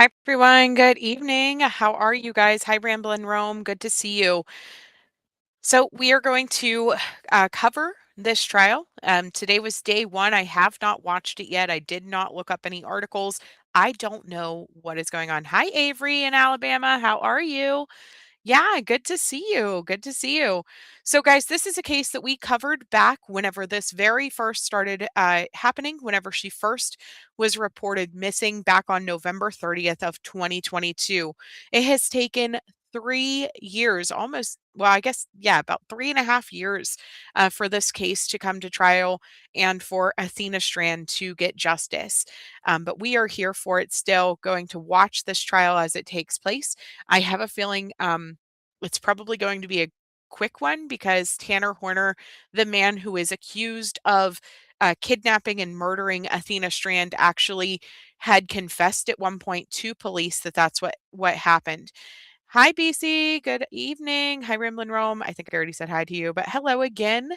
Hi, everyone. Good evening. How are you guys? Hi, Ramblin' Rome. Good to see you. So, we are going to cover this trial. Today was day one. I have not watched it yet. I did not look up any articles. I don't know what is going on. Hi, Avery in Alabama. How are you? Yeah, good to see you. Good to see you. So, guys, this is a case that we covered back whenever this very first started happening, whenever she first was reported missing back on November 30th of 2022. It has taken 3 years, almost, well, I guess, yeah, about 3.5 years for this case to come to trial and for Athena Strand to get justice. But we are here for it still, going to watch this trial as it takes place. I have a feeling it's probably going to be a quick one because Tanner Horner, the man who is accused of kidnapping and murdering Athena Strand, actually had confessed at one point to police that that's what happened. Hi, BC. Good evening. Hi, Rimlin Rome. I think I already said hi to you, but hello again.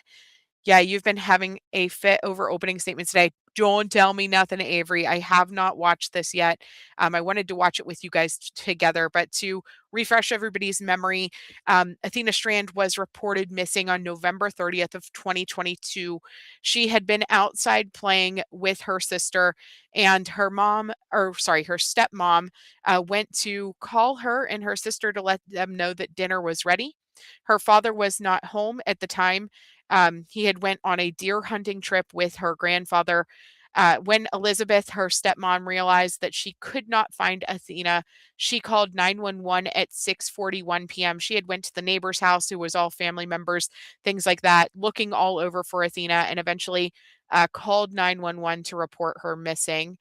Yeah, you've been having a fit over opening statements today. Don't tell me nothing, Avery. I have not watched this yet. I wanted to watch it with you guys together, but to refresh everybody's memory, Athena Strand was reported missing on November 30th of 2022. She had been outside playing with her sister, and her mom, or sorry, her stepmom, went to call her and her sister to let them know that dinner was ready. Her father was not home at the time. He had went on a deer hunting trip with her grandfather. When Elizabeth, her stepmom, realized that she could not find Athena, she called 911 at 6:41 p.m. She had went to the neighbor's house, who was all family members, things like that, looking all over for Athena, and eventually called 911 to report her missing.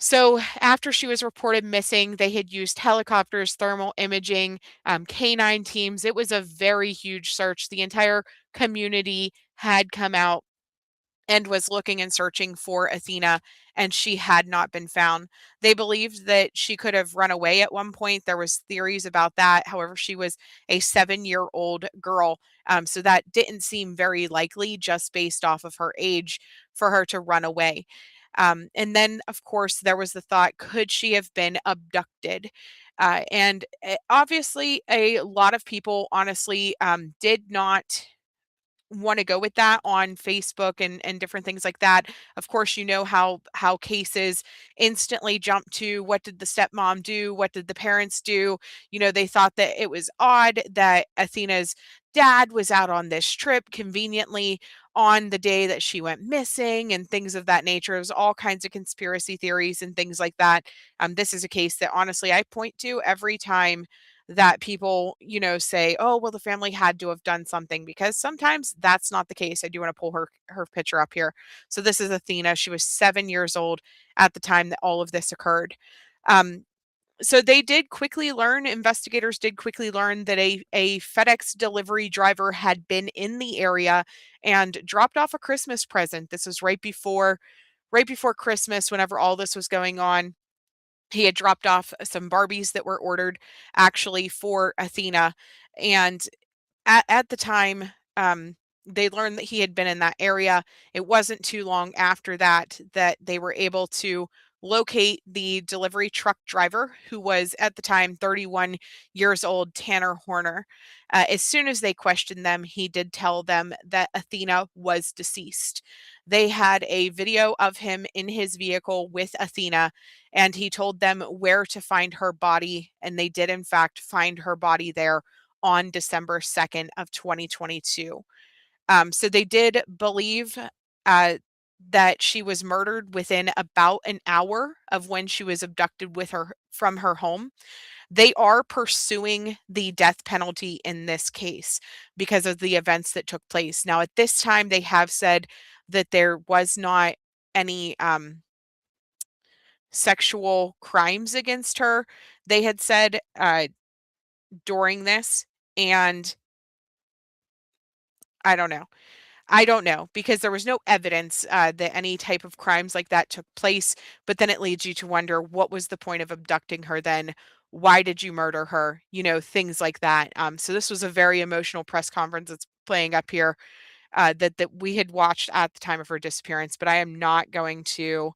So after she was reported missing, they had used helicopters, thermal imaging, canine teams. It was a very huge search. The entire community had come out and was looking and searching for Athena, and she had not been found. They believed that she could have run away at one point. There was theories about that. However, she was a 7-year-old girl, so that didn't seem very likely just based off of her age for her to run away. And then, of course, there was the thought, could she have been abducted? And obviously, a lot of people honestly did not want to go with that on Facebook and different things like that. Of course, you know how cases instantly jump to what did the stepmom do? What did the parents do? They thought that it was odd that Athena's dad was out on this trip conveniently on the day that she went missing and things of that nature. It was all kinds of conspiracy theories and things like that. This is a case that honestly I point to every time that people, say, "Oh, well, the family had to have done something," because sometimes that's not the case. I do want to pull her picture up here. So this is Athena. She was 7 years old at the time that all of this occurred. Um, so they did quickly learn, investigators did quickly learn that a FedEx delivery driver had been in the area and dropped off a Christmas present. This was right before Christmas, whenever all this was going on. He had dropped off some Barbies that were ordered actually for Athena. And at the time, they learned that he had been in that area. It wasn't too long after that they were able to locate the delivery truck driver, who was at the time 31 years old, Tanner Horner. As soon as they questioned them, he did tell them that Athena was deceased. They had a video of him in his vehicle with Athena, and he told them where to find her body, and they did in fact find her body there on December 2nd of 2022. So they did believe uh, that she was murdered within about an hour of when she was abducted with her from her home. They are pursuing the death penalty in this case because of the events that took place. Now, at this time, they have said that there was not any sexual crimes against her. They had said during this, and I don't know. I don't know because there was no evidence that any type of crimes like that took place. But then it leads you to wonder, what was the point of abducting her then? Why did you murder her? Things like that. So this was a very emotional press conference that's playing up here that we had watched at the time of her disappearance. But I am not going to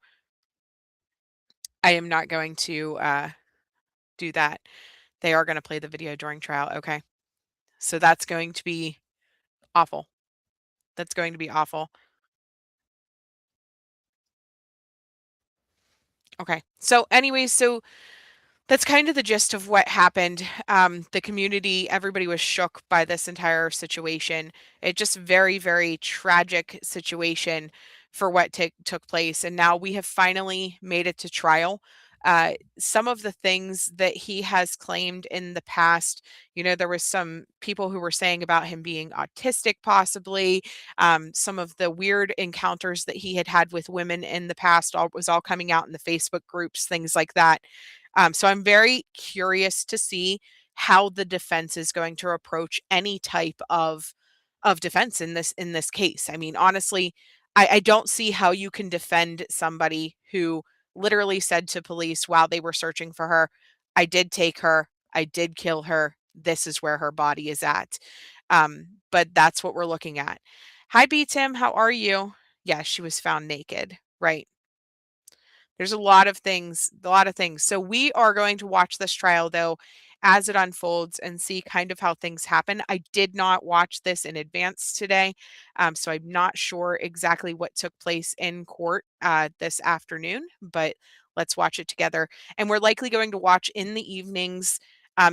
I am not going to do that. They are going to play the video during trial. Okay. So that's going to be awful. That's going to be awful. Okay. So anyways, so that's kind of the gist of what happened. The community, everybody was shook by this entire situation. It just very, very tragic situation for what took place. And now we have finally made it to trial. Some of the things that he has claimed in the past, there was some people who were saying about him being autistic, possibly. Some of the weird encounters that he had had with women in the past was all coming out in the Facebook groups, things like that. So I'm very curious to see how the defense is going to approach any type of defense in this case. I mean, honestly, I don't see how you can defend somebody who literally said to police while they were searching for her, "I did take her, I did kill her. This is where her body is at." But that's what we're looking at. Hi, B Tim, how are you? Yeah, she was found naked. Right. There's a lot of things, a lot of things. So we are going to watch this trial though as it unfolds and see kind of how things happen. I did not watch this in advance today, so I'm not sure exactly what took place in court this afternoon, but let's watch it together. And we're likely going to watch in the evenings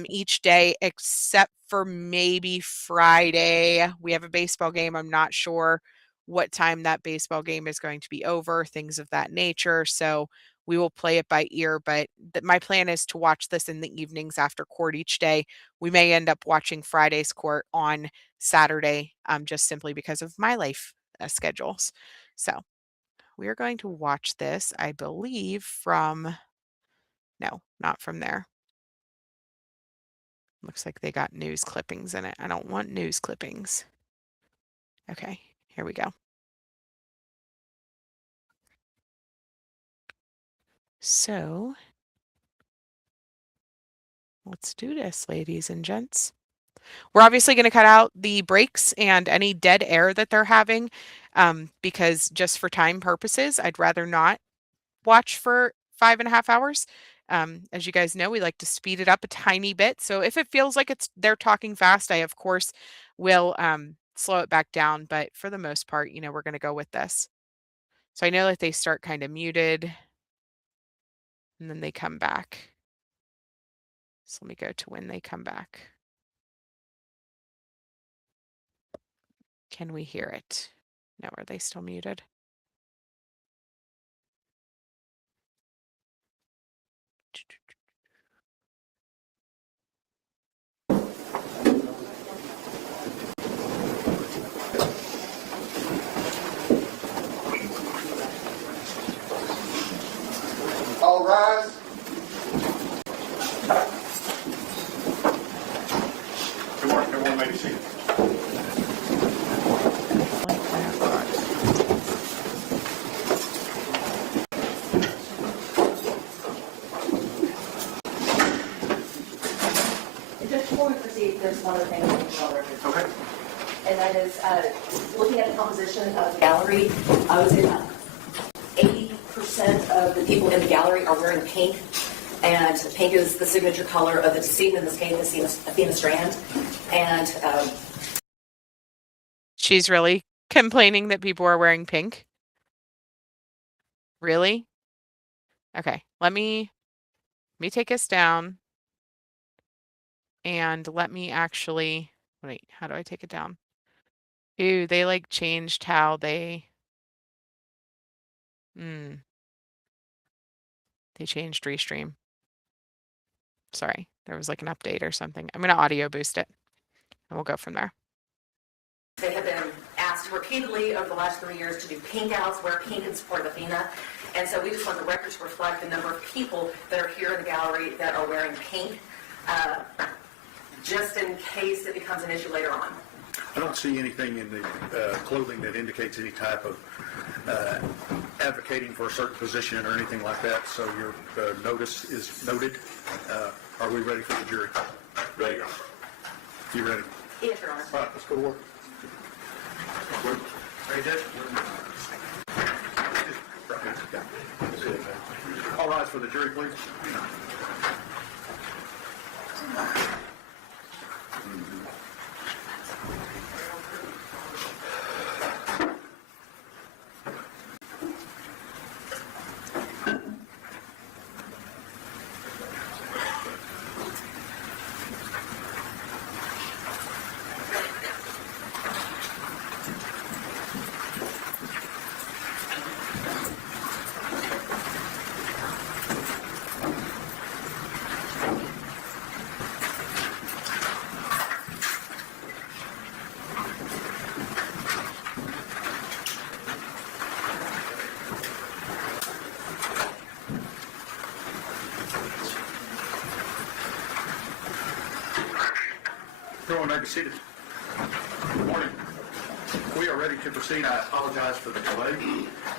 each day, except for maybe Friday. We have a baseball game. I'm not sure what time that baseball game is going to be over, things of that nature. So we will play it by ear, but my plan is to watch this in the evenings after court each day. We may end up watching Friday's court on Saturday, just simply because of my life schedules. So we are going to watch this, I believe, no, not from there. Looks like they got news clippings in it. I don't want news clippings. Okay, here we go. So let's do this, ladies and gents. We're obviously going to cut out the breaks and any dead air that they're having, because just for time purposes, I'd rather not watch for 5.5 hours. As you guys know, we like to speed it up a tiny bit. So if it feels like they're talking fast, I of course will slow it back down. But for the most part, we're going to go with this. So I know that they start kind of muted and then they come back. So let me go to when they come back. Can we hear it? No, are they still muted? All rise. Good morning. Everyone may be seated. Just before we proceed, there's one other thing I think I'll record. Okay. And that is, looking at the composition of the gallery, I would say about 80% of the people in the gallery are wearing pink. And pink is the signature color of the decedent, in this case, Athena Strand. And She's really complaining that people are wearing pink. Really? Okay, let me take us down and let me actually wait, how do I take it down? Ew, they like changed how they they changed restream. Sorry, there was like an update or something. I'm gonna audio boost it and we'll go from there. they have been asked repeatedly over the last 3 years to do pink outs, wear pink in support of Athena. And so we just want the record to reflect the number of people that are here in the gallery that are wearing pink, just in case it becomes an issue later on. I don't see anything in the clothing that indicates any type of advocating for a certain position or anything like that. So your notice is noted. Are we ready for the jury? Ready. You ready? Yes, Your Honor. All right, let's go to work. Ready, Judge? All All rise for the jury, please. Everyone may be seated. Good morning. We are ready to proceed. I apologize for the delay.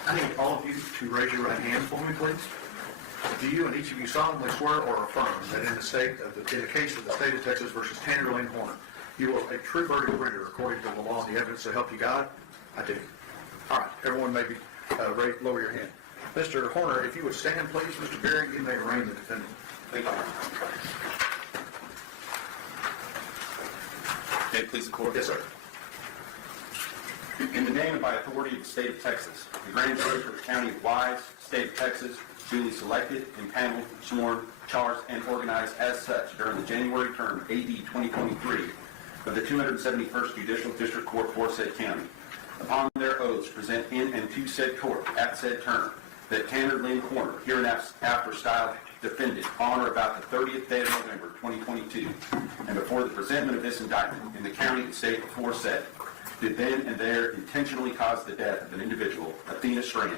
I need all of you to raise your right hand for me, please. Do you and each of you solemnly swear or affirm that in the case of the state of Texas versus Tanner Lane Horner, you are a true verdict render according to the law and the evidence to help you God? I do. All right. Everyone may be lower your hand. Mr. Horner, if you would stand, please. Mr. Barry, you may arraign the defendant. Thank you. May it please the court? Yes, sir. In the name and by authority of the state of Texas, the grand jury for the county of Wise, state of Texas, duly selected, impaneled, sworn, charged, and organized as such during the January term AD 2023 of the 271st Judicial District Court for said county, upon their oaths present in and to said court at said term, that Tanner Lynn Horner, hereinafter styled defendant, on or about the 30th day of November 2022, and before the presentment of this indictment in the county and state aforesaid, did then and there intentionally cause the death of an individual, Athena Strand,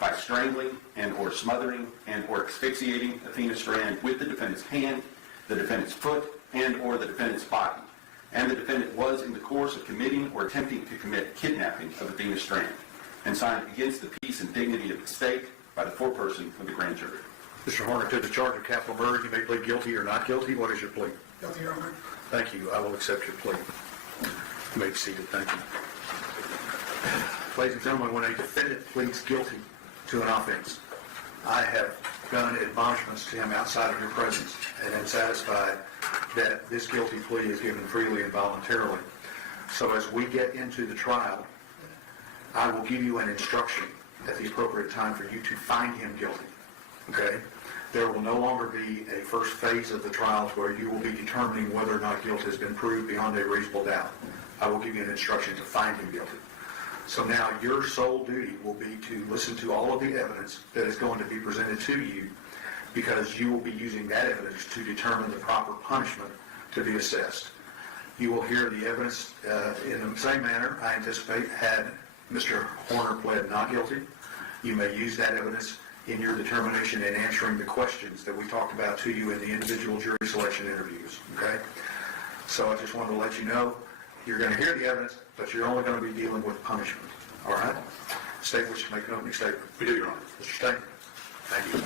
by strangling and or smothering and or asphyxiating Athena Strand with the defendant's hand, the defendant's foot, and or the defendant's body, and the defendant was in the course of committing or attempting to commit kidnapping of Athena Strand, and signed against the peace and dignity of the state by the foreperson of the grand jury. Mr. Horner, to the charge of capital murder, you may plead guilty or not guilty. What is your plea? Guilty, Your Honor. Thank you. I will accept your plea. You may be seated. Thank you. Ladies and gentlemen, when a defendant pleads guilty to an offense, I have done admonishments to him outside of your presence and am satisfied that this guilty plea is given freely and voluntarily. So as we get into the trial, I will give you an instruction at the appropriate time for you to find him guilty. Okay? There will no longer be a first phase of the trials where you will be determining whether or not guilt has been proved beyond a reasonable doubt. I will give you an instruction to find him guilty. So now your sole duty will be to listen to all of the evidence that is going to be presented to you, because you will be using that evidence to determine the proper punishment to be assessed. You will hear the evidence in the same manner, I anticipate, had Mr. Horner pled not guilty. You may use that evidence in your determination in answering the questions that we talked about to you in the individual jury selection interviews, okay? So I just wanted to let you know, you're going to hear the evidence, but you're only going to be dealing with punishment, all right? State wishes to make an opening statement. We do, Your Honor. Mr. State. Thank you.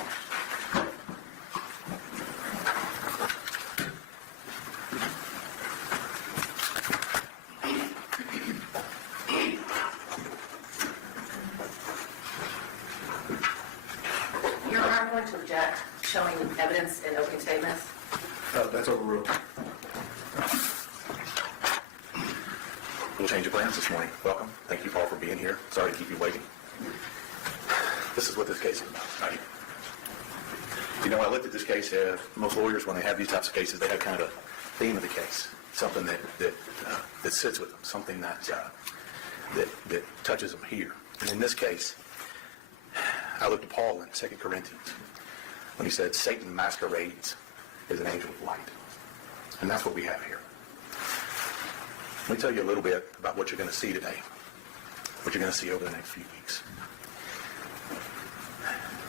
Your Honor, I'm going to object showing evidence in opening statements. That's overruled. We'll change of plans this morning. Welcome. Thank you all for being here. Sorry to keep you waiting. This is what this case is about. Right? You know, I looked at this case. Most lawyers, when they have these types of cases, they have kind of a theme of the case, something that sits with them, something that touches them here. And in this case, I looked at Paul in 2 Corinthians when he said, Satan masquerades as an angel of light. And that's what we have here. Let me tell you a little bit about what you're going to see today, what you're going to see over the next few weeks.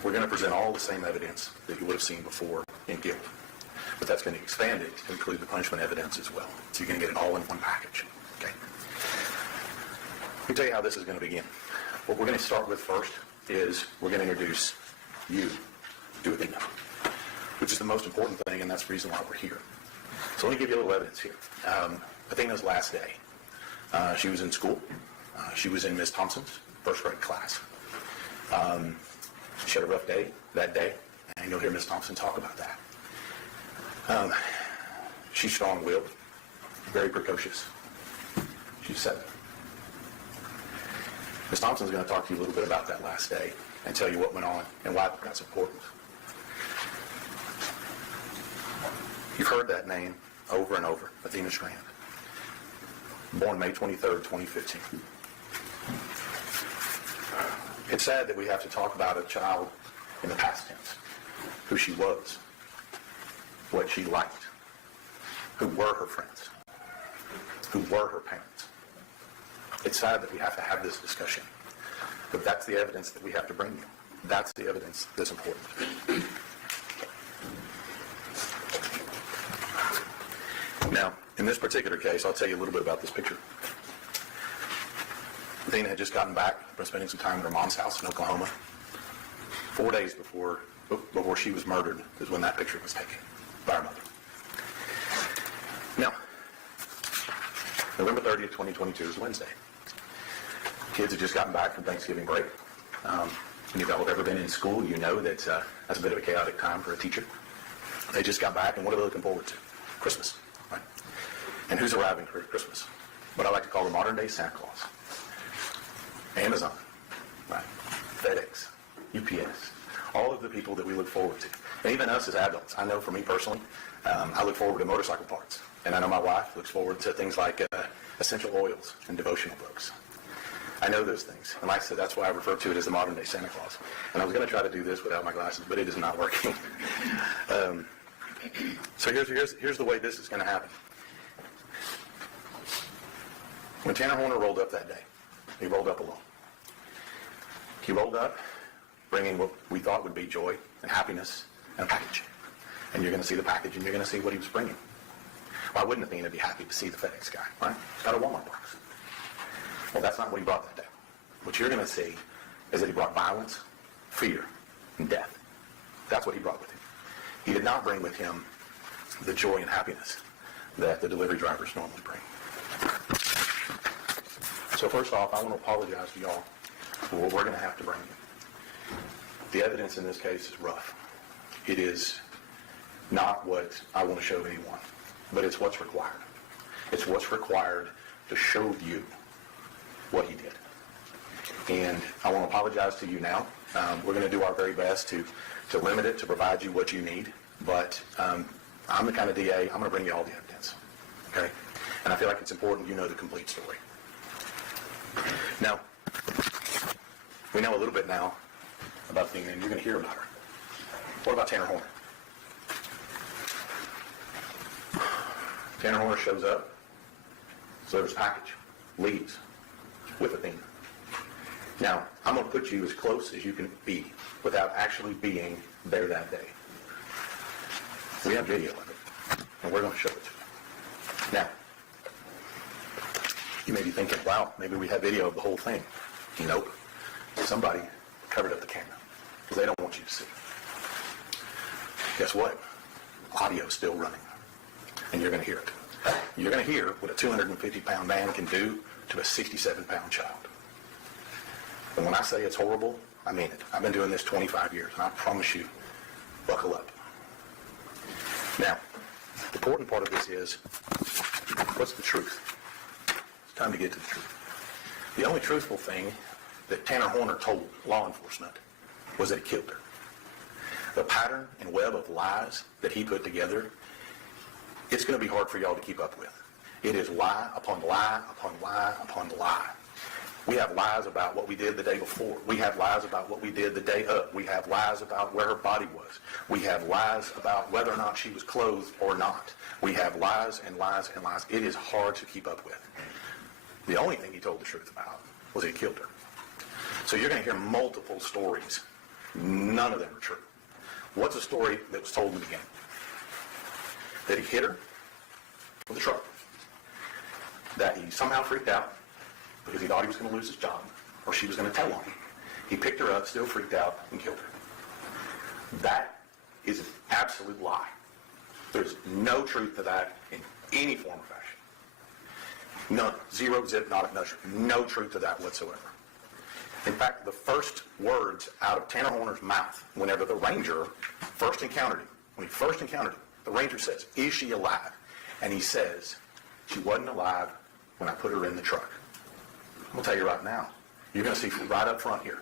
We're going to present all the same evidence that you would have seen before in guilt, but that's going to expand it to include the punishment evidence as well. So you're going to get it all in one package. Okay. Let me tell you how this is going to begin. What we're going to start with first is we're going to introduce you to Athena, which is the most important thing, and that's the reason why we're here. So let me give you a little evidence here. Athena's last day. She was in school. She was in Miss Thompson's first grade class. She had a rough day that day, and you'll hear Ms. Thompson talk about that. She's strong-willed, very precocious. She's 7. Ms. Thompson's going to talk to you a little bit about that last day and tell you what went on and why that's important. You've heard that name over and over, Athena Strand. Born May 23rd, 2015. It's sad that we have to talk about a child in the past tense, who she was, what she liked, who were her friends, who were her parents. It's sad that we have to have this discussion, but that's the evidence that we have to bring you. That's the evidence that's important. Now, in this particular case, I'll tell you a little bit about this picture. Athena had just gotten back from spending some time at her mom's house in Oklahoma. 4 days before she was murdered is when that picture was taken by her mother. Now, November 30th, 2022 is Wednesday. Kids had just gotten back from Thanksgiving break. If you've ever been in school, you know that that's a bit of a chaotic time for a teacher. They just got back, and what are they looking forward to? Christmas, right? And who's arriving for Christmas? What I like to call the modern-day Santa Claus. Amazon, right? FedEx, UPS, all of the people that we look forward to. And even us as adults, I know for me personally, I look forward to motorcycle parts. And I know my wife looks forward to things like essential oils and devotional books. I know those things. And like I said, that's why I refer to it as the modern-day Santa Claus. And I was going to try to do this without my glasses, but it is not working. So here's the way this is going to happen. When Tanner Horner rolled up that day, he rolled up alone. He rolled up bringing what we thought would be joy and happiness and a package. And you're going to see the package, and you're going to see what he was bringing. Why wouldn't Athena be happy to see the FedEx guy, right? Got a Walmart box. Well, that's not what he brought that day. What you're going to see is that he brought violence, fear, and death. That's what he brought with him. He did not bring with him the joy and happiness that the delivery drivers normally bring. So first off, I want to apologize to y'all for what we're going to have to bring you. The evidence in this case is rough. It is not what I want to show anyone, but it's what's required. It's what's required to show you what he did. And I want to apologize to you now. We're going to do our very best to limit it, to provide you what you need. But I'm the kind of DA, I'm going to bring you all the evidence. Okay? And I feel like it's important you know the complete story. Now, we know a little bit now about Athena, and you're going to hear about her. What about Tanner Horner? Tanner Horner shows up, delivers a package, leaves with Athena. Now, I'm going to put you as close as you can be without actually being there that day. We have video of it, and we're going to show it to you. Now, you may be thinking, wow, maybe we have video of the whole thing. Nope. Somebody covered up the camera because they don't want you to see. Guess what? Audio's still running, and you're going to hear it. You're going to hear what a 250-pound man can do to a 67-pound child. And when I say it's horrible, I mean it. I've been doing this 25 years, and I promise you, buckle up. Now, the important part of this is, what's the truth? It's time to get to the truth. The only truthful thing that Tanner Horner told law enforcement was that he killed her. The pattern and web of lies that he put together, it's going to be hard for y'all to keep up with. It is lie upon lie upon lie upon lie. We have lies about what we did the day before. We have lies about what we did the day of. We have lies about where her body was. We have lies about whether or not she was clothed or not. We have lies and lies and lies. It is hard to keep up with. The only thing he told the truth about was he killed her. So you're going to hear multiple stories. None of them are true. What's a story that was told in the beginning? That he hit her with a truck. That he somehow freaked out because he thought he was going to lose his job or she was going to tell on him. He picked her up, still freaked out, and killed her. That is an absolute lie. There's no truth to that in any form or fashion. None. Zero, zip, not a nusher. No truth to that whatsoever. In fact, the first words out of Tanner Horner's mouth whenever the ranger first encountered him, the ranger says, "Is she alive?" And he says, "She wasn't alive when I put her in the truck." I'm going to tell you right now, you're going to see right up front here,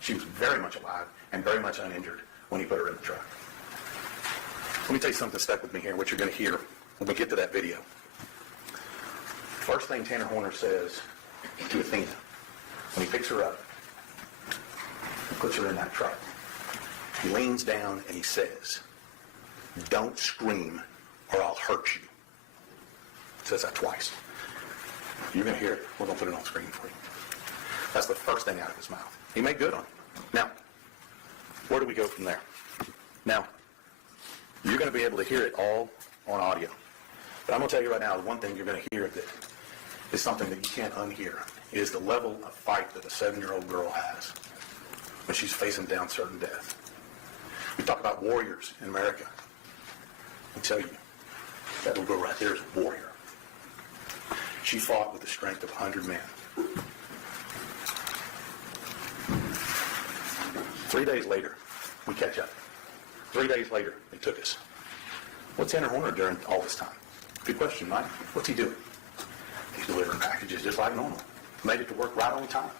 she was very much alive and very much uninjured when he put her in the truck. Let me tell you something that stuck with me here, what you're going to hear when we get to that video. First thing Tanner Horner says to Athena, when he picks her up, he puts her in that truck. He leans down and he says, "Don't scream or I'll hurt you." He says that twice. You're going to hear it. We're going to put it on screen for you. That's the first thing out of his mouth. He made good on it. Now, where do we go from there? Now, you're going to be able to hear it all on audio. But I'm going to tell you right now, the one thing you're going to hear that is something that you can't unhear is the level of fight that a 7-year-old girl has when she's facing down certain death. We talk about warriors in America. I tell you, that little girl right there is a warrior. She fought with the strength of 100 men. 3 days later, we catch up. 3 days later, they took us. What's Tanner Horner during all this time? Good question, Mike. What's he doing? He's delivering packages just like normal. Made it to work right on time.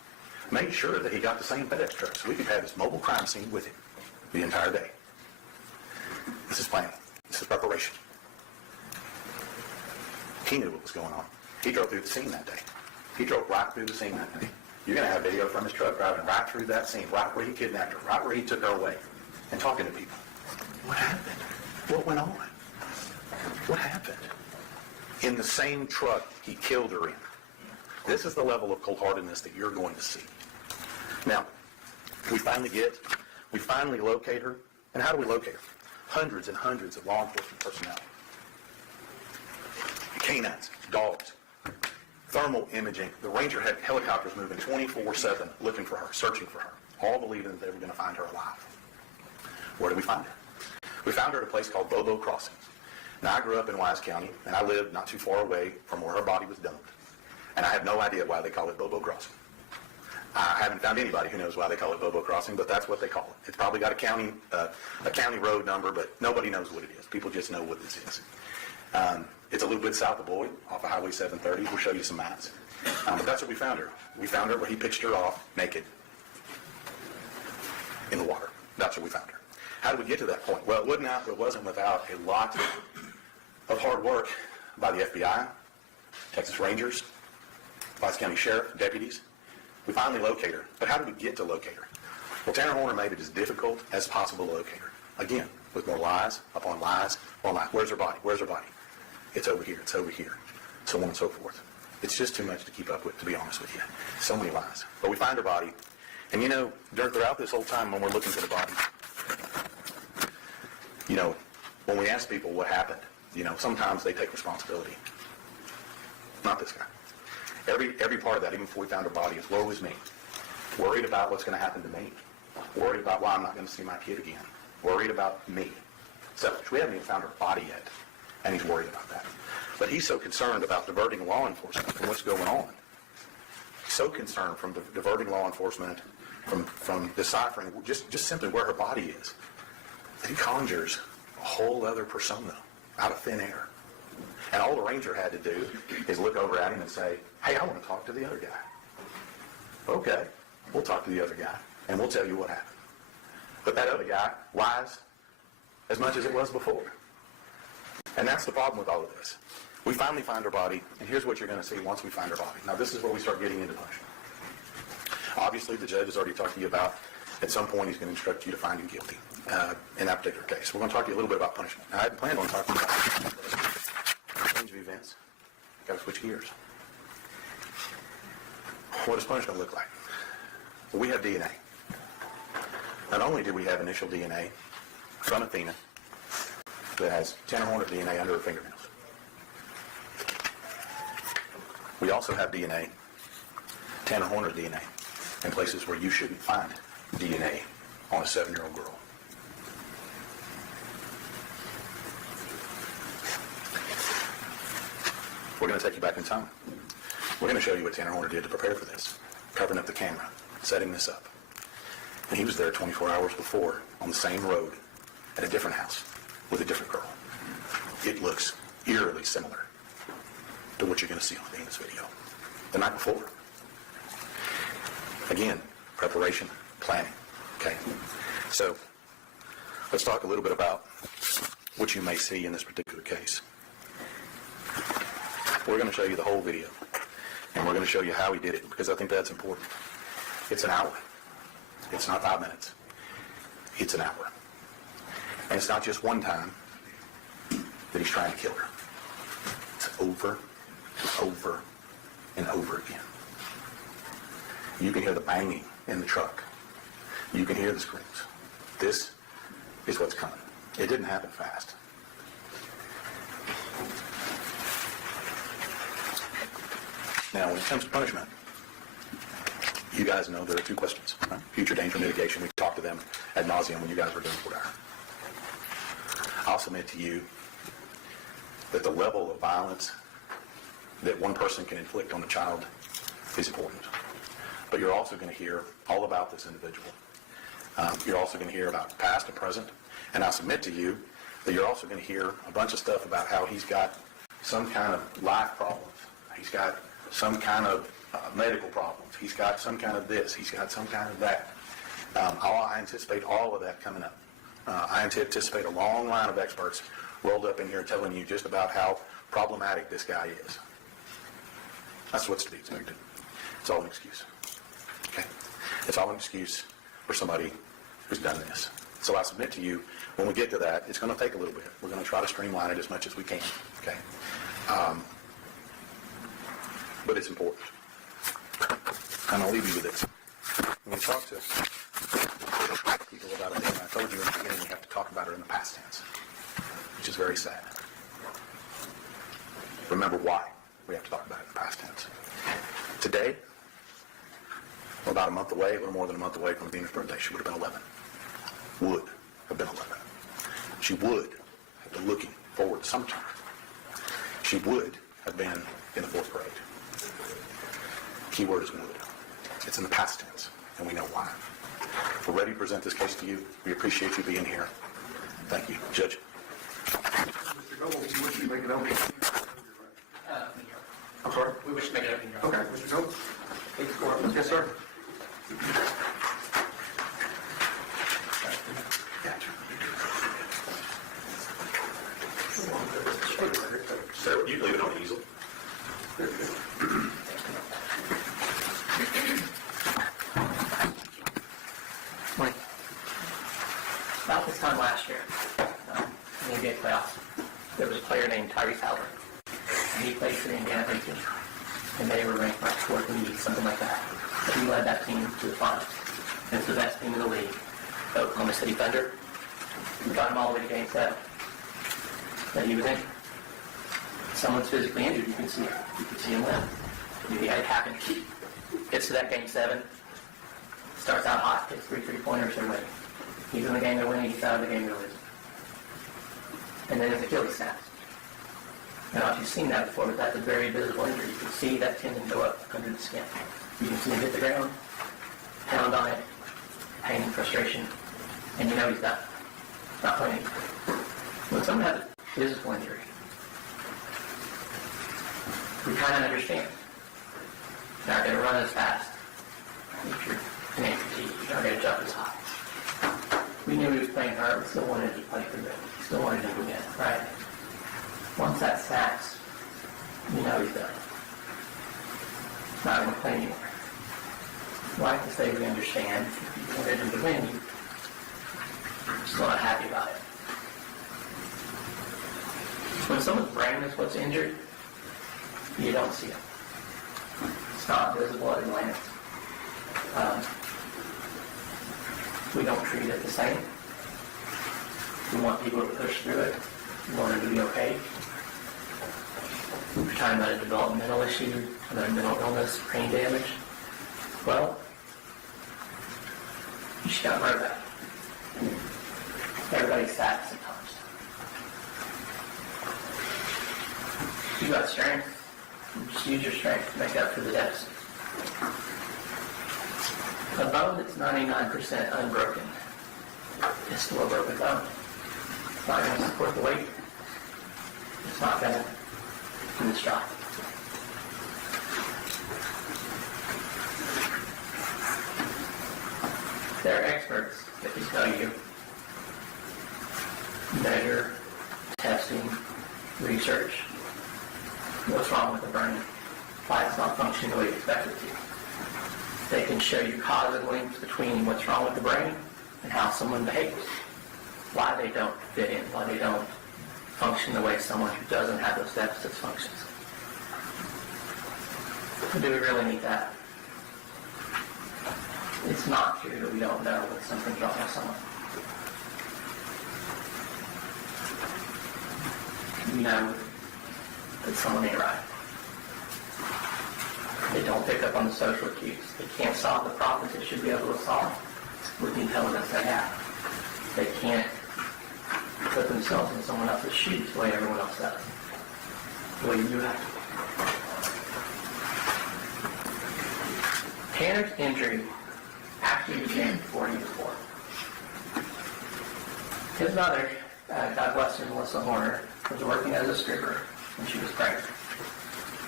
Made sure that he got the same FedEx truck so we could have his mobile crime scene with him the entire day. This is planning. This is preparation. He knew what was going on. He drove through the scene that day. He drove right through the scene that day. You're going to have video from his truck driving right through that scene, right where he kidnapped her, right where he took her away, and talking to people. What happened? What went on? What happened? In the same truck he killed her in. This is the level of cold-heartedness that you're going to see. Now, we finally locate her. And how do we locate her? Hundreds and hundreds of law enforcement personnel. Canines, dogs, thermal imaging. The ranger had helicopters moving 24/7 looking for her, searching for her, all believing that they were going to find her alive. Where did we find her? We found her at a place called Bobo Crossing. Now, I grew up in Wise County, and I lived not too far away from where her body was dumped. And I have no idea why they call it Bobo Crossing. I haven't found anybody who knows why they call it Bobo Crossing, but that's what they call it. It's probably got a county road number, but nobody knows what it is. People just know what this is. It's a little bit south of Boyd, off of Highway 730. We'll show you some maps. But that's where we found her. We found her where he pitched her off naked in the water. That's where we found her. How did we get to that point? Well, it wasn't without a lot of hard work by the FBI, Texas Rangers, Wise County Sheriff, deputies. We finally locate her. But how did we get to locate her? Well, Tanner Horner made it as difficult as possible to locate her. Again, with more lies upon lies upon lies. Where's her body? Where's her body? It's over here. It's over here. So on and so forth. It's just too much to keep up with, to be honest with you. So many lies. But we find her body. And throughout this whole time when we're looking for the body, when we ask people what happened, sometimes they take responsibility. Not this guy. Every part of that, even before we found her body, is woe is me. Worried about what's going to happen to me. Worried about why I'm not going to see my kid again. Worried about me. Selfish. We haven't even found her body yet, and he's worried about that. But he's so concerned about diverting law enforcement from what's going on. So concerned from diverting law enforcement from deciphering just simply where her body is, that he conjures a whole other persona out of thin air. And all the ranger had to do is look over at him and say, "Hey, I want to talk to the other guy." Okay, we'll talk to the other guy, and we'll tell you what happened. But that other guy lies as much as it was before. And that's the problem with all of this. We finally find her body, and here's what you're going to see once we find her body. Now, this is where we start getting into punishment. Obviously, the judge has already talked to you about, at some point, he's going to instruct you to find him guilty in that particular case. We're going to talk to you a little bit about punishment. Now, I had planned on talking about range of events. Got to switch gears. What does punishment look like? Well, we have DNA. Not only do we have initial DNA from Athena that has Tanner Horner DNA under her fingernails, we also have DNA, Tanner Horner's DNA, in places where you shouldn't find DNA on a 7-year-old girl. We're going to take you back in time. We're going to show you what Tanner Horner did to prepare for this, covering up the camera, setting this up. And he was there 24 hours before on the same road at a different house with a different girl. It looks eerily similar to what you're going to see on Athena's video the night before. Again, preparation, planning, okay? So let's talk a little bit about what you may see in this particular case. We're going to show you the whole video, and we're going to show you how he did it, because I think that's important. It's an hour. It's not 5 minutes. It's an hour. And it's not just one time that he's trying to kill her. It's over and over and over again. You can hear the banging in the truck. You can hear the screams. This is what's coming. It didn't happen fast. Now, when it comes to punishment, you guys know there are two questions. Right? Future danger mitigation. We talked to them ad nauseum when you guys were doing court hour. I'll submit to you that the level of violence that one person can inflict on a child is important. But you're also going to hear all about this individual. You're also going to hear about past and present. And I submit to you that you're also going to hear a bunch of stuff about how he's got some kind of life problems. He's got some kind of medical problems. He's got some kind of this. He's got some kind of that. I anticipate all of that coming up. I anticipate a long line of experts rolled up in here telling you just about how problematic this guy is. That's what's to be expected. It's all an excuse. Okay? It's all an excuse for somebody who's done this. So I submit to you, when we get to that, it's going to take a little bit. We're going to try to streamline it as much as we can. Okay? But it's important. And I'll leave you with this. When we talk to people about it, I told you in the beginning we have to talk about it in the past tense, which is very sad. Remember why we have to talk about it in the past tense. Today, we're about a month away, a little more than a month away from Athena's birthday. She would have been 11. Would have been 11. She would have been looking forward to summertime. She would have been in the 4th grade. Key word is would. It's in the past tense, and we know why. We're ready to present this case to you. We appreciate you being here. Thank you. Judge. Mr. Noble, you wish to make an opening? I'm sorry? We wish to make it open. Okay, Mr. Noble? Please go ahead. Yes, sir. Sir, you leave it on the easel. Mike, about this time last year, in the NBA playoffs, there was a player named Tyrese Halliburton. And he played for the Indiana Pacers, and they were ranked like 4th in the league, something like that. But he led that team to the finals. And it's the best team in the league, the Oklahoma City Thunder. We got him all the way to Game 7. But he was injured. Someone's physically injured, you can see it. You can see him limp. It happened. Gets to that Game 7, starts out hot, hits 3 3-pointers, they're winning. He's in the game, they're winning, he's out of the game, they're losing. And then his Achilles snaps. Now, if you've seen that before, but that's a very visible injury. You can see that tendon go up under the skin. You can see him hit the ground, pound on it, pain and frustration, and you know he's done. Not playing anymore. When someone has a physical injury, we kind of understand. You're not going to run as fast. If you're an amputee, you're not going to jump as high. We knew he was playing hard, we still wanted to play through it. We still wanted him to win, right? Once that snaps, you know he's done. He's not going to play anymore. Like to say we understand. If you wanted him to win, you're still not happy about it. When someone's brain is what's injured, you don't see it. It's not visible at a glance. We don't treat it the same. We want people to push through it. We want them to be okay. We're talking about a developmental issue, about a mental illness, brain damage. Well, you just gotta learn that. Everybody's sad sometimes. You got strength. Just use your strength to make up for the deficit. A bone that's 99% unbroken is still a broken bone. worth the wait. It's not going to do this job. There are experts that can tell you measure, testing, research, what's wrong with the brain, why it's not functioning the way you expect it to. They can show you causal links between what's wrong with the brain and how someone behaves, why they don't fit in, why they don't function the way someone who doesn't have those deficits functions. Do we really need that? It's not true that we don't know when something's wrong with someone. We know that someone ain't right. They don't pick up on the social cues. They can't solve the problems they should be able to solve with the intelligence they have. They can't put themselves in someone else's shoes the way everyone else does. The way you have to. Tanner's injury actually began before he was born. His mother, God bless her, Melissa Horner, was working as a stripper when she was pregnant.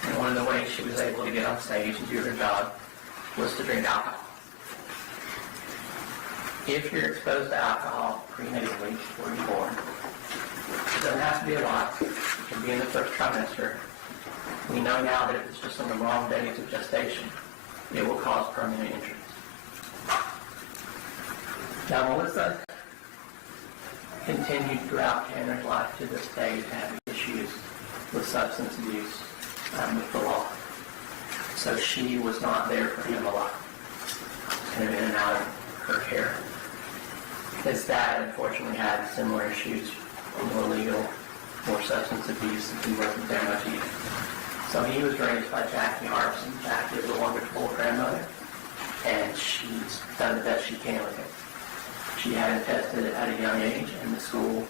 And one of the ways she was able to get on stage and do her job was to drink alcohol. If you're exposed to alcohol prenatally before you're born, it doesn't have to be a lot. It can be in the first trimester. We know now that if it's just on the wrong days of gestation, it will cause permanent injuries. Now, Melissa continued throughout Tanner's life to this day to have issues with substance abuse with the law. So she was not there for him a lot. Kind of in and out of her care. His dad, unfortunately, had similar issues, more legal, more substance abuse, and he wasn't there much either. So he was raised by Jackie Harrison. Jackie is a wonderful grandmother, and she's done the best she can with him. She had him tested at a young age, and the school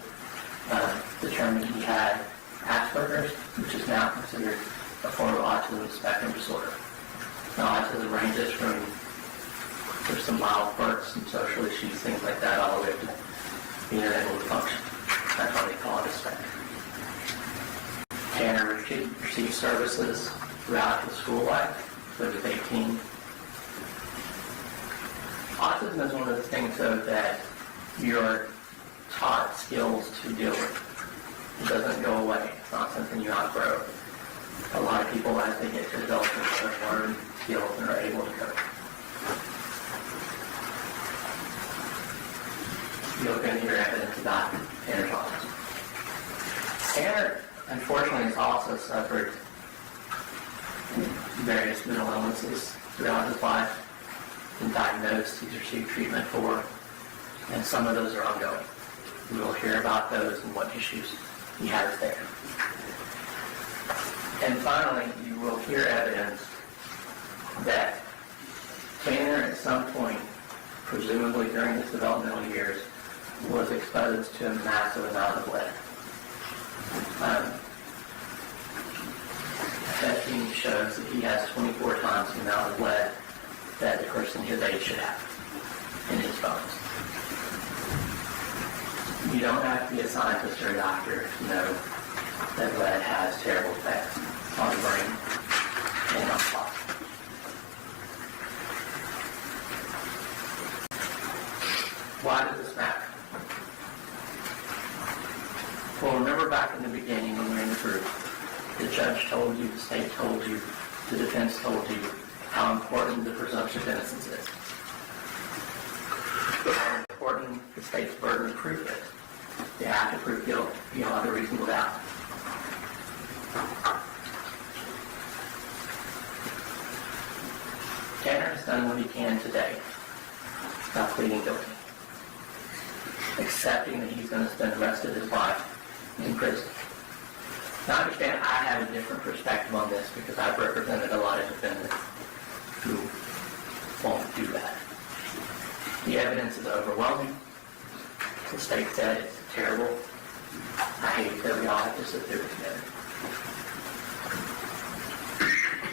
determined he had Asperger's, which is now considered a form of autism spectrum disorder. Now, autism ranges from there's some mild quirks, some social issues, things like that, all the way to being unable to function. That's why they call it a spectrum. Tanner received services throughout his school life, so he was 18. Autism is one of the things, though, that you're taught skills to deal with. It doesn't go away. It's not something you outgrow. A lot of people, as they get to adulthood, learn skills and are able to cope. You're going to hear evidence about Tanner's autism. Tanner, unfortunately, has also suffered various mental illnesses throughout his life. Been diagnosed, he's received treatment for, and some of those are ongoing. We will hear about those and what issues he has there. And finally, you will hear evidence that Tanner at some point, presumably during his developmental years, was exposed to a massive amount of lead. Testing shows that he has 24 times the amount of lead that a person his age should have in his bones. You don't have to be a scientist or a doctor to know that lead has terrible effects on the brain and on the body. Why does this matter? Well, remember back in the beginning when we were in the group, the judge told you, the state told you, the defense told you how important the presumption of innocence is. How important the state's burden of proof is. They have to prove guilt beyond a reasonable doubt. Tanner has done what he can today by pleading guilty, accepting that he's going to spend the rest of his life in prison. Now, I understand I have a different perspective on this because I've represented a lot of defendants who won't do that. The evidence is overwhelming. The state said it's terrible. I hate that we all have to sit through it together.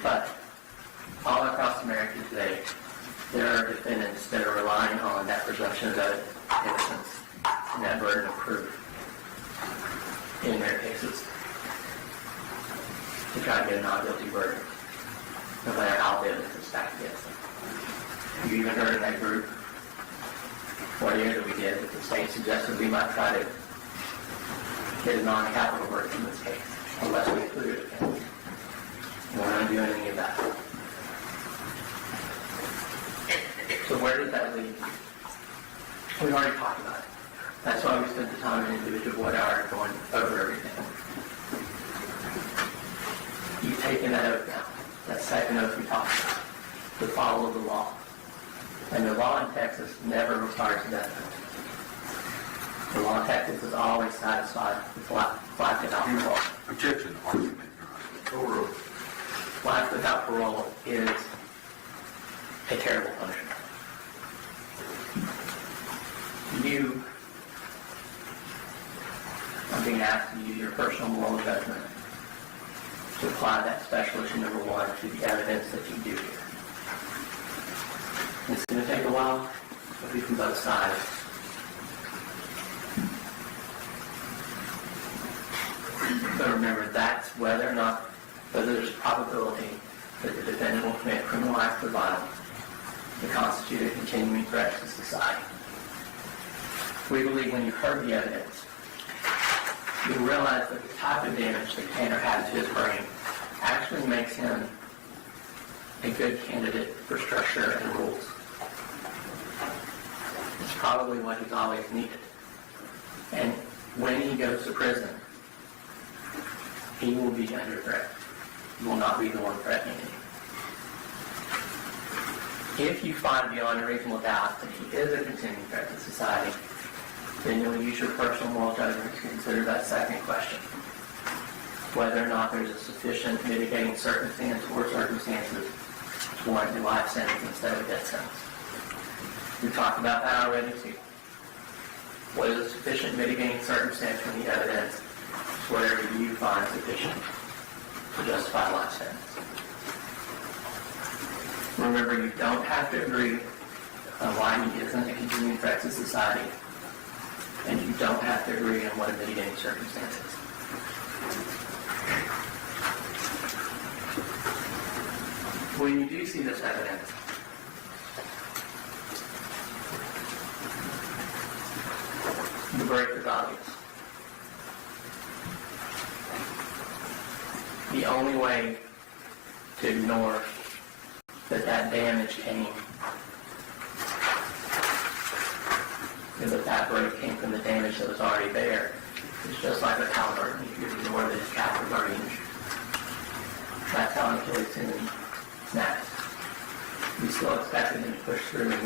But all across America today, there are defendants that are relying on that presumption of innocence and that burden of proof in their cases to try to get a not guilty verdict, no matter how the evidence is stacked against them. You even heard in that group 1 year that we did that the state suggested we might try to get a non-capital verdict in this case, unless we include it. We're not doing any of that. So where does that lead you? We've already talked about it. That's why we spent the time in individual board hour going over everything. You've taken that oath now, that second oath we talked about, to follow the law. And the law in Texas never requires death penalty. The law in Texas is always satisfied with life without parole. Objection, argument, Your Honor. Life without parole is a terrible punishment. You are being asked to use your personal moral judgment to apply that special issue number 1 to the evidence that you do here. It's going to take a while, but we from both sides. But remember, that's whether there's a probability that the defendant will commit criminal acts of violence that constitute a continuing threat to society. We believe when you've heard the evidence, you realize that the type of damage that Tanner had to his brain actually makes him a good candidate for structure and rules. It's probably what he's always needed. And when he goes to prison, he will be under threat. He will not be the one threatening him. If you find beyond a reasonable doubt that he is a continuing threat to society, then you'll use your personal moral judgment to consider that second question. Whether or not there's a sufficient mitigating circumstance or circumstances to warrant a life sentence instead of a death sentence. We talked about that already too. What is a sufficient mitigating circumstance from the evidence is whatever you find sufficient to justify a life sentence. Remember, you don't have to agree on why he isn't a continuing threat to society, and you don't have to agree on what a mitigating circumstance is. When you do see this evidence, the verdict is obvious. The only way to ignore that damage came, and that break came from the damage that was already there, is just like a caliber. You could ignore this capital already injured. That's how Achilles tendon snapped. We still expected him to push through and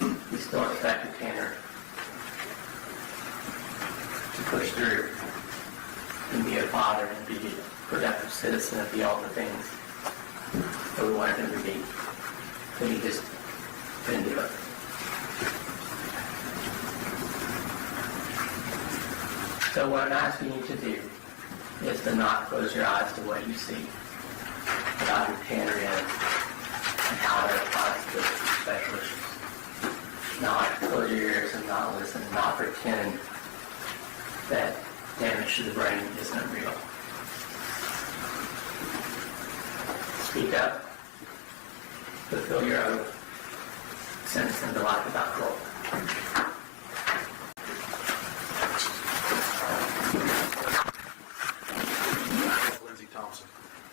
win. We still expected Tanner to push through and be a father and be a productive citizen and be all the things that we wanted him to be. But he just didn't do it. So what I'm asking you to do is to not close your eyes to what you see about who Tanner is and how that applies to special issues. Not close your ears and not listen, not pretend that damage to the brain isn't real. Speak up, fulfill your oath, sentence them to life without parole.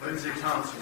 Lindsey Thompson.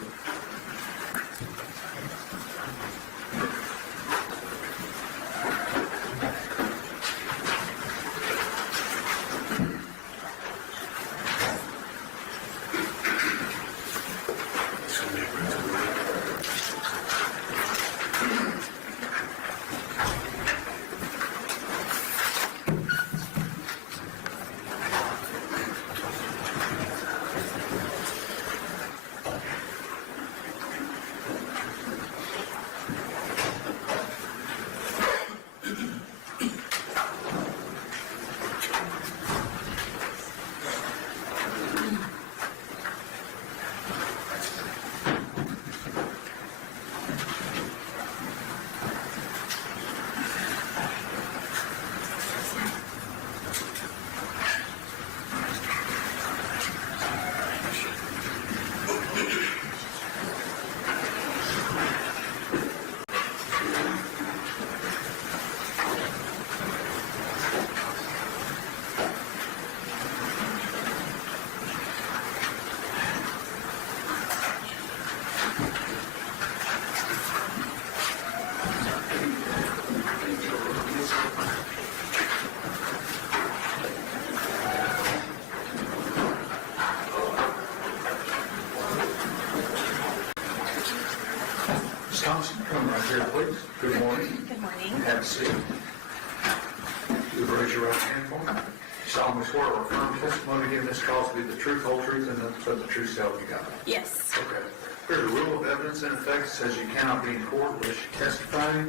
solemnly swear or affirm testimony given this cause to be the truth, whole truth, and nothing but the truth so help you God? Yes. Okay. There's a rule of evidence in effect that says you cannot be in court unless you testify,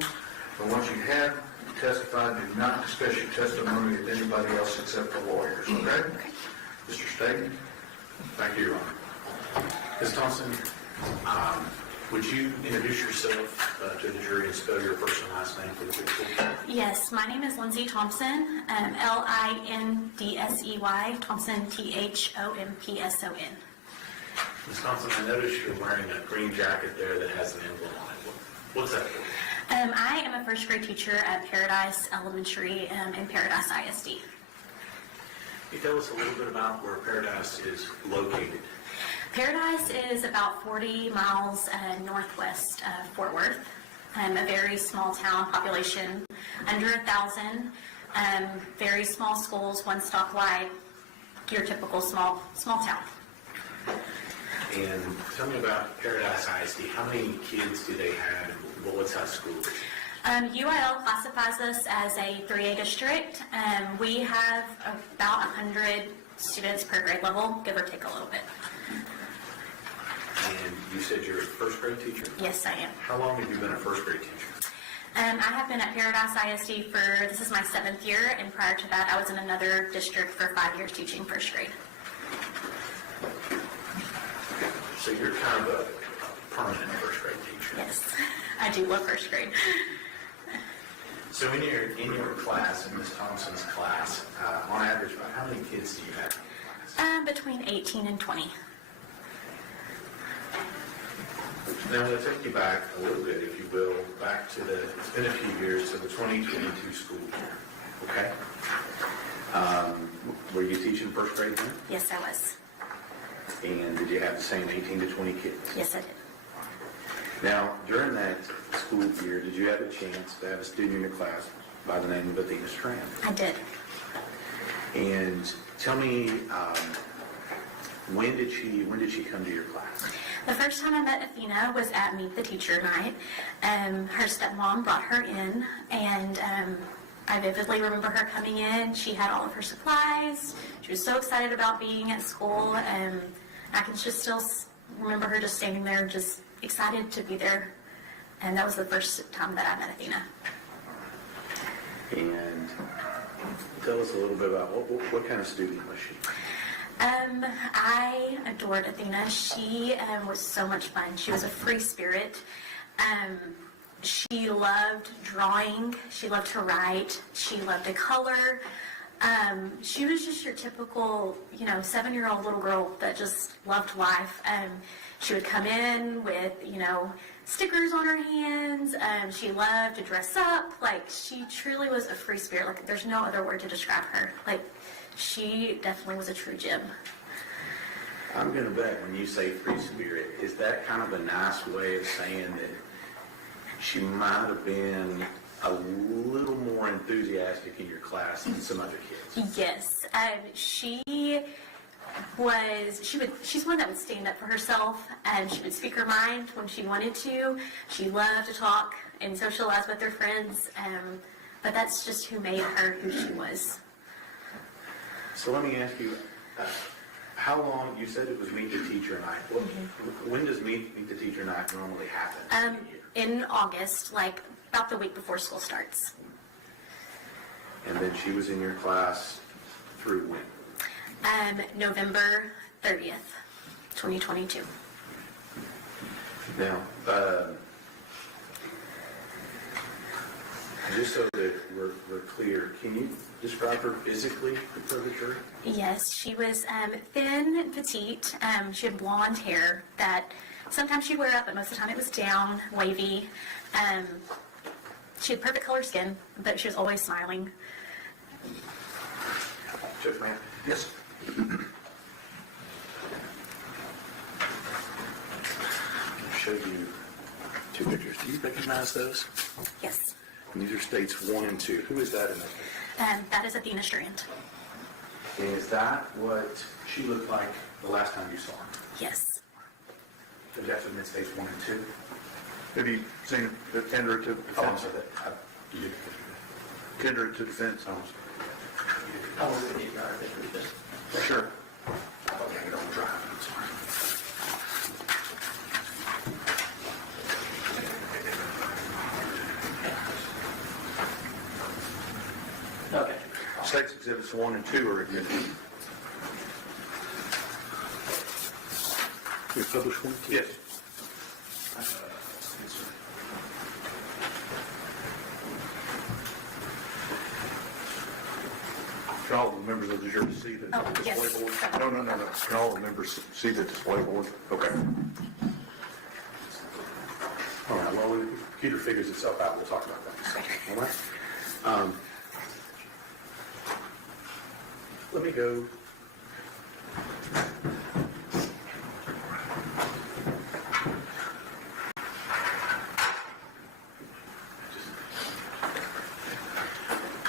but once you have testified, do not discuss your testimony with anybody else except the lawyers, okay? Mr. Staten? Thank you, Your Honor. Ms. Thompson, would you introduce yourself to the jury and spell your first and last name for the people? Yes, my name is Lindsay Thompson, Lindsey, Thompson, Thompson. Ms. Thompson, I noticed you're wearing a green jacket there that has an emblem on it. What's that for? I am a first grade teacher at Paradise Elementary in Paradise ISD. Can you tell us a little bit about where Paradise is located? Paradise is about 40 miles northwest of Fort Worth. A very small town, population under 1,000. Very small schools, one stop wide. Your typical small town. And tell me about Paradise ISD. How many kids do they have, and what size school is it? UIL classifies us as a 3A district. We have about 100 students per grade level, give or take a little bit. And you said you're a first grade teacher? Yes, I am. How long have you been a first grade teacher? I have been at Paradise ISD this is my 7th year, and prior to that, I was in another district for 5 years teaching first grade. So you're kind of a permanent first grade teacher. Yes, I do love first grade. So in your class, in Ms. Thompson's class, on average, about how many kids do you have in your class? Between 18 and 20. Now, I'm going to take you back a little bit, if you will, back to it's been a few years, to the 2022 school year, okay? Were you teaching first grade then? Yes, I was. And did you have the same 18 to 20 kids? Yes, I did. Now, during that school year, did you have a chance to have a student in your class by the name of Athena Strand? I did. And tell me, when did she come to your class? The first time I met Athena was at Meet the Teacher night. Her stepmom brought her in, and I vividly remember her coming in. She had all of her supplies. She was so excited about being at school. I can just still remember her just standing there, just excited to be there. And that was the first time that I met Athena. And tell us a little bit about what kind of student was she? I adored Athena. She was so much fun. She was a free spirit. She loved drawing. She loved to write. She loved to color. She was just your typical, 7-year-old little girl that just loved life. She would come in with, stickers on her hands. She loved to dress up. Like, she truly was a free spirit. Like, there's no other word to describe her. Like, she definitely was a true gem. I'm going to bet when you say free spirit, is that kind of a nice way of saying that she might have been a little more enthusiastic in your class than some other kids? Yes. She's one that would stand up for herself, and she would speak her mind when she wanted to. She loved to talk and socialize with her friends, but that's just who made her who she was. So let me ask you, how long, you said it was Meet the Teacher night. When does Meet the Teacher night normally happen? In August, like about the week before school starts. And then she was in your class through when? November 30th, 2022. Now, just so that we're clear, can you describe her physically for the jury? Yes, she was thin, petite. She had blonde hair that sometimes she'd wear up, but most of the time it was down, wavy. She had perfect color skin, but she was always smiling. Judge Mann? Yes. I showed you two pictures. Do you recognize those? Yes. And these are states 1 and 2. Who is that in that picture? That is Athena Strand. Is that what she looked like the last time you saw her? Yes. Is that in states 1 and 2? Have you seen the tender to Oh, I'm sorry. You did. tender to defense? Oh, I'm sorry. How long would you drive if it was just? Sure. Okay, you don't drive, I'm sorry. Okay. State's Exhibits 1 and 2 are admitted. You publish one? Yes. Can all the members of the jury see the Oh, display yes. board? No. Can all the members see the display board? Okay. All right, well, when the computer figures itself out, we'll talk about that. Okay. All right? Let me go.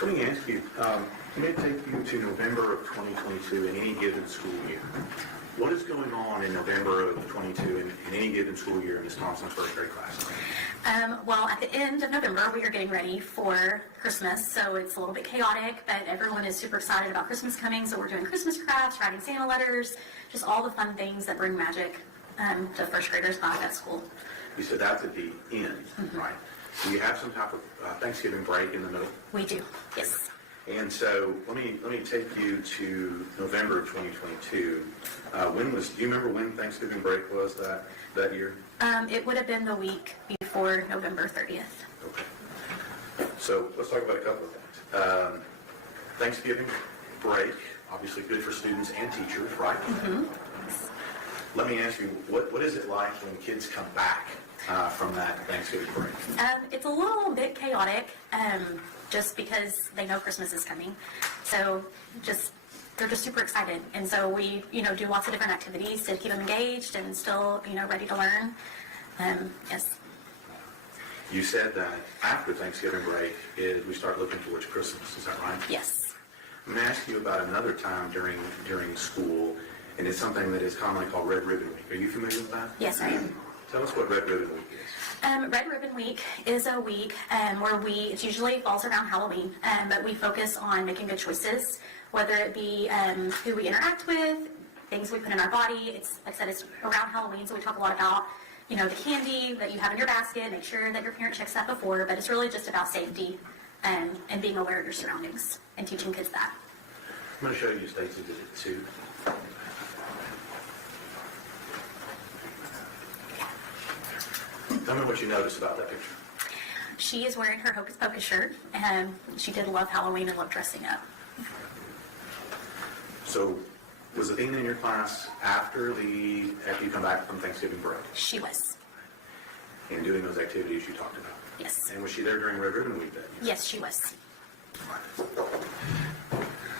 Let me ask you, can it take you to November of 2022 in any given school year? What is going on in November of 22 in any given school year in Ms. Thompson's first grade class? Well, at the end of November, we are getting ready for Christmas, so it's a little bit chaotic, but everyone is super excited about Christmas coming, so we're doing Christmas crafts, writing Santa letters, just all the fun things that bring magic to first graders back at school. You said that's at the end, right? Do you have some type of Thanksgiving break in the middle? We do, yes. And so let me take you to November of 2022. Do you remember when Thanksgiving break was that year? It would have been the week before November 30th. Okay. So let's talk about a couple of things. Thanksgiving break, obviously good for students and teachers, right? Mm-hmm. Let me ask you, what is it like when kids come back from that Thanksgiving break? It's a little bit chaotic, just because they know Christmas is coming. So they're just super excited. And so we, do lots of different activities to keep them engaged and still, ready to learn. Yes. You said that after Thanksgiving break we start looking towards Christmas. Is that right? Yes. I'm going to ask you about another time during school, and it's something that is commonly called Red Ribbon Week. Are you familiar with that? Yes, I am. Tell us what Red Ribbon Week is. Red Ribbon Week is a week where it usually falls around Halloween, but we focus on making good choices, whether it be who we interact with, things we put in our body. Like I said, it's around Halloween, so we talk a lot about, the candy that you have in your basket, make sure that your parent checks that before, but it's really just about safety and being aware of your surroundings and teaching kids that. I'm going to show you State's Exhibit 2. Tell me what you noticed about that picture. She is wearing her Hocus Pocus shirt, and she did love Halloween and love dressing up. So, was Athena in your class after you come back from Thanksgiving break She was. and doing those activities you talked about? Yes. And was she there during Red Ribbon Week then? Yes, she was.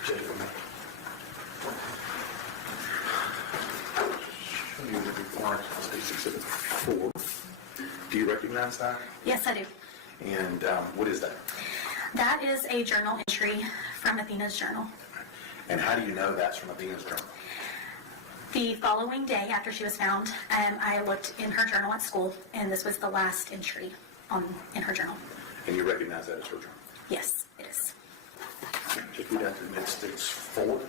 Show you the report, State's Exhibit 4. Do you recognize that? Yes, I do. And what is that? That is a journal entry from Athena's journal. And how do you know that's from Athena's journal? The following day after she was found, I looked in her journal at school, and this was the last entry in her journal. And you recognize that as her journal? Yes, it is. Just read out the Mid-States 4.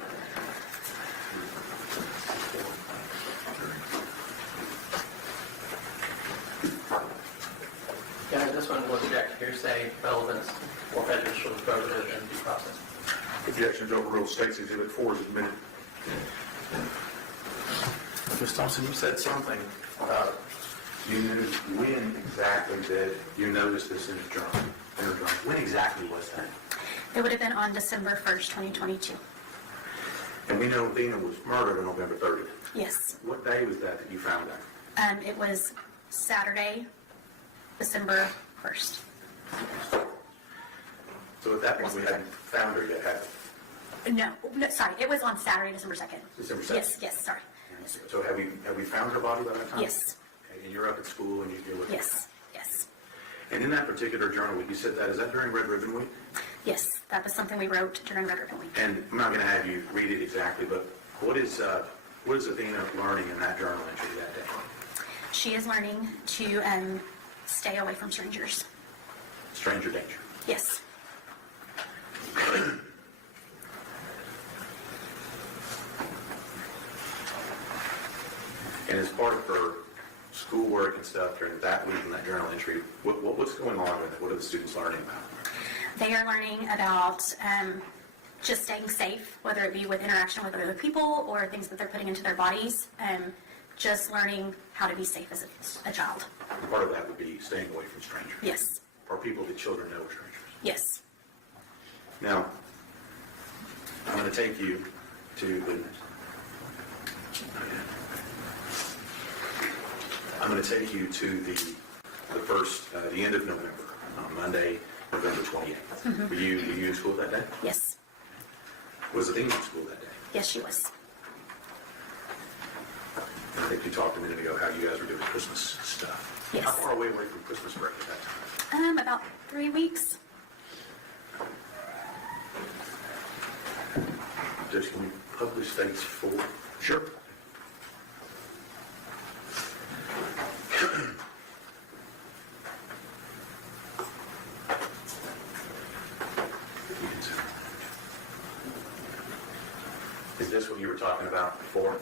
Yeah, this one will object to hearsay, relevance, or prejudicial exposure, and due process. Objections overruled. State's Exhibit 4 is admitted. Ms. Thompson, you said something about you knew when exactly that you noticed this in her journal. When exactly was that? It would have been on December 1st, 2022. And we know Athena was murdered on November 30th. Yes. What day was that you found that? It was Saturday, December 1st. So at that point, we hadn't found her yet, had we? No, sorry. It was on Saturday, December 2nd. December 2nd? Yes, sorry. So have we found her body by that time? Yes. Okay, and you're up at school and you deal with it? Yes. And in that particular journal, you said that, is that during Red Ribbon Week? Yes, that was something we wrote during Red Ribbon Week. And I'm not going to have you read it exactly, but what is Athena learning in that journal entry that day? She is learning to stay away from strangers. Stranger danger. Yes. And as part of her schoolwork and stuff during that week and that journal entry, what's going on with it? What are the students learning about? They are learning about just staying safe, whether it be with interaction with other people or things that they're putting into their bodies. Just learning how to be safe as a child. And part of that would be staying away from strangers. Yes. Or people that children know are strangers. Yes. Now, I'm going to take you to the end of November, on Monday, November 28th. Mm-hmm. Were you in school that day? Yes. Was Athena in school that day? Yes, she was. I think you talked a minute ago how you guys were doing Christmas stuff. Yes. How far away from Christmas break at that time? About 3 weeks. Judge, can we publish dates for? Sure. Is this what you were talking about before?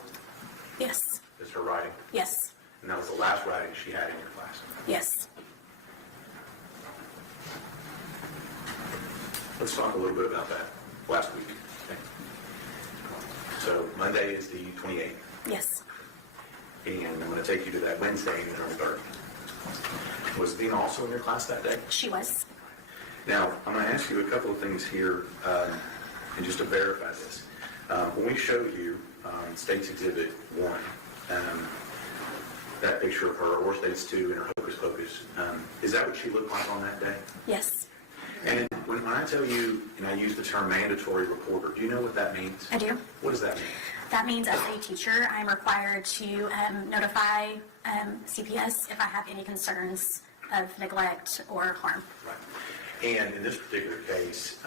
Yes. Is her writing? Yes. And that was the last writing she had in your class? Yes. Let's talk a little bit about that last week. Okay. So Monday is the 28th, Yes. and I'm going to take you to that Wednesday, November 3rd. Was Athena also in your class that day? She was. Now, I'm going to ask you a couple of things here, and just to verify this. When we showed you States Exhibit 1, that picture of her, or States 2 in her Hocus Pocus, is that what she looked like on that day? Yes. And when I tell you, and I use the term mandatory reporter, do you know what that means? I do. What does that mean? That means as a teacher, I'm required to notify CPS if I have any concerns of neglect or harm. Right. And in this particular case,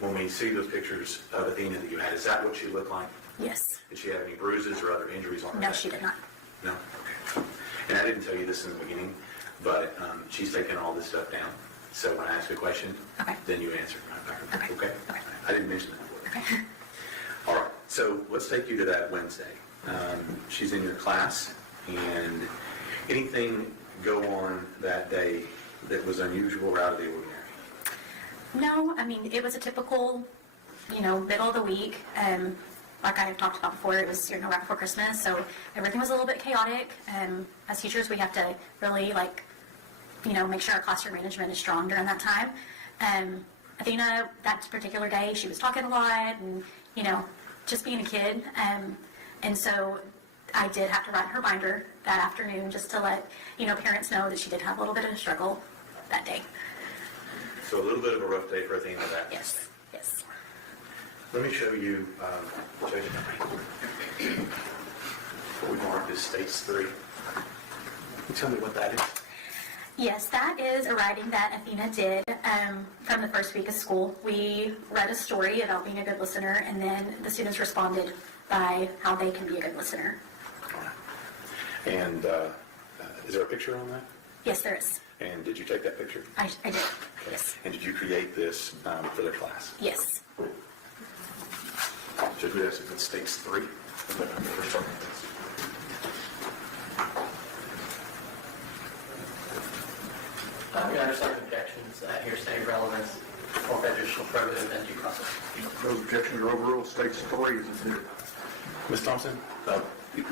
when we see those pictures of Athena that you had, is that what she looked like? Yes. Did she have any bruises or other injuries on her No, back? she did not. No? Okay. And I didn't tell you this in the beginning, but she's taken all this stuff down. So when I ask a question, Okay. then you answer. Okay. Okay? Okay. I didn't mention that before. Okay. All right. So let's take you to that Wednesday. She's in your class, and anything go on that day that was unusual or out of the ordinary? No, I mean, it was a typical, middle of the week. Like I talked about before, it was, right before Christmas, so everything was a little bit chaotic. As teachers, we have to really, make sure our classroom management is strong during that time. Athena, that particular day, she was talking a lot and, just being a kid. And so I did have to write her binder that afternoon just to let, parents know that she did have a little bit of a struggle that day. So a little bit of a rough day for Athena that Yes, yes. Let me show you, what we marked as States 3. Can you tell me what that is? Yes, that is a writing that Athena did from the first week of school. We read a story about being a good listener, and then the students responded by how they can be a good listener. And is there a picture on that? Yes, there is. And did you take that picture? I did. Yes. And did you create this for their class? Yes. Should we ask if it's States 3? We understand objections, hearsay, relevance, or prejudicial probative and due process. Those objections are overruled. States 3 is admitted. Ms. Thompson,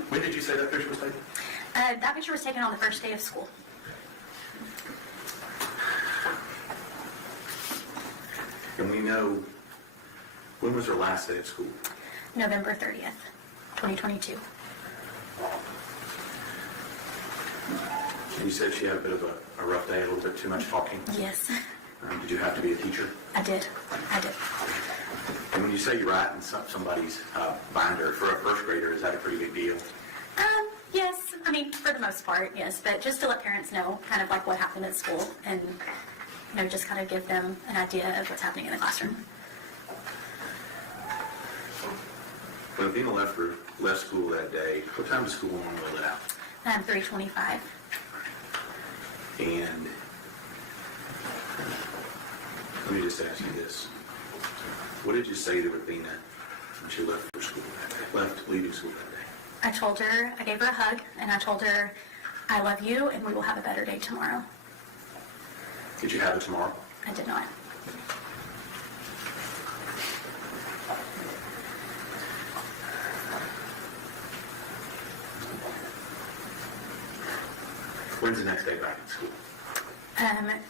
when did you say that picture was taken? That picture was taken on the first day of school. And we know, when was her last day of school? November 30th, 2022. And you said she had a bit of a rough day, a little bit too much talking. Yes, Did you have to be a teacher? I did. And when you say you write in somebody's binder for a first grader, is that a pretty big deal? Yes, I mean, for the most part, yes, but just to let parents know kind of like what happened at school and, just kind of give them an idea of what's happening in the classroom. When Athena left school that day, what time does school normally let out? 3:25. And let me just ask you this. What did you say to Athena when she left for school that day, leaving school that day? I told her, I gave her a hug, and I told her, I love you, and we will have a better day tomorrow. Did you have it tomorrow? I did not. When's the next day back in school?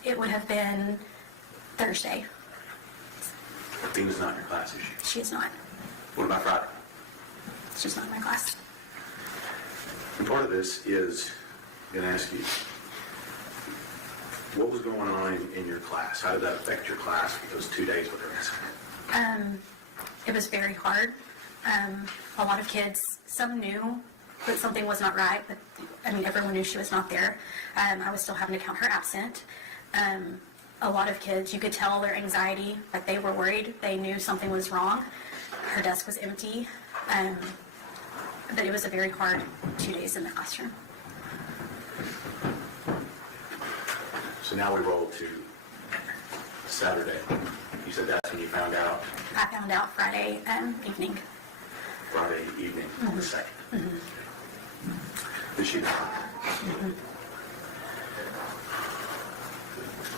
It would have been Thursday. Athena's not in your class, is she? She is not. What about Friday? She's not in my class. And part of this is, I'm going to ask you, what was going on in your class? How did that affect your class for those 2 days with her missing? It was very hard. A lot of kids, some knew that something was not right, but everyone knew she was not there. I was still having to count her absent. A lot of kids, you could tell their anxiety, like they were worried. They knew something was wrong. Her desk was empty. But it was a very hard 2 days in the classroom. So now we roll to Saturday. You said that's when you found out? I found out Friday evening. Friday evening on the 2nd. Did she know?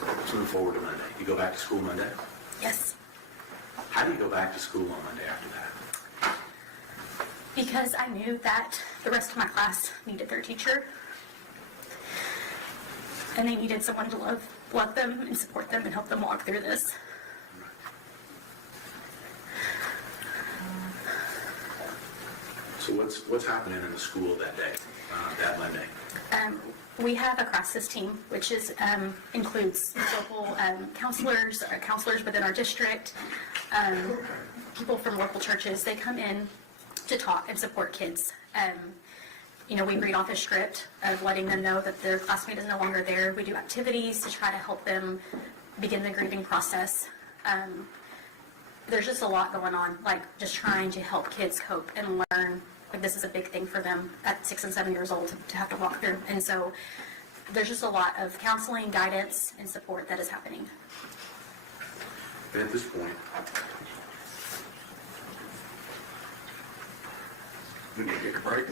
Let's move forward to Monday. You go back to school Monday? Yes. How do you go back to school on Monday after that? Because I knew that the rest of my class needed their teacher. And they needed someone to love them and support them and help them walk through this. So what's happening in the school that day, that Monday? We have a crisis team, which includes local counselors within our district, people from local churches. They come in to talk and support kids. We read off a script of letting them know that their classmate is no longer there. We do activities to try to help them begin the grieving process. There's just a lot going on, like just trying to help kids cope and learn. Like this is a big thing for them at 6 and 7 years old to have to walk through. And so there's just a lot of counseling, guidance, and support that is happening. And at this point, We need to take a break.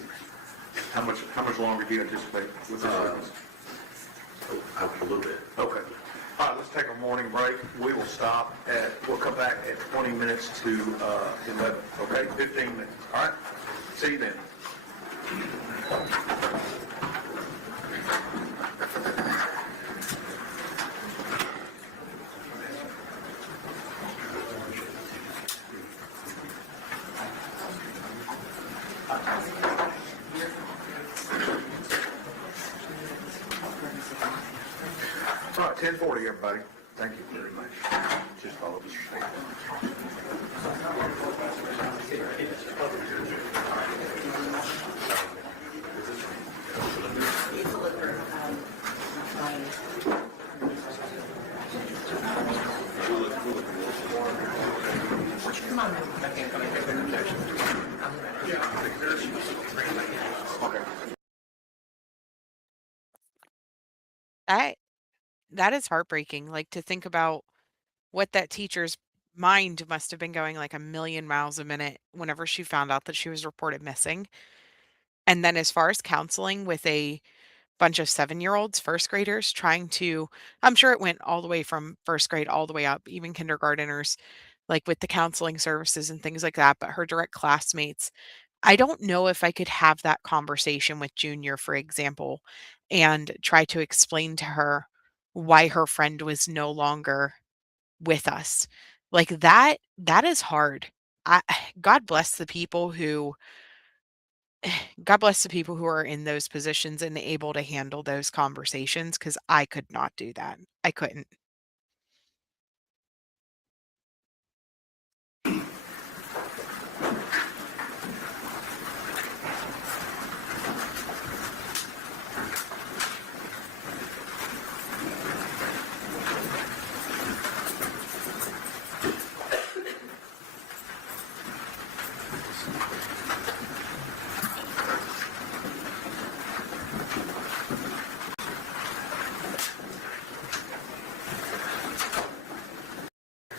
How much longer do you anticipate with this service? a little bit. Okay. All right, let's take a morning break. We'll come back at 20 minutes to 11, okay? 15 minutes, all right? See you then. All right, 10:40, everybody. Thank you very much. Just follow this. That is heartbreaking, like, to think about what that teacher's mind must have been going like a million miles a minute whenever she found out that she was reported missing. And then as far as counseling with a bunch of 7-year-olds, first graders trying to I'm sure it went all the way from first grade all the way up, even kindergarteners, like, with the counseling services and things like that, but her direct classmates, I don't know if I could have that conversation with Junior, for example, and try to explain to her why her friend was no longer with us. Like, that is hard. I God bless the people who God bless the people who are in those positions and able to handle those conversations, because I could not do that. I couldn't.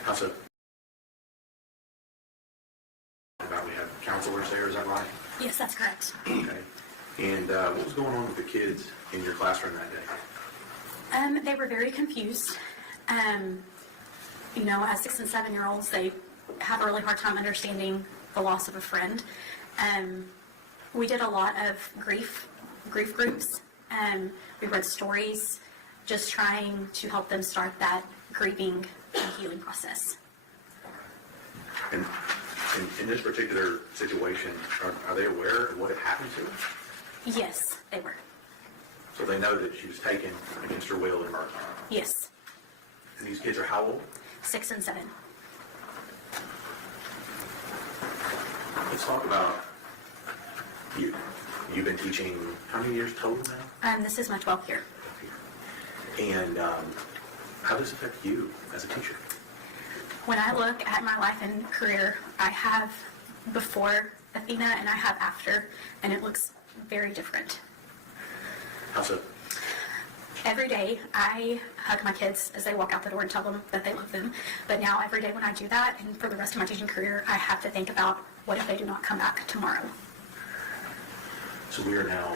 Also, we have counselors there, is that right? Yes, that's correct. Okay. And what was going on with the kids in your classroom that day? They were very confused. You know, as 6 and 7 year olds, they have a really hard time understanding the loss of a friend. We did a lot of grief groups. We read stories, just trying to help them start that grieving and healing process. And in this particular situation, are they aware of what had happened to her? Yes, they were. So they know that she was taken against her will and murdered. Yes, And these kids are how old? 6 and 7. Let's talk about you. You've been teaching how many years total now? This is my 12th year. And how does it affect you as a teacher? When I look at my life and career, I have before Athena and I have after, and it looks very different. How so? Every day I hug my kids as they walk out the door and tell them that they love them. But now every day when I do that, and for the rest of my teaching career, I have to think about what if they do not come back tomorrow. So we are now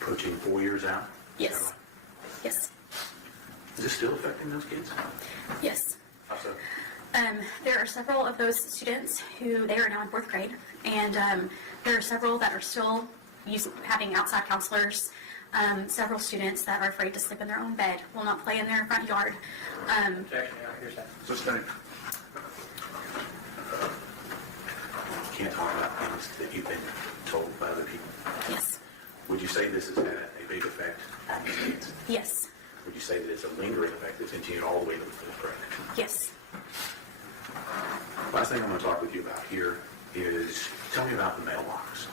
approaching 4 years out? Yes. Yes. Is this still affecting those kids? Yes. How so? There are several of those students who they are now in 4th grade, and there are several that are still having outside counselors. Several students that are afraid to sleep in their own bed, will not play in their front yard. Sustained. Can't talk about things that you've been told by other people. Yes. Would you say this has had a big effect on these kids? Yes. Would you say that it's a lingering effect that's continued all the way to the 4th grade? Yes. Last thing I'm going to talk with you about here is tell me about the mailbox.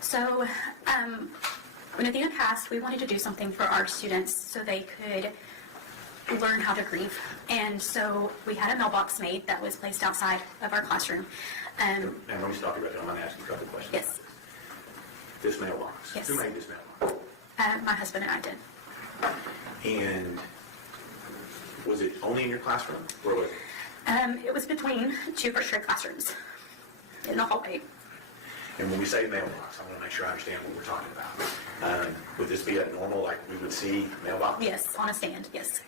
So, when Athena passed, we wanted to do something for our students so they could learn how to grieve. And so we had a mailbox made that was placed outside of our classroom. And let me stop you right there. I'm going to ask you a couple of questions. Yes. This mailbox. Yes. Who made this mailbox? My husband and I did. And was it only in your classroom? Where was it? It was between 2 first grade classrooms in the hallway. And when we say mailbox, I want to make sure I understand what we're talking about. Would this be a normal, like we would see mailbox? Yes, on a stand, yes.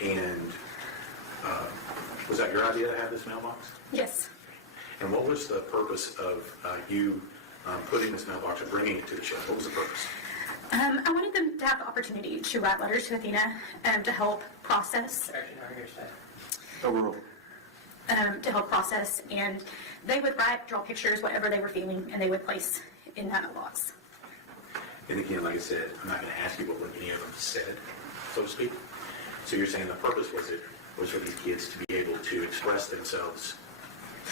And was that your idea to have this mailbox? Yes. And what was the purpose of you putting this mailbox or bringing it to the show? What was the purpose? I wanted them to have the opportunity to write letters to Athena to help process. To help process, and they would write, draw pictures, whatever they were feeling, and they would place in that mailbox. And again, like I said, I'm not going to ask you what any of them said, so to speak. So you're saying the purpose was for these kids to be able to express themselves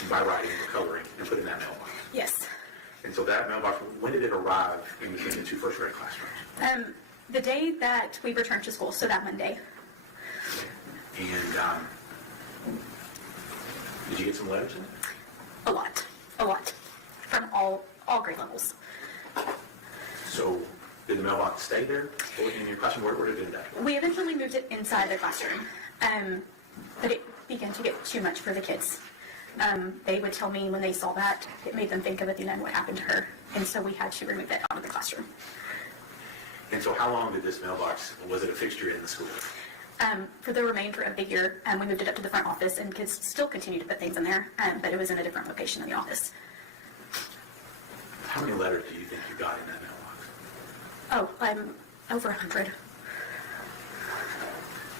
by writing or coloring and put in that mailbox. Yes. And so that mailbox, when did it arrive in between the 2 first grade classrooms? The day that we returned to school, so that Monday. And did you get some letters in it? A lot, from all grade levels. So did the mailbox stay there in your classroom? Where did it end up? We eventually moved it inside the classroom, but it began to get too much for the kids. They would tell me when they saw that, it made them think of Athena and what happened to her, and so we had to remove it out of the classroom. And so how long did this mailbox, was it a fixture in the school? For the remainder of the year, we moved it up to the front office, and kids still continue to put things in there, but it was in a different location in the office. How many letters do you think you got in that mailbox? Over 100.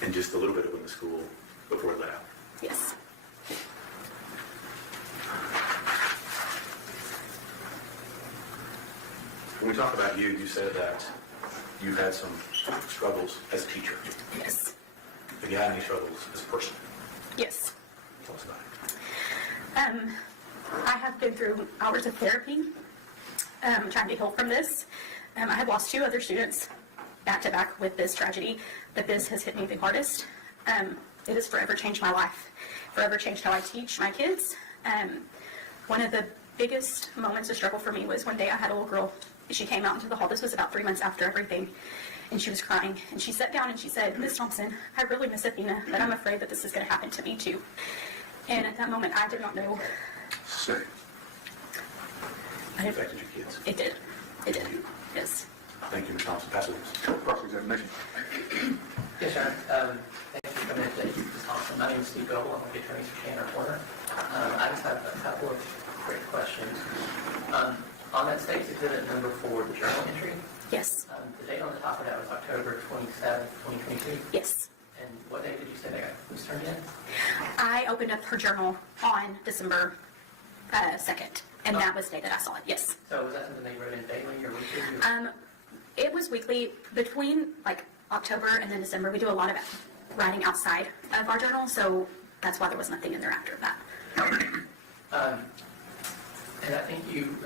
And just a little bit of in the school before it let out? Yes. When we talk about you, you said that you had some struggles as a teacher. Yes. Have you had any struggles as a person? Yes. Tell us about it. I have been through hours of therapy, trying to heal from this. I have lost 2 other students back to back with this tragedy, but this has hit me the hardest. It has forever changed my life, forever changed how I teach my kids. One of the biggest moments of struggle for me was one day I had a little girl. She came out into the hall. This was about 3 months after everything, and she was crying. And she sat down and she said, "Miss Thompson, I really miss Athena, but I'm afraid that this is going to happen to me too." And at that moment, I did not know. Say. It affected your kids. It did. It did. Yes. Thank you, Ms. Thompson. Pass it on. Cross-examination. Yes, sir. Thank you for coming in today, Ms. Thompson. My name is Steve Goble. I'm with the attorneys for Tanner Corner. I just have a couple of quick questions. On that state's exhibit number 4, the journal entry, Yes. the date on the top of that was October 27th, 2022. Yes. And what date did you say that was turned in? I opened up her journal on December 2nd, and that was the day that I saw it. Yes. So was that something they wrote in daily or weekly? Or? It was weekly. Between like October and then December, we do a lot of writing outside of our journal, so that's why there was nothing in there after that. And I think you,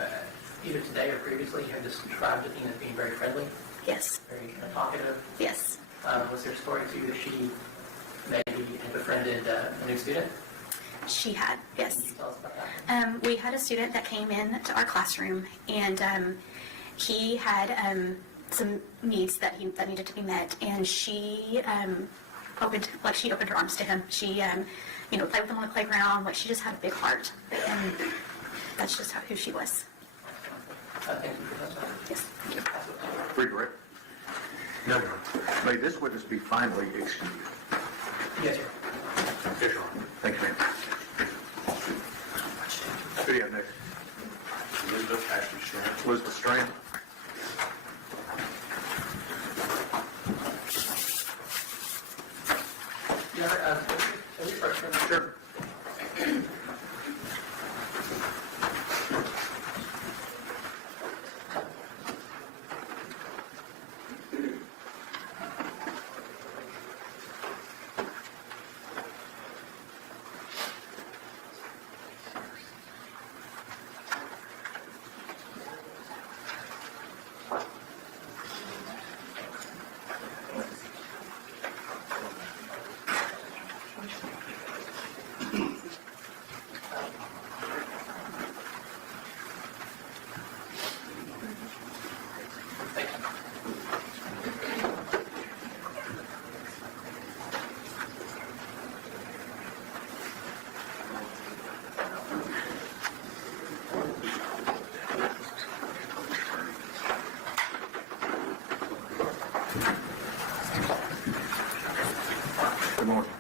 either today or previously, have described Athena as being very friendly, Yes. very kind of talkative. Yes. Was there a story too that she maybe had befriended a new student? She had. Can Yes. you tell us about that? We had a student that came in to our classroom, and he had some needs that needed to be met, and she opened her arms to him. She played with him on the playground. Like, she just had a big heart, and that's just who she was. Thank you for that. Yes. Thank you. Redirect. No, Your Honor. May this witness be finally excused? Yes, sir. Yes, Your Honor. Thank you, ma'am. Who do you have next? Elizabeth Ashley Strand. Elizabeth Strand. Can we start from Sure. Good morning.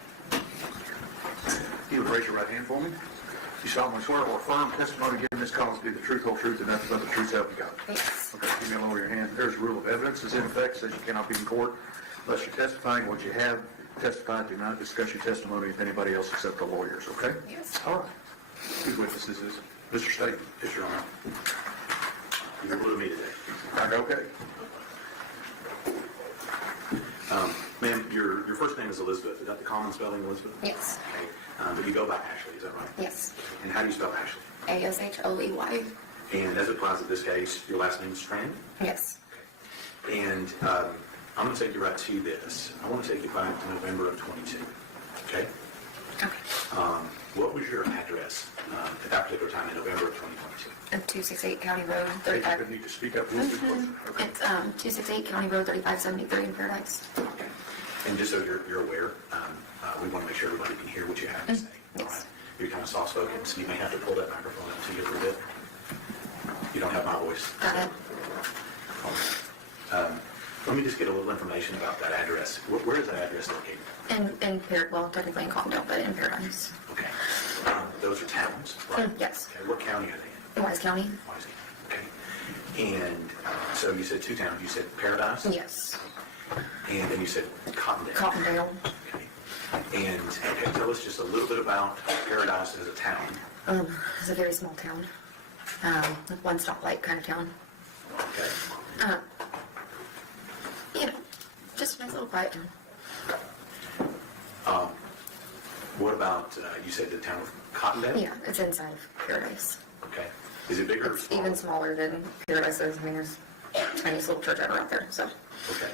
You would raise your right hand for me. You solemnly swear or affirm testimony given this cause to be the truth, whole truth, and nothing but the truth, so help you God. Yes. Okay, give me a lower your hand. There's a rule of evidence that's in effect, says you cannot be in court unless you're testifying what you have testified. Do not discuss your testimony with anybody else except the lawyers, okay? Yes. All right. Whose witnesses is it? Mr. State? Yes, Your Honor. You're with me today. Okay. Ma'am, your first name is Elizabeth. Is that the common spelling, Elizabeth? Yes. Okay. But you go by Ashley, is that right? Yes. And how do you spell Ashley? ASHOEY. And as it applies to this case, your last name is Strand? Yes. And I'm going to take you right to this. I want to take you back to November of 22. Okay? Okay. What was your address at that particular time in November of 2022? 268 County Road Hey, you 35. need to speak up a little bit closer. Okay. It's 268 County Road 3573 in Paradise. Okay. And just so you're aware, we want to make sure everybody can hear what you have to say. All Yes. right? You're kind of soft-spoken, so you may have to pull that microphone up to you a little bit. You don't have my voice. Got it. Let me just get a little information about that address. Where is that address located? Well, technically in Calmdale, but in Paradise. Okay. Those are towns, right? Yes. Okay. What county are they in? In Wise County? Wise County. Okay. And so you said two towns. You said Paradise? Yes. And then you said Cottondale. Cottondale. Okay. And okay, tell us just a little bit about Paradise as a town. It's a very small town. One stoplight kind of town. Okay. Just a nice little quiet town. What about, you said the town of Cottondale? Yeah, it's inside of Paradise. Okay. Is it bigger or It's smaller? even smaller than Paradise is. I mean, there's a tiniest little church ever out there, so. Okay.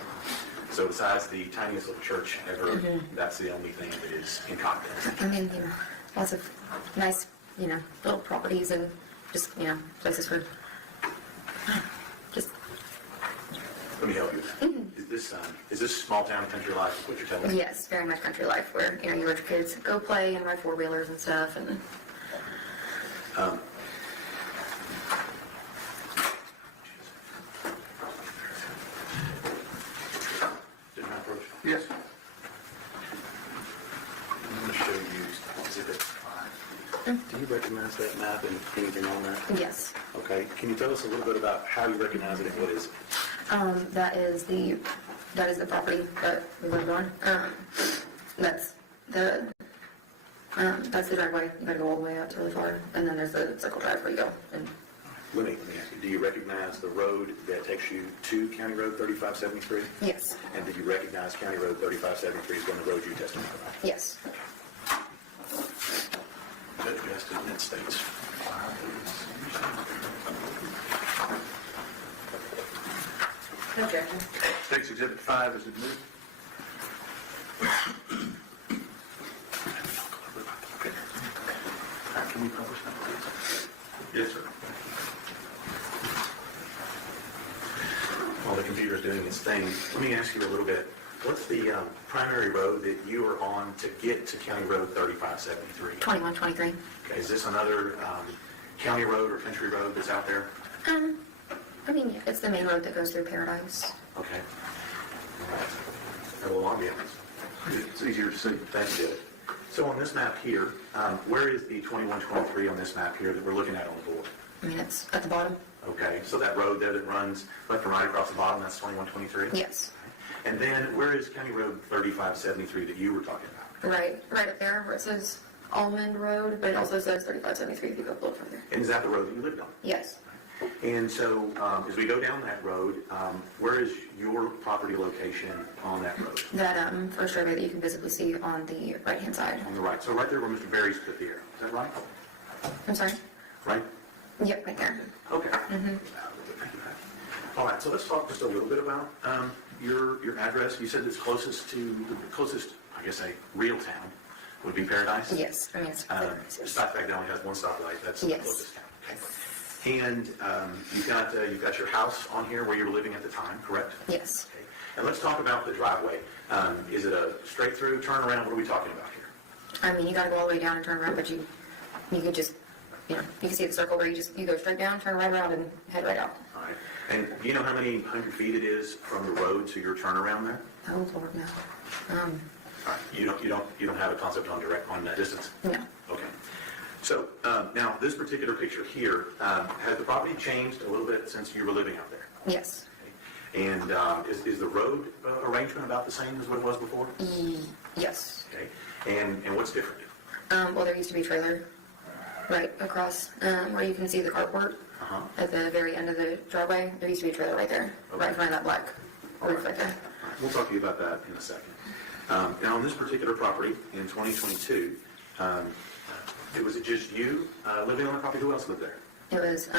So besides the tiniest little church ever, that's the only thing that is in Cottondale? I mean, lots of nice, little properties and just, places for, just, Let me help you. Is this small town country life, is what you're telling me? yes, very much country life where, you let your kids go play and ride four-wheelers and stuff and, recognize that map and anything on that? Yes. Okay. Can you tell us a little bit about how you recognize it and what is it? That is the property that we lived on. That's the driveway. You gotta go all the way out to the far, and then there's the circle drive where you go. And Let me ask you, do you recognize the road that takes you to County Road 3573? yes, And do you recognize County Road 3573 is one of the roads you testified about? yes. Judge Best in the States. Objection. State's Exhibit 5 is admitted. Can we publish that, please? Yes, sir. While the computer's doing its thing, let me ask you a little bit. What's the primary road that you are on to get to County Road 3573? 2123. Okay, is this another county road or country road that's out there? I mean, it's the main road that goes through Paradise. Okay. All right. That will log in. It's easier to see. That's good. So on this map here, where is the 2123 on this map here that we're looking at on the board? I mean, it's at the bottom. Okay, so that road there that runs left and right across the bottom, that's 2123? Yes. And then where is County Road 3573 that you were talking about? Right up there where it says Almond Road, but it also says 3573 if you go a little further. And is that the road that you lived on? Yes. And so as we go down that road, where is your property location on that road? That first driveway that you can visibly see on the right-hand side. On the right. So right there where Mr. Berry's put the arrow. Is that right? I'm sorry? Right? Yep, right there. Okay. All right, so let's talk just a little bit about your address. You said it's closest, I guess, a real town would be Paradise? Yes. I mean, it's Paradise, yes. Stop back down, it has one stoplight. That's the Yes. closest town. Okay. And you've got your house on here where you were living at the time, correct? Yes. Okay. And let's talk about the driveway. Is it a straight through turnaround? What are we talking about here? I mean, you gotta go all the way down and turn around, but you could just, you can see the circle where you go straight down, turn right around, and head right out. All right. And do you know how many hundred feet it is from the road to your turnaround there? Oh, Lord, no. All right. You don't have a concept on distance? No. Okay. So now this particular picture here, has the property changed a little bit since you were living out there? Yes. Okay. And is the road arrangement about the same as what it was before? Yes. Okay. And what's different? Well, there used to be a trailer right across where you can see the carport. At the very end of the driveway, there used to be a trailer right there, right in front of that black roof right there. All right. We'll talk to you about that in a second. Now on this particular property in 2022, was it just you living on the property? Who else lived there? It was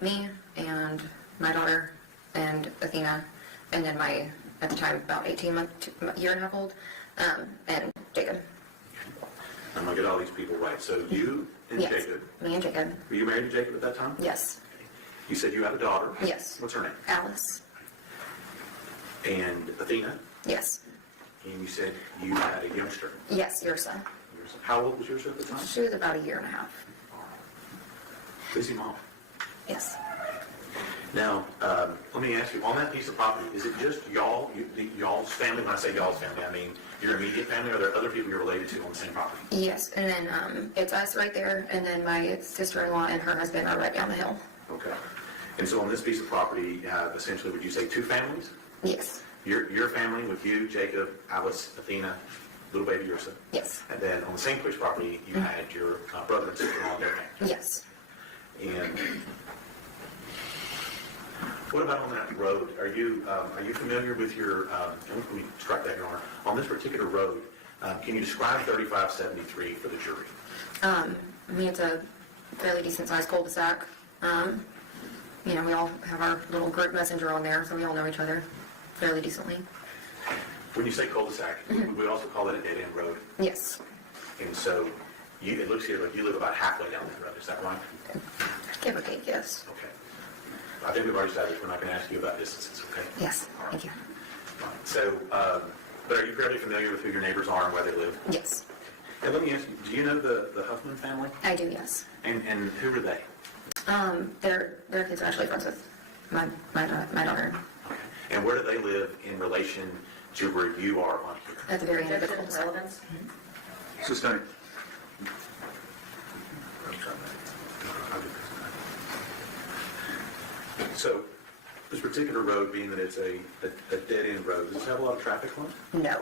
me and my daughter and Athena, and then my, at the time, about 18 months, year and a half old, and Jacob. I'm going to get all these people right. So you and Yes. Jacob. Me and Jacob. Were you married to Jacob at that time? Yes. You said you had a daughter? Yes. What's her name? Alice. And Athena? Yes. And you said you had a youngster. Yes, your son. How old was yours at the time? She was about a year and a half. Busy mom. Yes. Now, let me ask you, on that piece of property, is it just y'all's family? When I say y'all's family, I mean your immediate family, or are there other people you're related to on the same property? Yes, and then it's us right there, and then my sister-in-law and her husband are right down the hill. Okay. And so on this piece of property, essentially, would you say two families? Yes. Your family with you, Jacob, Alice, Athena, little baby Ursa. Yes. And then on the same piece of property, you had your brother and sister-in-law and their family. Yes. And what about on that road? Are you familiar with your? Let me strike that your honor. On this particular road, can you describe 3573 for the jury? I mean, it's a fairly decent-sized cul-de-sac. We all have our little group messenger on there, so we all know each other fairly decently. When you say cul-de-sac, we also call it a dead-end road. Yes. And so it looks here like you live about halfway down that road. Is that right? Give or take, yes. Okay. I think we've already established we're not going to ask you about distances, okay? Yes, thank you. So, but are you fairly familiar with who your neighbors are and where they live? Yes, And let me ask you, do you know the Huffman family? I do, yes. And who are they? Their kids are actually friends with my daughter Okay. And where do they live in relation to where you are on here? at the very end of the Objection, cul-de-sac. relevance. Sustained. So, this particular road, being that it's a dead-end road, does it have a lot of traffic on it? No.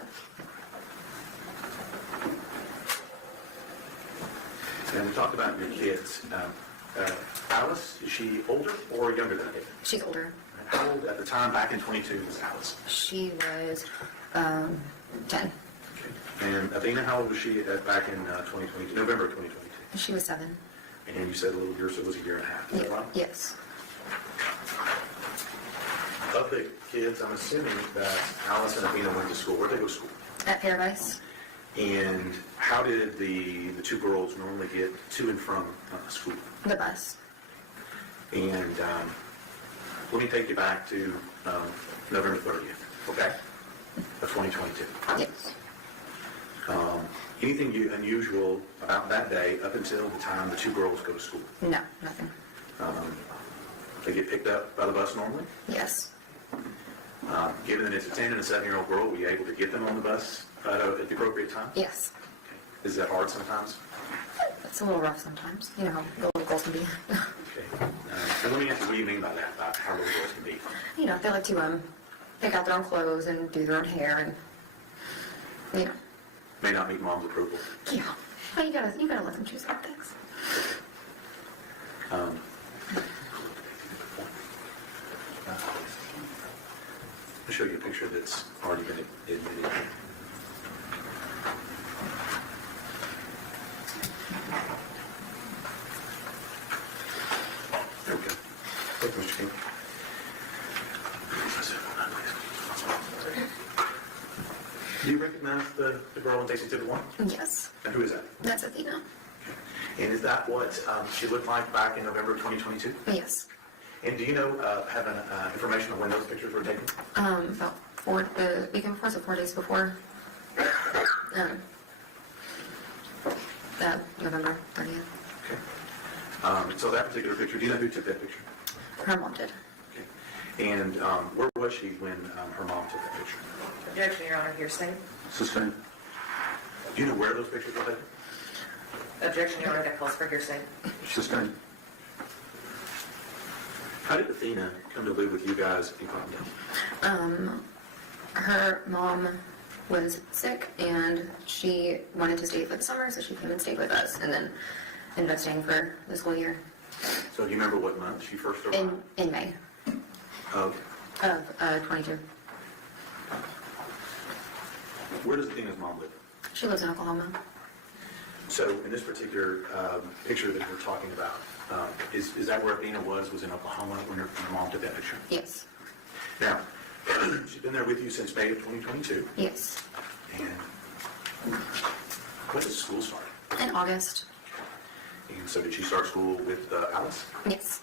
And we talked about your kids. Alice, is she older or younger than Athena? She's older. How old at the time, back in 22, was Alice? She was 10. And Athena, how old was she back in 2022, November of 2022? She was 7. And you said a little girl, so it was a year and a half, is that right? Yes. Of the kids, I'm assuming that Alice and Athena went to school. Where'd they go to school? At Paradise. And how did the two girls normally get to and from school? The bus. And let me take you back to November 30th, okay, of 2022. Yes. Anything unusual about that day up until the time the two girls go to school? No, nothing. They get picked up by the bus normally? Yes. Given that it's a 10 and a 7-year-old girl, were you able to get them on the bus at the appropriate time? Yes. Okay. Is that hard sometimes? It's a little rough sometimes. You know how little girls can be. Okay. And let me ask you, what do you mean by that, about how little girls can be? You know, they like to pick out their own clothes and do their own hair and, you know. May not meet mom's approval. Yeah. Well, you gotta let them choose their things. I'll show you a picture that's already been admitted. There we go. Thank you, Mr. King. Do you recognize the girl in Exhibit 1? Yes. And who is that? That's Athena. And is that what she looked like back in November of 2022? Yes. And do you know, have information on when those pictures were taken? About the weekend before, so 4 days before. November 30th. Okay. So that particular picture, do you know who took that picture? Her mom did. Okay. And where was she when her mom took that picture? Objection, Your Honor, hearsay. Sustained. Do you know where those pictures were taken? Objection, Your Honor, that calls for hearsay. Sustained. How did Athena come to live with you guys in Cottontail? Her mom was sick and she wanted to stay for the summer, so she came and stayed with us and then ended up staying for the school year. So do you remember what month she first arrived? In May Of of 22. where does Athena's mom live? She lives in Oklahoma. So in this particular picture that we're talking about, is that where Athena was in Oklahoma when her mom took that picture? Yes. Now, she's been there with you since May of 2022. Yes. And when does school start? In August. And so did she start school with Alice? Yes.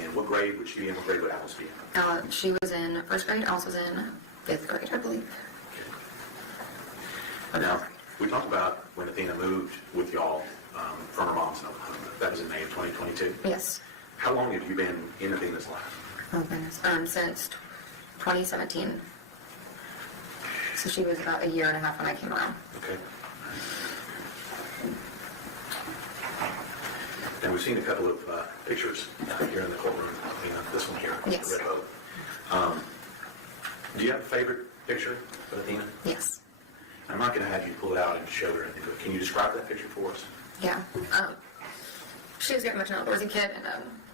And what grade would she be in? What grade would Alice be in? She was in first grade. Alice was in 5th grade, I believe. Now, we talked about when Athena moved with y'all from her mom's in Oklahoma. That was in May of 2022. Yes. How long have you been in Athena's life? Oh, goodness. Since 2017. So she was about a year and a half when I came around. Okay. And we've seen a couple of pictures here in the courtroom. This one here, Yes. the red boat. Do you have a favorite picture of Athena? Yes. I'm not going to have you pull it out and show her anything, but can you describe that picture for us? Yeah. She was very much an outdoorsy kid, and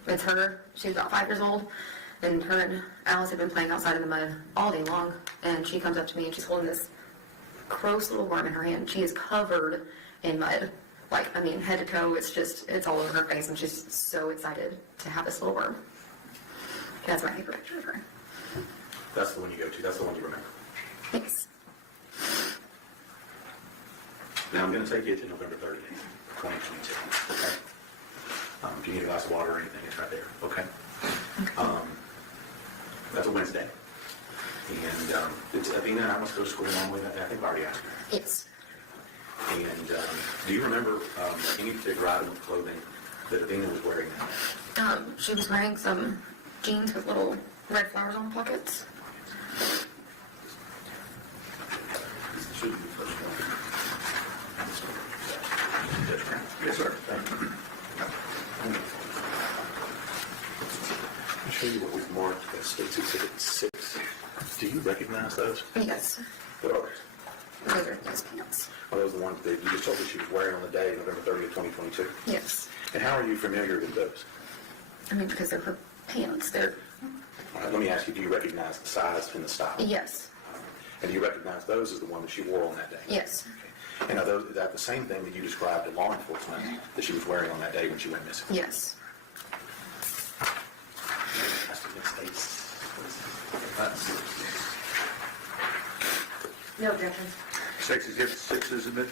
with her, she was about 5 years old, and her and Alice had been playing outside in the mud all day long, and she comes up to me and she's holding this gross little worm in her hand. She is covered in mud. Like, I mean, head to toe, it's all over her face, and she's so excited to have this little worm. That's my favorite picture of her. That's the one you go to. That's the one you remember. Thanks. Now I'm going to take you to November 30th, 2022. Okay? If you need a glass of water or anything, it's right there. Okay? That's a Wednesday. And it's Athena and I must go to school normally. I think I already asked her. Yes. And do you remember any particular item of clothing that Athena was wearing? She was wearing some jeans with little red flowers on the pockets. Should be the first one. Yes, sir. Thank you. tell you what we've marked as State's Exhibit 6. Do you recognize those? Yes. What are they? Those are those pants. Are those the ones that you just told us she was wearing on the day, November 30th, 2022? Yes. And how are you familiar with those? I mean, because they're her pants. They're, All right, let me ask you, do you recognize the size and the style? yes. And do you recognize those as the one that she wore on that day? Yes. And are those, is that the same thing that you described to law enforcement that she was wearing on that day when she went missing? Yes. No objection. State's Exhibit 6 is admitted.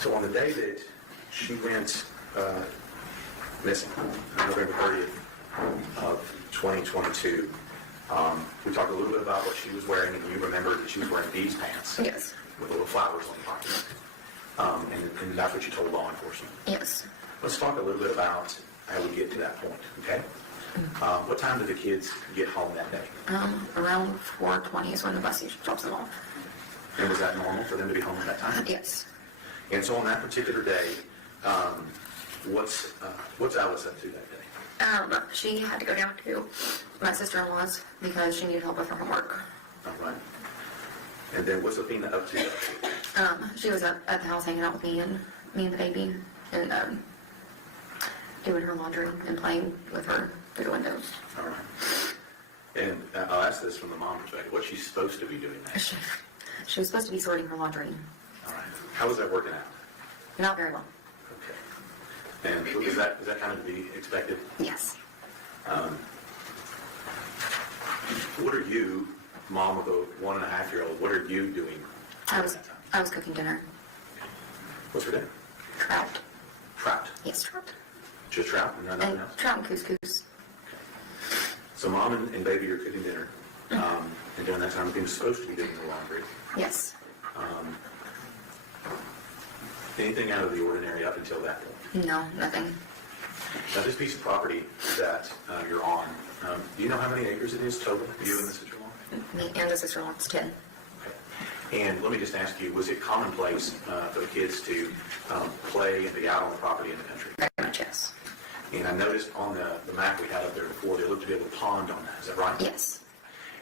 So on the day that she went missing, November 30th of 2022, we talked a little bit about what she was wearing, and you remembered that she was wearing these pants Yes. with little flowers on the pocket. And that's what you told law enforcement. Yes. Let's talk a little bit about how we get to that point, okay? What time did the kids get home that day? Around 4:20 is when the bus usually drops them off. And was that normal for them to be home at that time? Yes. And so on that particular day, what's Alice up to that day? She had to go down to my sister-in-law's because she needed help with her homework. All right. And then what's Athena up to that day? She was at the house hanging out with me and the baby and doing her laundry and playing with her through the windows. All right. And I'll ask this from the mom perspective. What's she supposed to be doing there? She was supposed to be sorting her laundry. All right. How was that working out? Not very well. Okay. And is that kind of to be expected? Yes. What are you, mom of a 1.5-year-old, what are you doing I at was that time? I was cooking dinner. What's for dinner? Trout. Trout. Yes, trout. Just trout and nothing And else? trout and couscous. So mom and baby are cooking dinner. And during that time, Athena's supposed to be doing the laundry. Yes. Anything out of the ordinary up until that point? No, nothing. Now, this piece of property that you're on, do you know how many acres it is total, you and the sister-in-law? Me and the sister-in-law, it's 10. Okay. And let me just ask you, was it commonplace for the kids to play and be out on the property in the country? Very much, yes. And I noticed on the map we had up there before, there looked to be a little pond on that, is that right? Yes.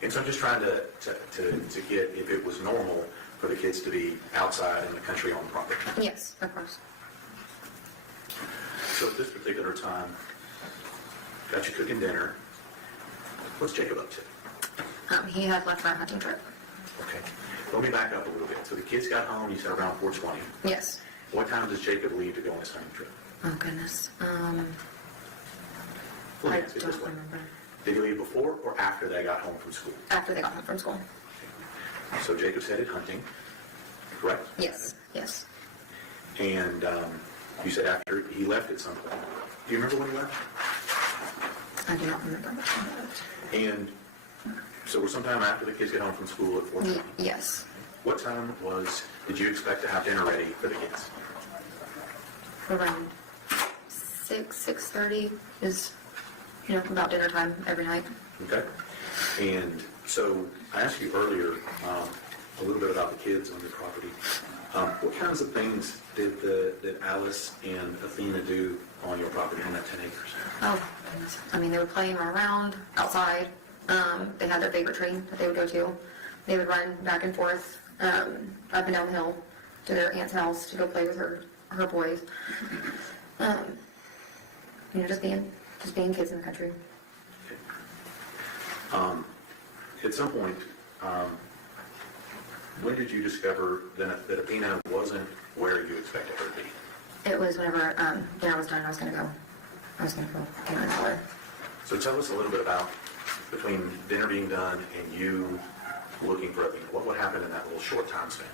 And so I'm just trying to get if it was normal for the kids to be outside in the country on the property. Yes, of course. So at this particular time, got you cooking dinner. What's Jacob up to? He had left for a hunting trip. Okay. Let me back up a little bit. So the kids got home, you said around 4:20. Yes. What time does Jacob leave to go on his hunting trip? Oh, goodness. Let me I ask it don't this way. remember. Did he leave before or after they got home from school? After they got home from school. So Jacob's headed hunting, correct? Yes. Yes. And you said after he left at some point. Do you remember when he left? I do not remember what time it was. And so we're sometime after the kids get home from school at 4:20. Yes. What time did you expect to have dinner ready for the kids? Around 6:30 is, about dinner time every night. Okay. And so I asked you earlier a little bit about the kids on your property. What kinds of things did Alice and Athena do on your property on that 10 acres? Oh, goodness. I mean, they were playing around outside. They had their favorite train that they would go to. They would run back and forth up and down the hill to their aunt's house to go play with her boys. Just being kids in the country. At some point, when did you discover that Athena wasn't where you expected her to be? It was whenever dinner was done, I was going to go get my color. So tell us a little bit about between dinner being done and you looking for Athena. What happened in that little short time span?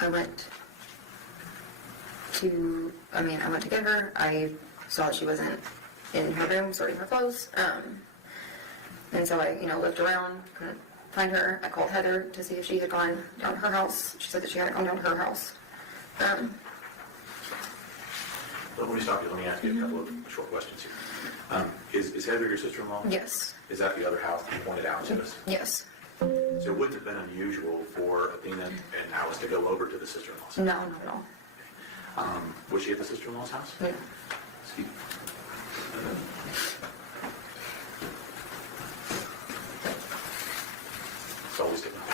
I went to get her. I saw that she wasn't in her room sorting her clothes. And so I, looked around, couldn't find her. I called Heather to see if she had gone down to her house. She said that she hadn't gone down to her house. stop you. Let me ask you a couple of short questions here. Is Heather your sister-in-law? Yes. Is that the other house that you pointed out to us? Yes. So it wouldn't have been unusual for Athena and Alice to go over to the sister-in-law's? No, not at all. Was she at the sister-in-law's house? No. Steve? It's always different.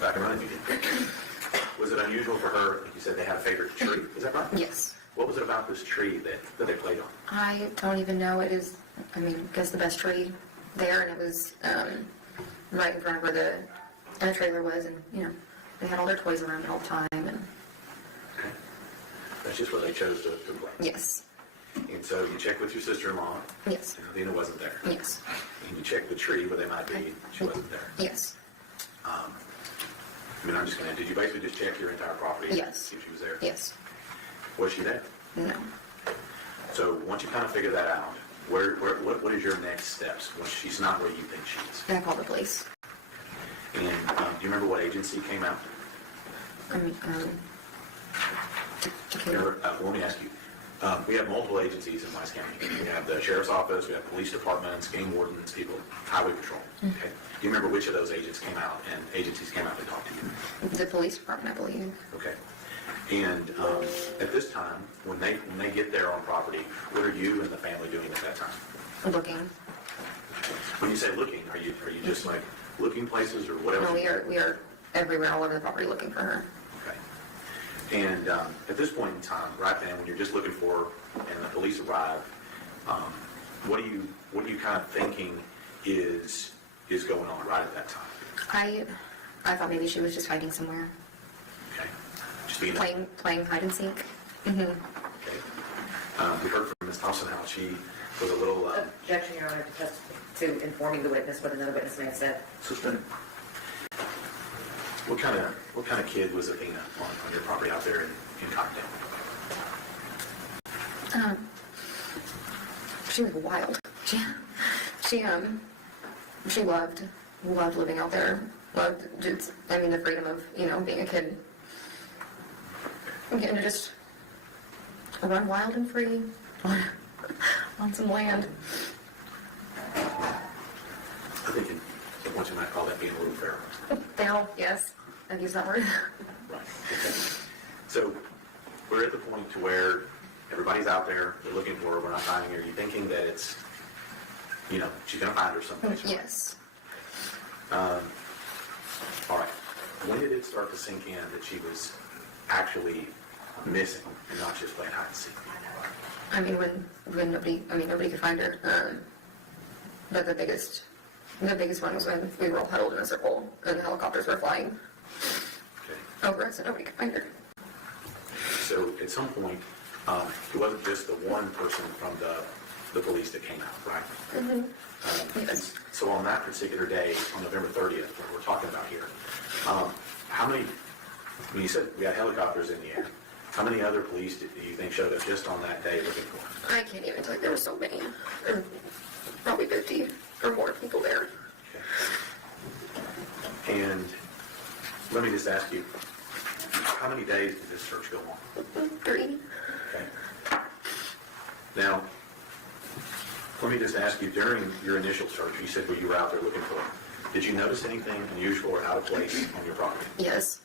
Back and running again. Was it unusual for her, like you said, they had a favorite tree, is that right? Yes. What was it about this tree that they played on? I don't even know. It is, I mean, I guess the best tree there, and it was right in front of where the trailer was, and, you know, they had all their toys around it all the time, and Okay. That's just where they chose to play. yes. And so you checked with your sister-in-law, Yes. and Athena wasn't there. Yes. And you checked the tree where they might be, she wasn't there. Yes. I mean, I'm just gonna, did you basically just check your entire property? Yes. See if she was there? Yes. Was she there? No. So once you kind of figure that out, what is your next steps when she's not where you think she is? I called the police. And do you remember what agency came out? I mean, Let me ask you. We have multiple agencies in Wise County. We have the sheriff's office, we have police departments, game wardens, people, highway patrol. Okay. Do you remember which of those agencies came out to talk to you? the police department, I believe. Okay. And at this time, when they get there on property, what are you and the family doing at that time? Looking. When you say looking, are you just like looking places or whatever? No, we are everywhere, all over the property looking for her. Okay. And at this point in time, right then, when you're just looking for her and the police arrive, what are you kind of thinking is going on right at that time? I thought maybe she was just hiding somewhere, Okay. Just being playing hide and seek. Okay. We heard from Ms. Thompson how she was a little. Objection, Your Honor, to informing the witness what another witness may have said. Suspended. What kind of kid was Athena on your property out there in Cottondale? She was wild. She loved living out there. Loved just, I mean, the freedom of, you know, being a kid. And getting to just run wild and free on some land. I think at once you might call that being a little feral. Feral, yes. I've used that word. Right. Okay. So we're at the point to where everybody's out there, they're looking for her, we're not finding her. You're thinking that it's, you know, she's going to find her someplace. Right? Yes. All right. When did it start to sink in that she was actually missing and not just playing hide and seek? I mean, when nobody could find her. But the biggest one was when we were all huddled in a circle and the helicopters were flying Okay. over us and nobody could find her. So at some point, it wasn't just the one person from the police that came out, right? Mm-hmm. Yes. So on that particular day, on November 30th, what we're talking about here, how many, when you said we had helicopters in the air, how many other police do you think showed up just on that day looking for her? I can't even tell you, there were so many. There were probably 50 or more people there. Okay. And let me just ask you, how many days did this search go on? 3. Okay. Now, let me just ask you, during your initial search, you said where you were out there looking for her, did you notice anything unusual or out of place on your property? Yes.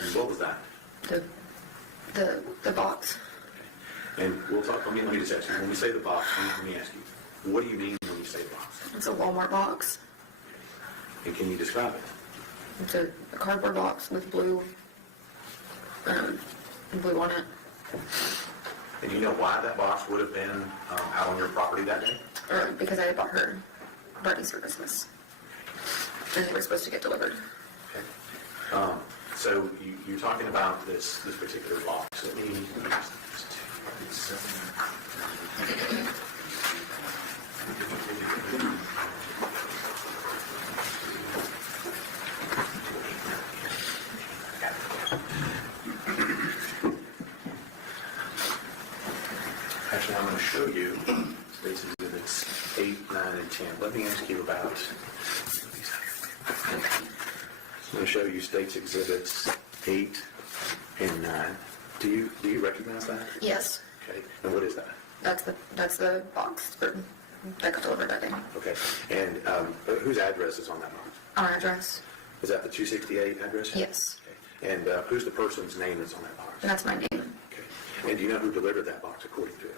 And what was that? The box. Okay. And we'll talk, let me just ask you, when we say the box, let me ask you, what do you mean when you say box? It's a Walmart box. And can you describe it? It's a cardboard box with blue on it. And you know why that box would have been out on your property that day? Because I had bought her birthday services. And they were supposed to get delivered. Okay. So you're talking about this particular box. Let me Actually, I'm going to show you Stacy's Exhibits 8 and 10. Let me ask you about, I'm going to show you States Exhibits 8 and 9. Do you recognize that? Yes, Okay, and what is that? that's the box that got delivered that day. Okay, and whose address is on that box? Our address, Is that the 268 address? yes, Okay. And who's the person's name that's on that box? and that's my name. Okay. And do you know who delivered that box according to it?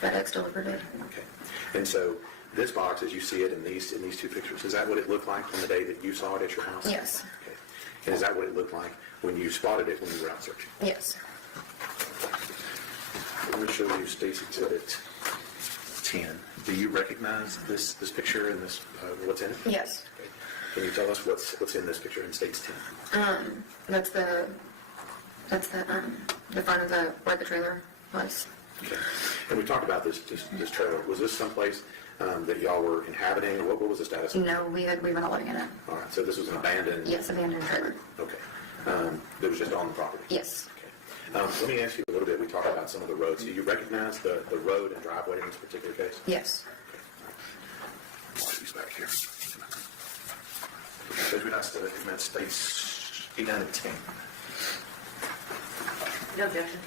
FedEx delivered it. Okay. And so this box, as you see it in these two pictures, is that what it looked like on the day that you saw it at your house? Yes, Okay. And is that what it looked like when you spotted it when you were out searching? yes, Let me show you State's Exhibit 10. Do you recognize this picture and this what's in it? yes. Okay. Can you tell us what's in this picture in State's 10? That's the front of where the trailer was. Okay. And we talked about this trailer. Was this someplace that y'all were inhabiting, or what was the status? No, we were not living in it. All right. So this was an abandoned. Yes, abandoned trailer. Okay. That was just on the property. Yes, Okay. Let me ask you a little bit. We talked about some of the roads. Do you recognize the road and driveway in this particular case? yes, Watch these back here. Because we asked to admit States 8, 9, and 10. No objection.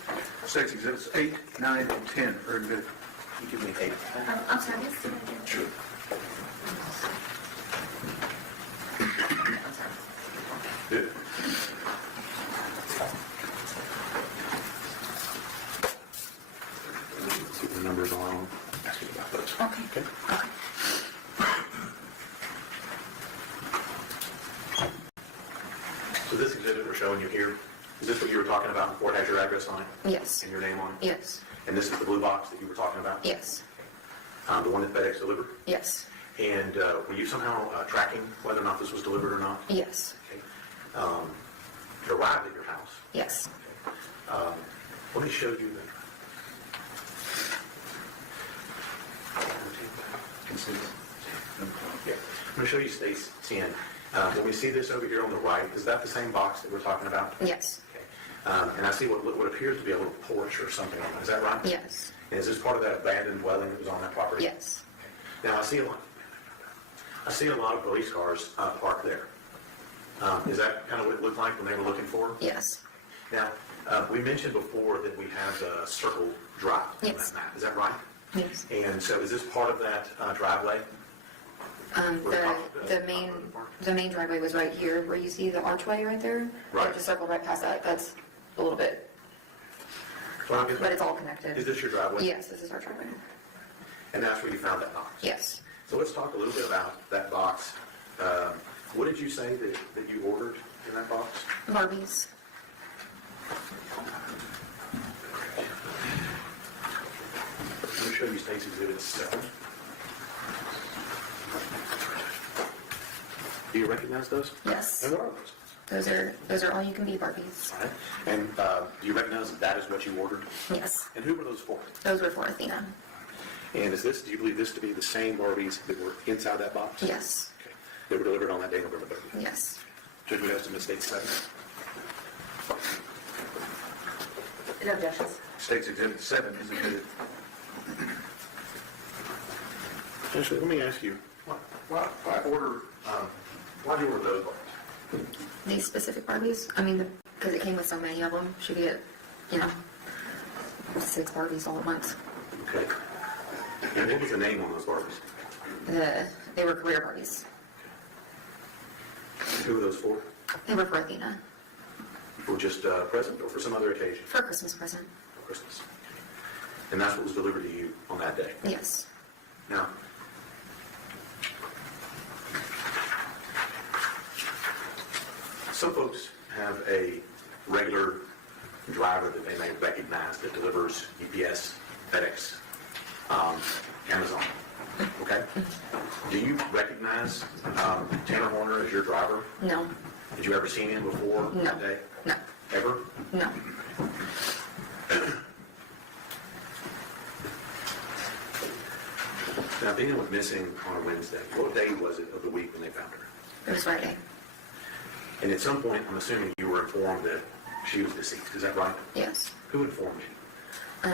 States Exhibits 8, 9, and 10 are admitted. You give me 8. I'm sorry, yes. Sure. Good. See what the numbers are on. Ask you about those. okay, okay. So this exhibit we're showing you here, is this what you were talking about before it has your address on it? Yes, And your name on it? yes, And this is the blue box that you were talking about? yes, The one that FedEx delivered? yes, And were you somehow tracking whether or not this was delivered or not? yes, Okay. It arrived at your house. yes. Let me show you the... Can you see this? Yeah. I'm going to show you States 10. When we see this over here on the right, is that the same box that we're talking about? Yes, Okay. And I see what appears to be a little porch or something on it. Is that right? yes, And is this part of that abandoned dwelling that was on that property? yes, Now, I see a lot of police cars parked there. Is that kind of what it looked like when they were looking for them? yes, Now, we mentioned before that we have a circle drive on Yes. that map. Is that right? yes. And so is this part of that driveway? The main driveway was right here, where you see the archway right there. Right. Just circle right past that. That's a little bit, but it's all connected. Is this your driveway? Yes, this is our driveway. And that's where you found that box? Yes. So let's talk a little bit about that box. What did you say that you ordered in that box? Barbies. I'm going to show you State's Exhibit 7. Do you recognize those? Yes. And what are those? Those are all you can be Barbies. All right. And do you recognize that is what you ordered? Yes. And who were those for? Those were for Athena. And do you believe this to be the same Barbies that were inside that box? Yes. Okay. They were delivered on that day, November 30th. Yes. Judge would estimate State's 7. No objections. States Exhibit 7 is admitted. Actually, let me ask you, why'd you order those Barbies? These specific Barbies, I mean, because it came with so many of them, should get, 6 Barbies all at once. Okay. And what was the name on those Barbies? They were career Barbies. Who were those for? They were for Athena, For just a present or for some other occasion? for a Christmas present. For Christmas. And that's what was delivered to you on that day? Yes. Now, some folks have a regular driver that they may recognize that delivers UPS, FedEx, Amazon. Okay? Do you recognize Tanner Horner as your driver? No. Did you ever see him before No. that day? No. Ever? No. Now, Athena went missing on a Wednesday. What day was it of the week when they found her? It was Friday. And at some point, I'm assuming you were informed that she was deceased. Is that right? Yes. Who informed you?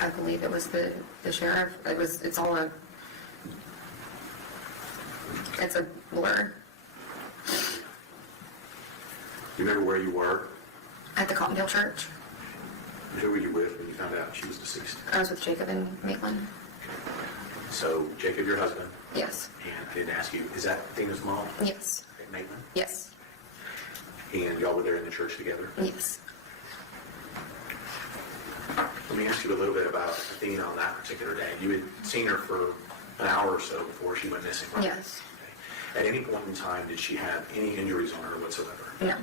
I believe it was the sheriff. It's a blur. You remember where you were? At the Cottondale Church. Who were you with when you found out she was deceased? I was with Jacob and Maitland. So, Jacob, your husband, Yes. and I didn't ask you, is that Athena's mom? Yes. Okay, Maitland? Yes. And y'all were there in the church together? Yes. Let me ask you a little bit about Athena on that particular day. You had seen her for an hour or so before she went missing, right? Yes. Okay. At any point in time, did she have any injuries on her whatsoever? No.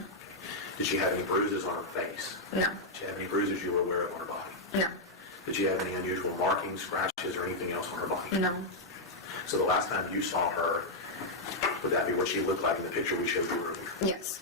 Did she have any bruises on her face? No. Did she have any bruises you were aware of on her body? No. Did she have any unusual markings, scratches, or anything else on her body? No. So the last time you saw her, would that be what she looked like in the picture we showed you earlier? Yes.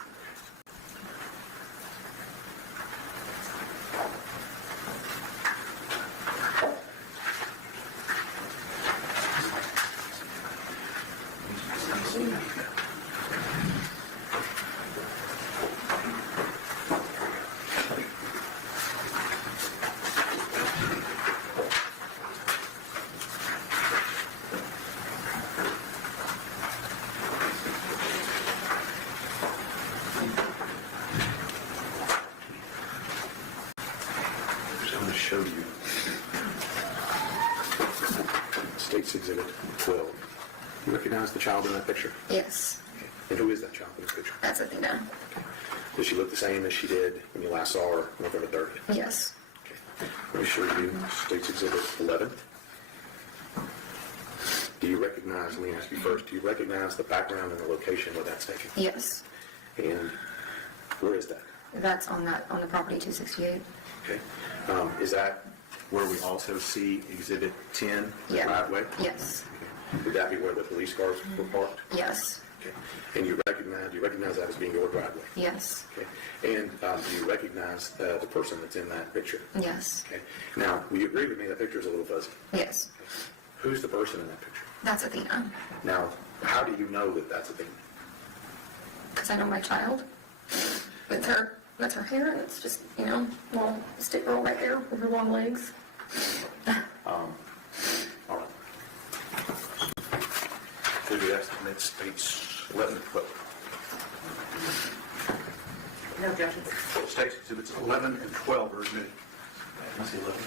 I'm going to show you State's Exhibit 12. You recognize the child in that picture? Yes. Okay. And who is that child in this picture? That's Athena. Does she look the same as she did when you last saw her November 30th? Yes. Okay. Let me show you State's Exhibit 11. Do you recognize, let me ask you first, do you recognize the background and the location where that's taken? Yes. And where is that? That's on the property 268. Okay. Is that where we also see Exhibit 10, the Yeah. driveway? Yes. Okay. Would that be where the police cars were parked? Yes. Okay. And do you recognize that as being your driveway? Yes. Okay. And do you recognize the person that's in that picture? Yes. Okay. Now, will you agree with me that picture is a little fuzzy? Yes. Who's the person in that picture? That's Athena. Now, how do you know that that's Athena? Because I know my child. That's her hair, and it's just, little stick girl right there with her long legs. All right. Could you estimate States 11 and 12? No objections. States Exhibits 11 and 12 are admitted. I see 11.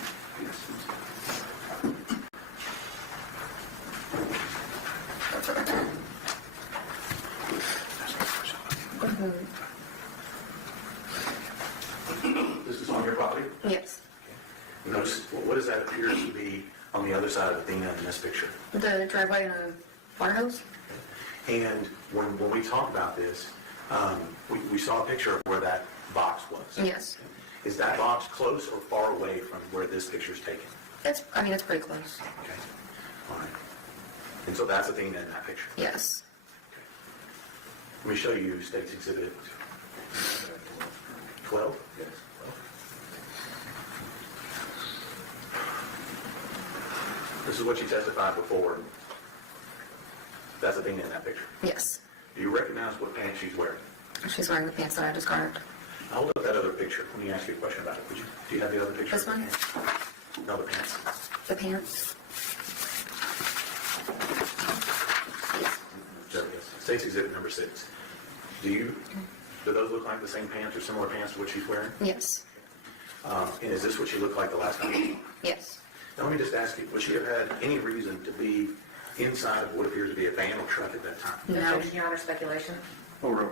This is on your property? Yes. Notice, what does that appear to be on the other side of Athena in this picture? The driveway and a fire hose? And when we talk about this, we saw a picture of where that box was. Yes. Is that box close or far away from where this picture's taken? It's pretty close. Okay. All right. And so that's Athena in that picture. Yes. Let me show you State's Exhibit 12. Yes. This is what she testified before. That's Athena in that picture. Yes. Do you recognize what pants she's wearing? She's wearing the pants that I described. Hold up that other picture. Let me ask you a question about it, would you? Do you have the other picture? This one? No, the pants. The pants? Yes. There it is. State's Exhibit number 6. Do those look like the same pants or similar pants to what she's wearing? Yes. And is this what she looked like the last time? Yes. Now, let me just ask you, would she have had any reason to be inside of what appears to be a van or truck at that time? No. Objection, Your Honor, speculation. Oh, really?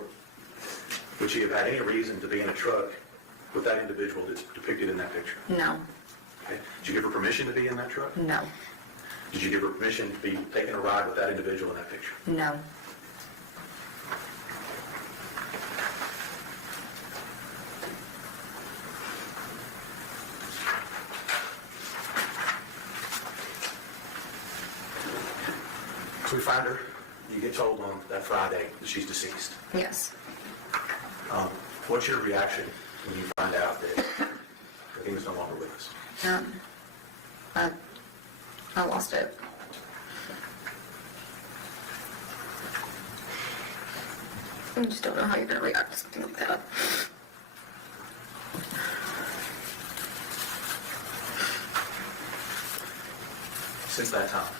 Would she have had any reason to be in a truck with that individual that's depicted in that picture? No. Okay. Did you give her permission to be in that truck? No. Did you give her permission to be taking a ride with that individual in that picture? No. So we find her, you get told on that Friday that she's deceased. Yes. What's your reaction when you find out that Athena's no longer with us? I lost it. I just don't know how you're going to react to something like that. Since that time?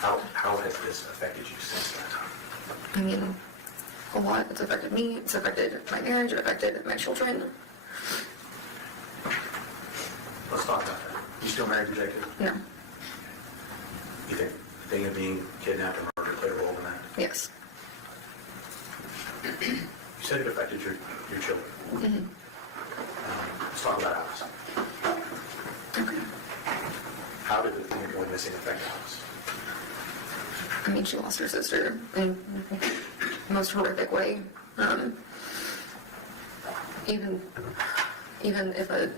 How has this affected you since that time? I mean, a lot. It's affected me. It's affected my marriage. It affected my children. Let's talk about that. You still married to Jacob? No. You think the thing of being kidnapped and murdered played a role in that? Yes. You said it affected your children. Let's talk about Alice. Okay. How did the thing of going missing affect Alice? I mean, she lost her sister in the most horrific way. Even if a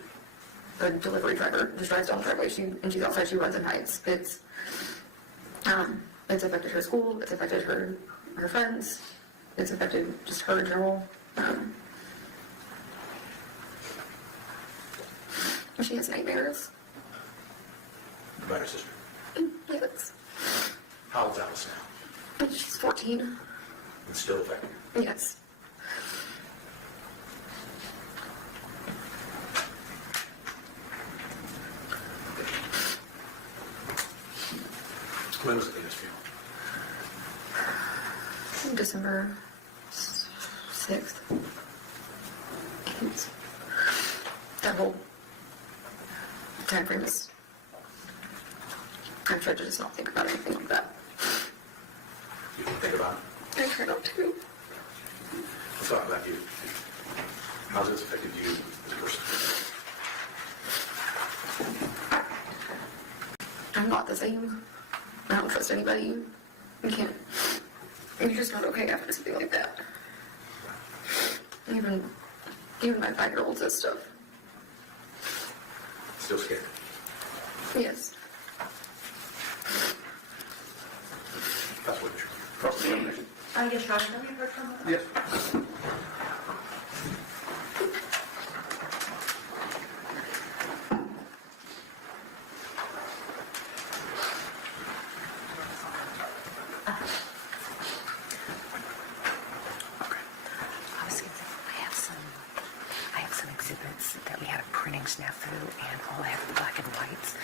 delivery driver just drives down the driveway and she's outside, she runs and hides. It's affected her school. It's affected her friends. It's affected just her in general. She has nightmares. About her sister? Yes. How old's Alice now? She's 14. It's still affecting her. Yes. When was Athena's funeral? December 6th. 8th. That whole time frame is... I've tried to just not think about anything like that. You can think about it. I try not to. Let's talk about you. How's this affected you as a person? I'm not the same. I don't trust anybody. You can't... You're just not okay after something like that. Even my 5-year-old says stuff. Still scared? Yes. That's what you're... Yes, Josh, have you heard from her? Yes. I was gonna say, I have some exhibits that we had a printing snafu, and all I have are black and whites.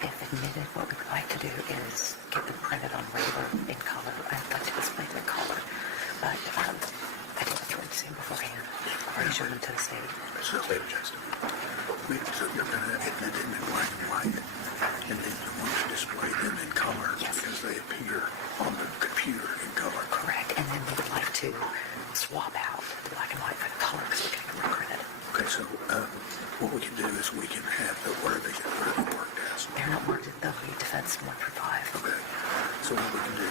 If admitted, what we'd like to do is get them printed on label in color. I'd like to display them in color, but I didn't throw it to him beforehand. I've already shown them to the state. So state objects to So you're going to admit them in black and white, and then you want to display them in color because they appear on the computer in color. Correct, and then we would like to swap out the black and white for the color because we're getting them reprinted. Okay, so what we can do is we can have the where they worked as. They're not marked, they'll be defense 1 through 5. Okay, so what we can do.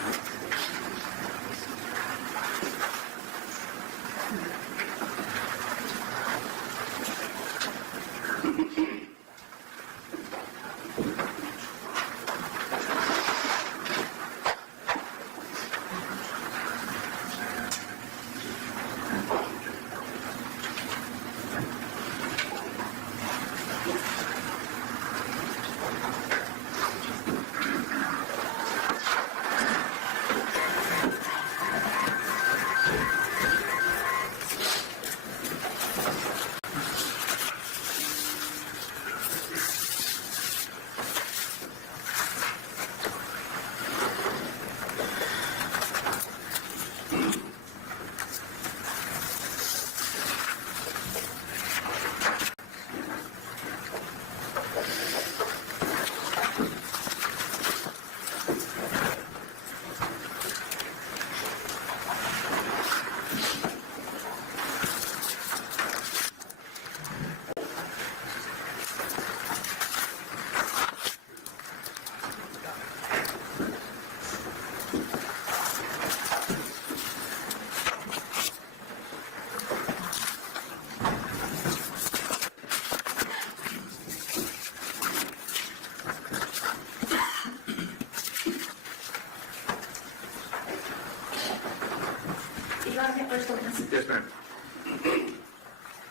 Yes, ma'am.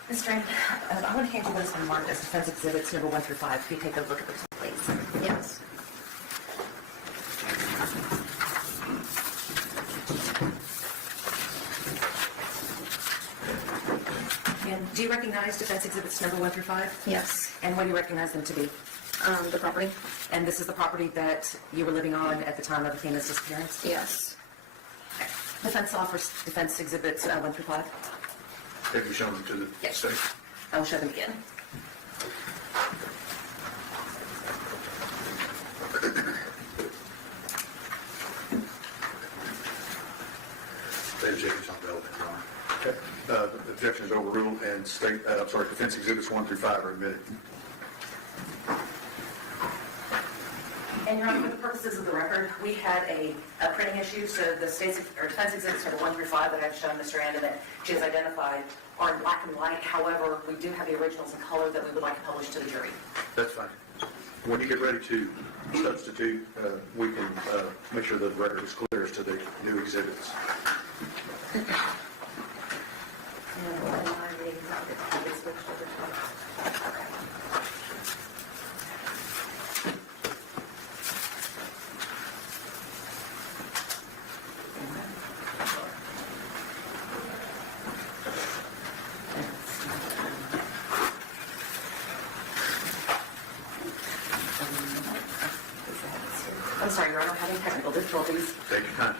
Ms. Strand, I want to hand you what has been marked as defense exhibits number 1 through 5. If you take a look at those, please. Yes. And do you recognize recognize defense exhibits number 1 through 5? Yes. And what do you recognize them to be? The property? And this is the property that you were living on at the time of Athena's disappearance? Yes. Defense offers defense exhibits 1 through 5? Have you shown them to the Yes. state? I will show them again. The objection's on development, Your Honor. Okay. The objection is overruled and defense exhibits 1 through 5 are admitted. And Your Honor, for the purposes of the record, we had a printing issue, so the state's or defense exhibits number 1 through 5 that I've shown Ms. Strand and that she has identified are in black and white. However, we do have the originals in color that we would like to publish to the jury. That's fine. When you get ready to substitute, we can make sure that the record is clear as to the new exhibits. I'm sorry, Your Honor, I'm having technical difficulties. Take your time.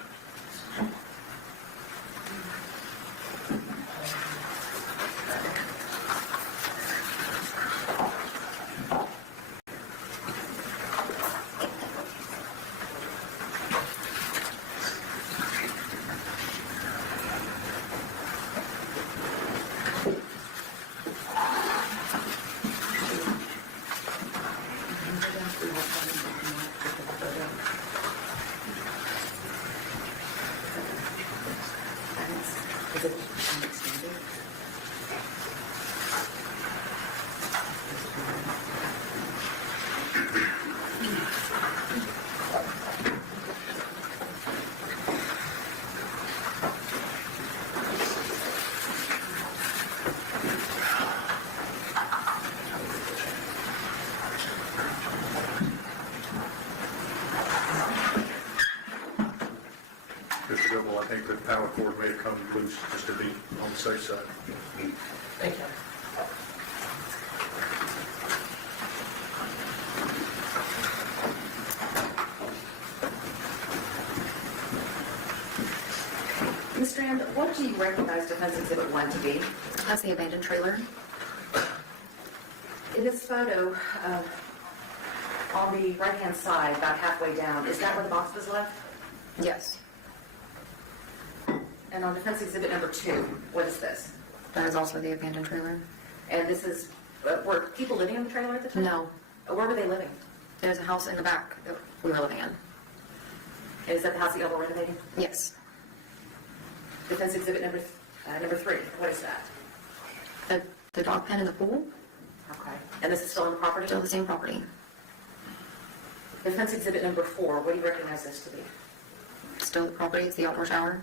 Mr. Goble, I think the power cord may have come loose just to be on the safe side. Thank you. Ms. Strand, what do you recognize defense exhibit 1 to be? That's the abandoned trailer. In this photo, on the right-hand side, about halfway down, is that where the box was left? Yes. And on defense exhibit number 2, what is this? That is also the abandoned trailer. And this is, were people living in the trailer at the time? No. Where were they living? There's a house in the back that we were living in. And is that the house that y'all were renovating? Yes. Defense exhibit number 3, what is that? The dog pen in the pool, Okay. And this is still on the property? still the same property. Defense exhibit number 4, what do you recognize this to be? Still the property, it's the outdoor shower.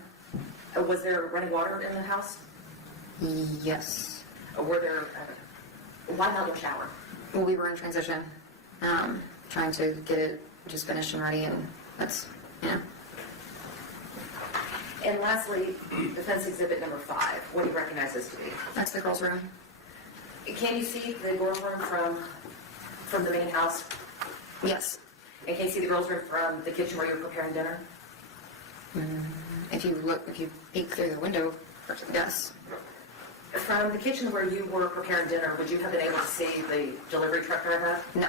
Was there running water in the house? Yes. Were there, why not a shower? Well, we were in transition, trying to get it just finished and ready, and that's, And lastly, defense exhibit number 5, what do you recognize this to be? that's the girls' room. Can you see the girls' room from the main house? Yes. And can you see the girls' room from the kitchen where you were preparing dinner? If you peek through the window, yes. From the kitchen where you were preparing dinner, would you have been able to see the delivery truck drive up? No.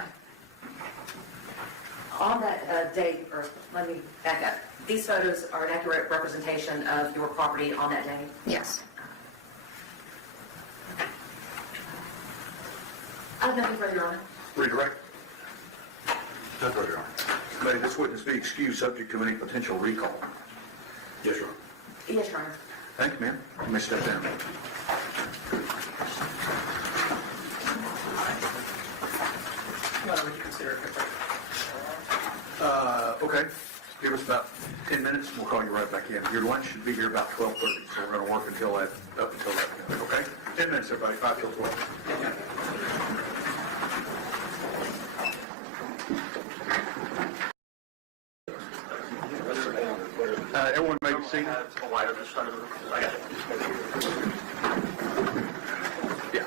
On that date, or let me back up, these photos are an accurate representation of your property on that day? Yes. I have nothing further, Your Honor. Redirect. That's right, Your Honor. May this witness be excused subject to any potential recall? Yes, Your Honor. Yes, Your Honor. Thank you, ma'am. You may step down. Would you consider it quick? Okay. Give us about 10 minutes, and we'll call you right back in. Your lunch should be here about 12:30, so we're going to work up until that, okay? 10 minutes, everybody, 5 till 12. Everyone may be seated. Yeah.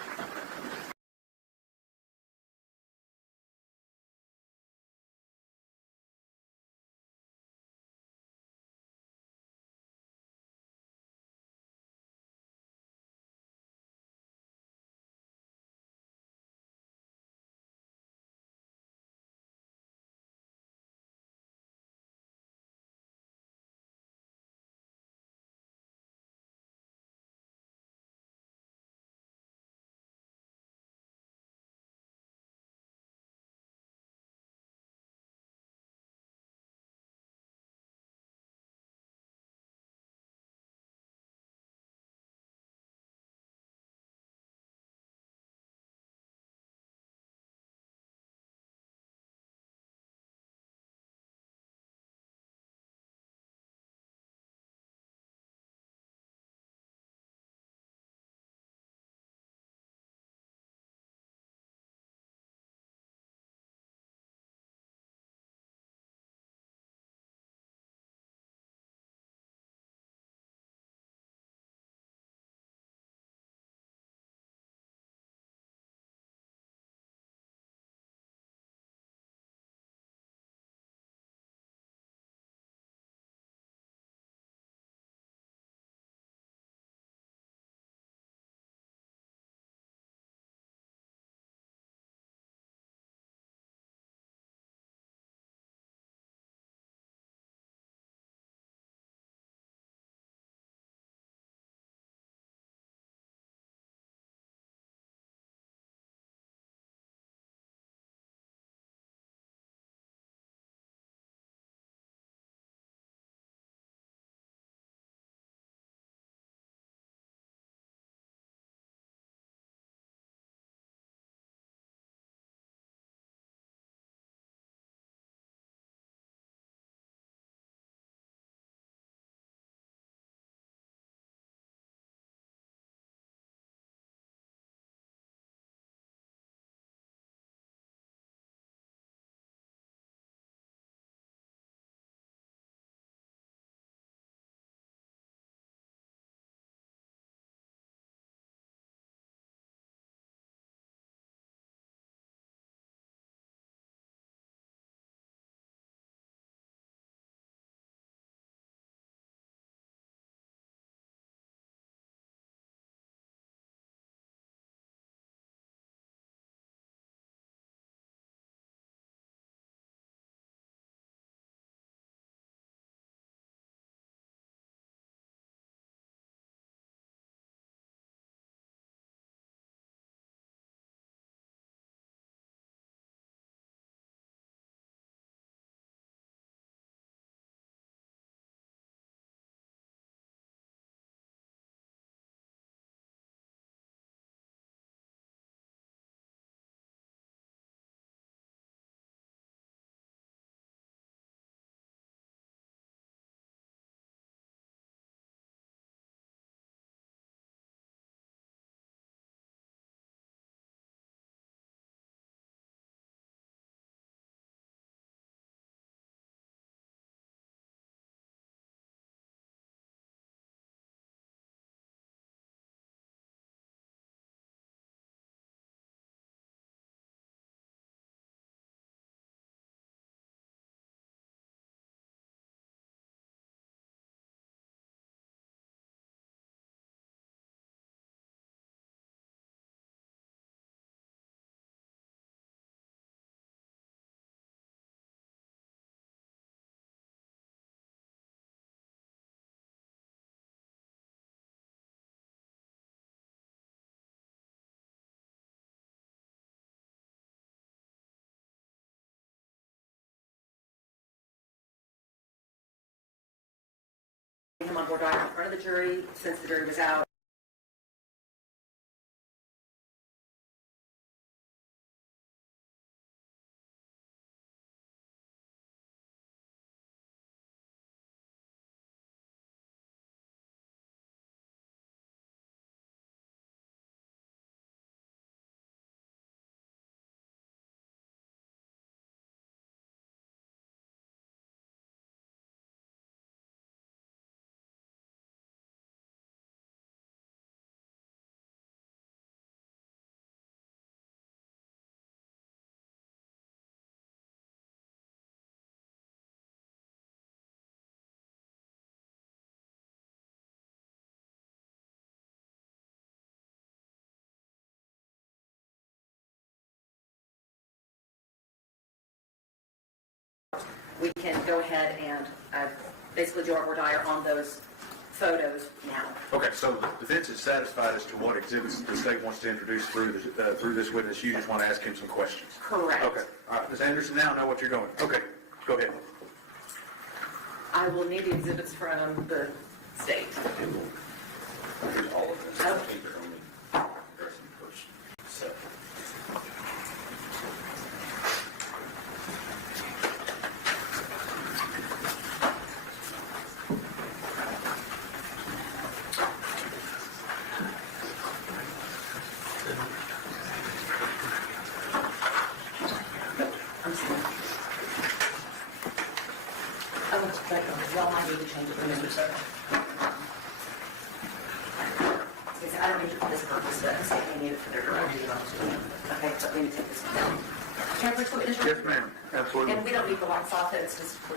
him on board in front of the jury since the jury was out. We can go ahead and basically do our voir dire on those photos now. Okay, so the defense is satisfied as to what exhibits the state wants to introduce through this witness. You just want to ask him some questions. Correct. Okay. All right, Ms. Anderson, now know what you're doing. Okay, go ahead. I will need the exhibits from the state. Here's all of this. I think they're only addressing the first set. I'm sorry. Y'all might need to change it for Mr. Sir. I don't need it for this purpose, but the state may need it for their direction. Okay, so let me take this one down. Can I first go initial? Yes, ma'am. Absolutely. And we don't need the lights off, it's just for...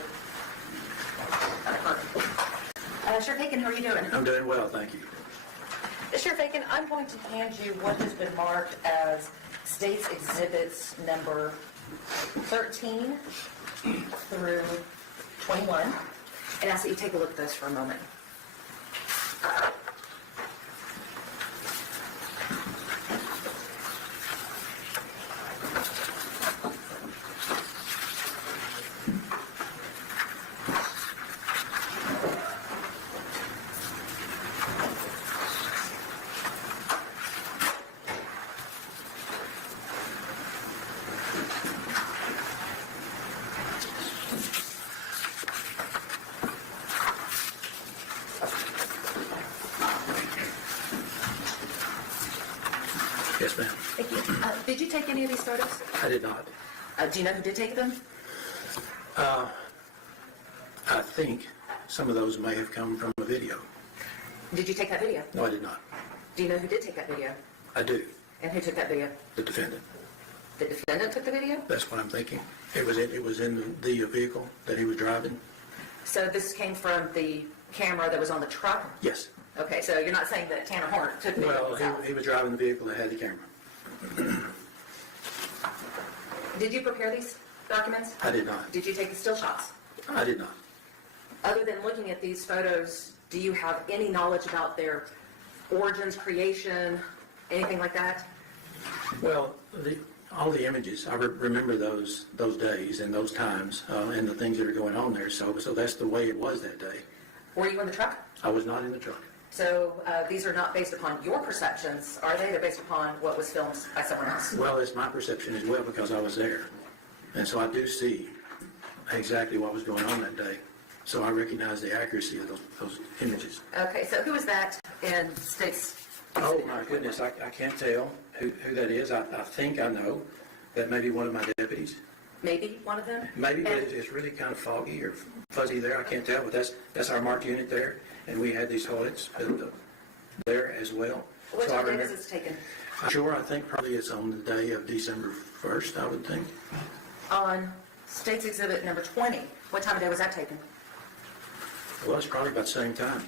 Sheriff Aiken, how are you doing? I'm doing well, thank you. Sheriff Aiken, I'm going to hand you what has been marked as State's Exhibits number 13 through 21, and ask that you take a look at those for a moment. Yes, ma'am. Thank you. Did you take any of these photos? I did not. Do you know who did take them? I think some of those may have come from a video. Did you take that video? No, I did not. Do you know who did take that video? I do. And who took that video? The defendant. The defendant took the video? That's what I'm thinking. It was in the vehicle that he was driving. So this came from the camera that was on the truck? Yes. Okay, so you're not saying that Tanner Horn took the video Well, himself? he was driving the vehicle that had the camera. Did you prepare these documents? I did not. Did you take the still shots? I did not. Other than looking at these photos, do you have any knowledge about their origins, creation, anything like that? Well, all the images, I remember those days and those times and the things that are going on there. So that's the way it was that day. Were you in the truck? I was not in the truck. So these are not based upon your perceptions, are they? They're based upon what was filmed by someone else? Well, it's my perception as well because I was there. And so I do see exactly what was going on that day. So I recognize the accuracy of those images. Okay, so who is that in State's? Oh, my goodness, I can't tell who that is. I think I know. That may be one of my deputies. Maybe one of them? Maybe, but it's really kind of foggy or fuzzy there. I can't tell, but that's our marked unit there. And we had these hoodeds there as well. What So I time date remember. is this taken? Sure, I think probably it's on the day of December 1st, I would think. On State's Exhibit number 20, what time of day was that taken? Well, it's probably about the same time.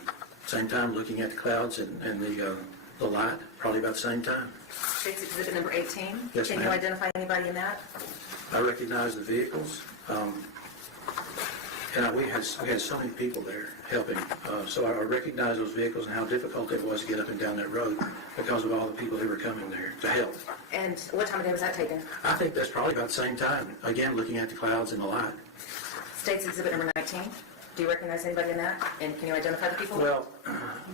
Same time looking at the clouds and the light, probably about the same time. State's Exhibit number 18? Yes, Can you ma'am. identify anybody in that? I recognize the vehicles, and we had so many people there helping. So I recognize those vehicles and how difficult it was to get up and down that road because of all the people who were coming there to help. And what time of day was that taken? I think that's probably about the same time. Again, looking at the clouds and the light. State's Exhibit number 19? Do you recognize anybody in that? And can you identify the people? Well,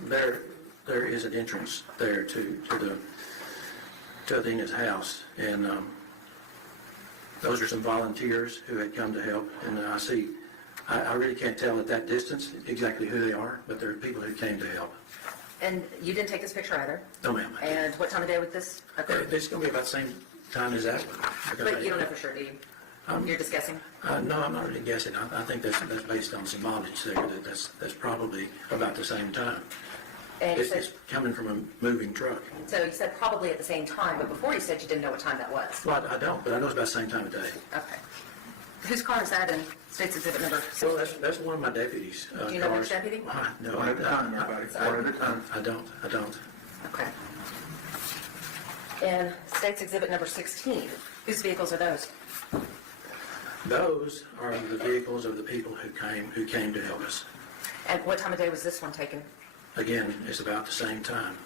there is an entrance there to Athena's house, and those are some volunteers who had come to help. And I really can't tell at that distance exactly who they are, but they're people who came to help. And you didn't take this picture either? No, ma'am. And what time of day would this occur? It's going to be about the same time as that one. But you don't know for sure, do you? You're just guessing? No, I'm not really guessing. I think that's based on some knowledge there. That's probably about the same time. And you It's said, coming from a moving truck. so you said probably at the same time, but before you said you didn't know what time that was. Well, I don't, but I know it's about the same time of day. Okay. Whose car is that in State's Exhibit number 16? Well, that's one of my deputies' Do you know which cars. deputy? No, One at a time, everybody, one at a time. I don't. Okay. And State's Exhibit number 16, whose vehicles are those? Those are the vehicles of the people who came to help us. And what time of day was this one taken? Again, it's about the same time.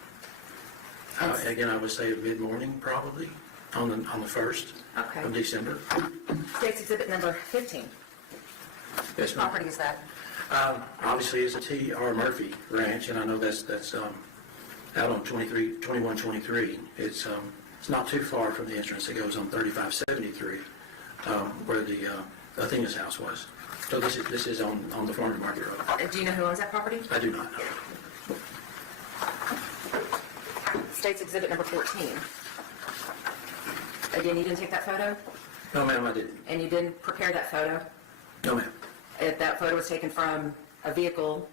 Again, I would say mid-morning probably on the 1st Okay. of December. State's Exhibit number 15, Yes, which ma'am. property is that? Obviously, it's a T.R. Murphy ranch, and I know that's out on 2123. It's not too far from the entrance that goes on 3573, where the Athena's house was. So this is on the farm to market road. Do you know who owns that property? I do not know. State's Exhibit number 14. Again, you didn't take that photo? No, ma'am, I didn't. And you didn't prepare that photo? No, ma'am. That photo was taken from a vehicle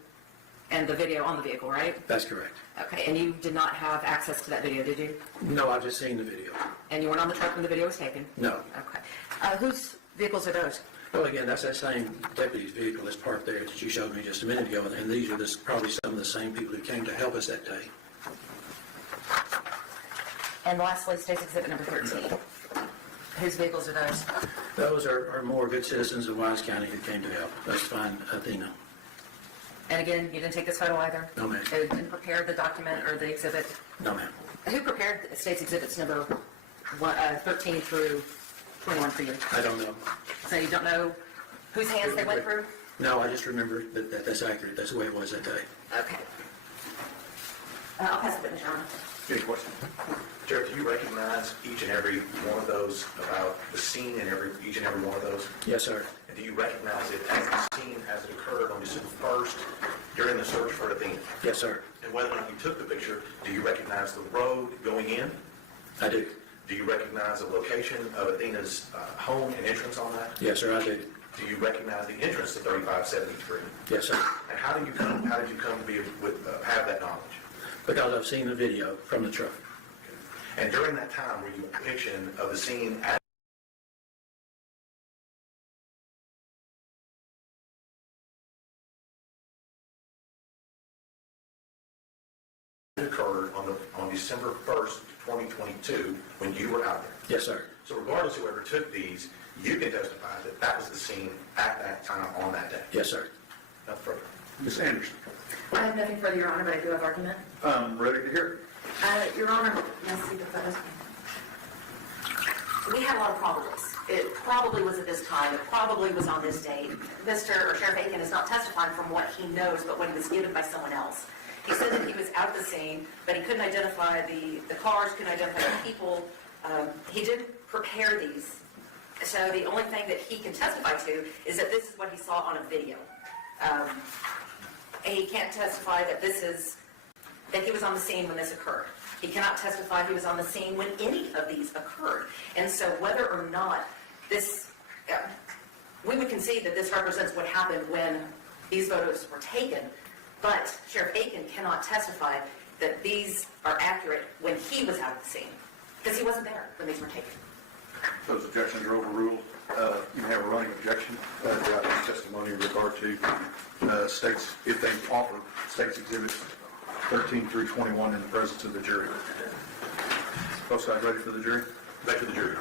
and the video on the vehicle, right? That's correct. Okay, and you did not have access to that video, did you? No, I've just seen the video. And you weren't on the truck when the video was taken? No. Okay. Whose vehicles are those? Well, again, that's that same deputy's vehicle that's parked there that you showed me just a minute ago, and these are probably some of the same people who came to help us that day. And lastly, State's Exhibit number 13. Whose vehicles are those? Those are more good citizens of Wise County who came to help us find Athena. And again, you didn't take this photo either? No, ma'am. You didn't prepare the document or the exhibit? No, ma'am. Who prepared State's Exhibits number 13 through 21 for you? I don't know. So you don't know whose hands they went through? No, I just remember that's accurate. That's the way it was that day. Okay. I'll pass it to Ms. Sherman. Any questions? Jared, do you recognize each and every one of those, about the scene in each and every one of those? Yes, sir. And do you recognize it as the scene as it occurred on December 1st during the search for Athena? Yes, sir. And whether or not you took the picture, do you recognize the road going in? I do. Do you recognize the location of Athena's home and entrance on that? Yes, sir, I do. Do you recognize the entrance to 3573? Yes, sir. And how did you come to be have that knowledge? Because I've seen the video from the truck. And during that time, were you a depiction of the scene as it occurred on December 1st, 2022, when you were out there? Yes, sir. So regardless of whoever took these, you can testify that that was the scene at that time on that day. Yes, sir. Nothing further. Ms. Anderson, I have nothing further, Your Honor, but I do have argument. I'm ready to hear it. Your Honor, let's see the photos. We had a lot of probables. It probably was at this time. It probably was on this date. Mr. or Sheriff Aiken is not testifying from what he knows, but what he was given by someone else. He said that he was at the scene, but he couldn't identify the cars, couldn't identify the people. He didn't prepare these. So the only thing that he can testify to is that this is what he saw on a video. He can't testify that that he was on the scene when this occurred. He cannot testify he was on the scene when any of these occurred. And so whether or not we would concede that this represents what happened when these photos were taken, but Sheriff Aiken cannot testify that these are accurate when he was out of the scene, because he wasn't there when these were taken. Those objections are overruled. You have a running objection throughout this testimony in regard to states, if they offer states exhibits 13 through 21 in the presence of the jury. Both sides ready for the jury? Back to the jury.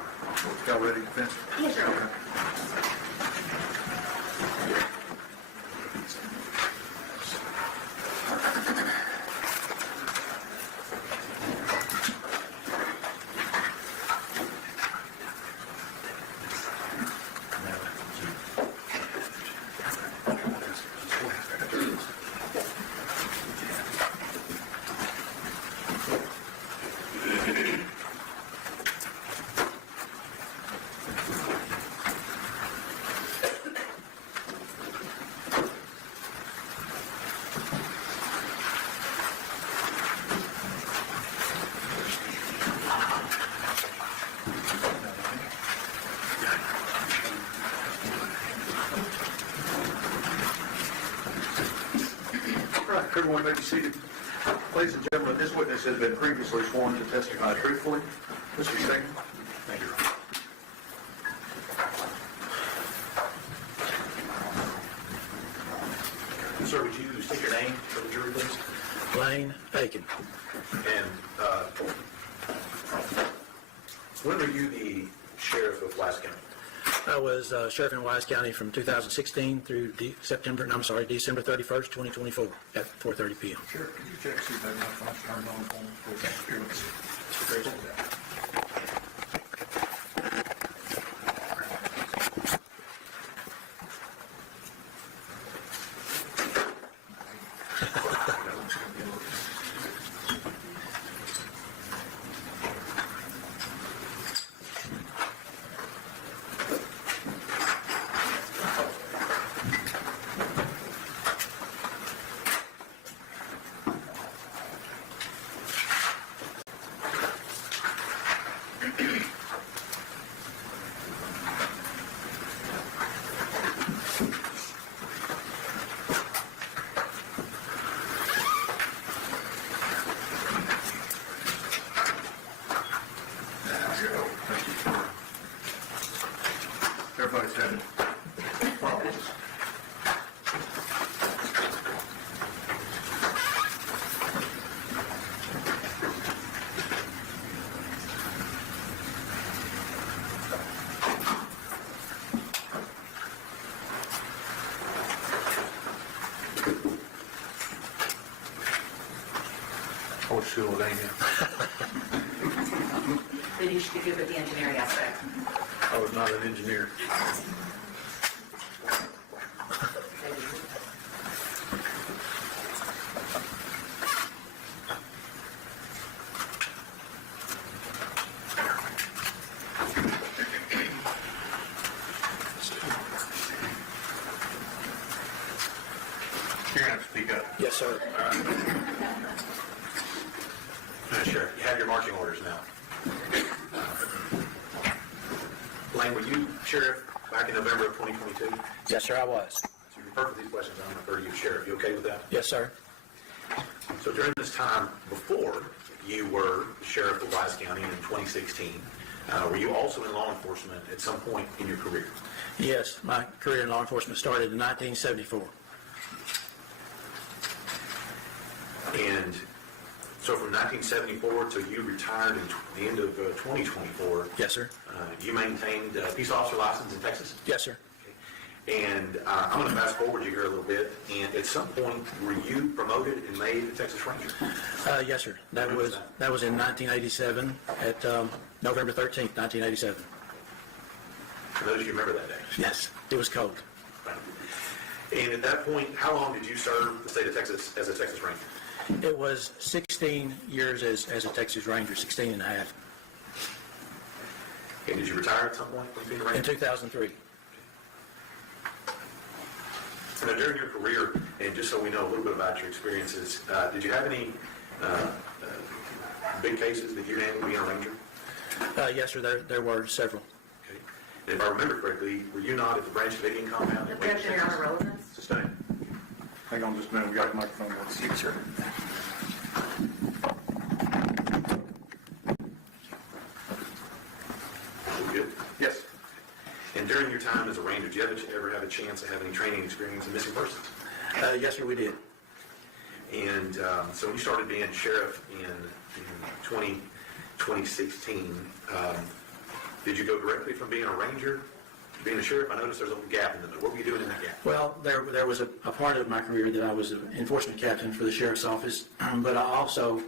Y'all ready, defense? Yes, Your Honor. Everyone may be seated. Ladies and gentlemen, this witness has been previously sworn to testify truthfully. Mr. Stegman. Thank you. Sir, would you state your name for the jury, please? Blaine Aiken. And when were you the sheriff of Wise County? I was sheriff in Wise County from 2016 through December 31st, 2024 at 4:30 p.m. Sheriff, could you check to see if that microphone's turned on for me, please? Everybody's had problems. I was still with Amy. Then you should be good with the engineering aspect. I was not an engineer. You're going to have to speak up. Yes, sir. Sheriff, you have your marching orders now. Blaine, were you sheriff back in November of 2022? Yes, sir, I was. So you refer to these questions, I'm going to refer to you, Sheriff. You okay with that? Yes, sir. So during this time before you were the sheriff of Wise County in 2016, were you also in law enforcement at some point in your career? Yes, my career in law enforcement started in 1974. And so from 1974 till you retired in the end of 2024, Yes, sir. you maintained a peace officer license in Texas? Yes, sir. And I'm going to fast forward you here a little bit. And at some point, were you promoted and made a Texas Ranger? Yes, sir. That was in 1987 at November 13th, 1987. For those of you who remember that day. Yes, it was cold. And at that point, how long did you serve the state of Texas as a Texas Ranger? It was 16 years as a Texas Ranger, 16 and a half. And did you retire at some point from being a Ranger? In 2003. Now, during your career, and just so we know a little bit about your experiences, did you have any big cases that you handled being a Ranger? Yes, sir. There were several. Okay. And if I remember correctly, were you not at the Branch Davidian compound? in Waco, Objection, Your Texas? Honor, relevance. Sustained. Hang on just a minute, we got a microphone. Yes, sir. Good. Yes. And during your time as a Ranger, did you ever have a chance to have any training experience in missing persons? Yes, sir, we did. And so when you started being sheriff in 2016, did you go directly from being a Ranger to being a sheriff? I noticed there's a little gap in the middle. What were you doing in that gap? Well, there was a part of my career that I was an enforcement captain for the sheriff's office, but I also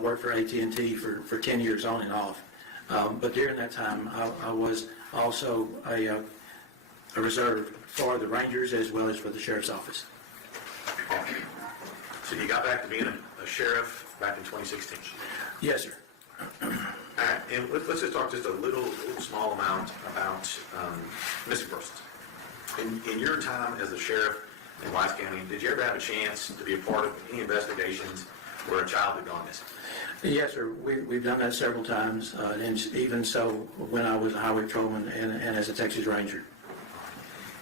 worked for AT&T for 10 years on and off. But during that time, I was also a reserve for the Rangers as well as for the sheriff's office. So you got back to being a sheriff back in 2016. Yes, sir. All right, and let's just talk just a little small amount about missing persons. In your time as a sheriff in Wise County, did you ever have a chance to be a part of any investigations where a child had gone missing? Yes, sir. We've done that several times, and even so when I was a highway patrolman and as a Texas Ranger.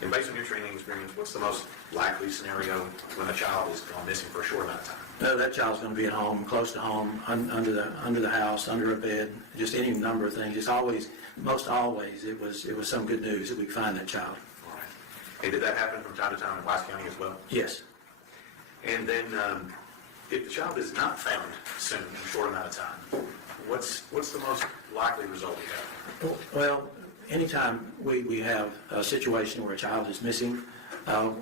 And based on your training experience, what's the most likely scenario when a child is gone missing for a short amount of time? No, that child's going to be at home, close to home, under the house, under a bed, just any number of things. It's always, most always, it was some good news that we find that child. All right. And did that happen from time to time in Wise County as well? Yes. And then, if the child is not found soon, in a short amount of time, what's the most likely result we have? Well, anytime we have a situation where a child is missing,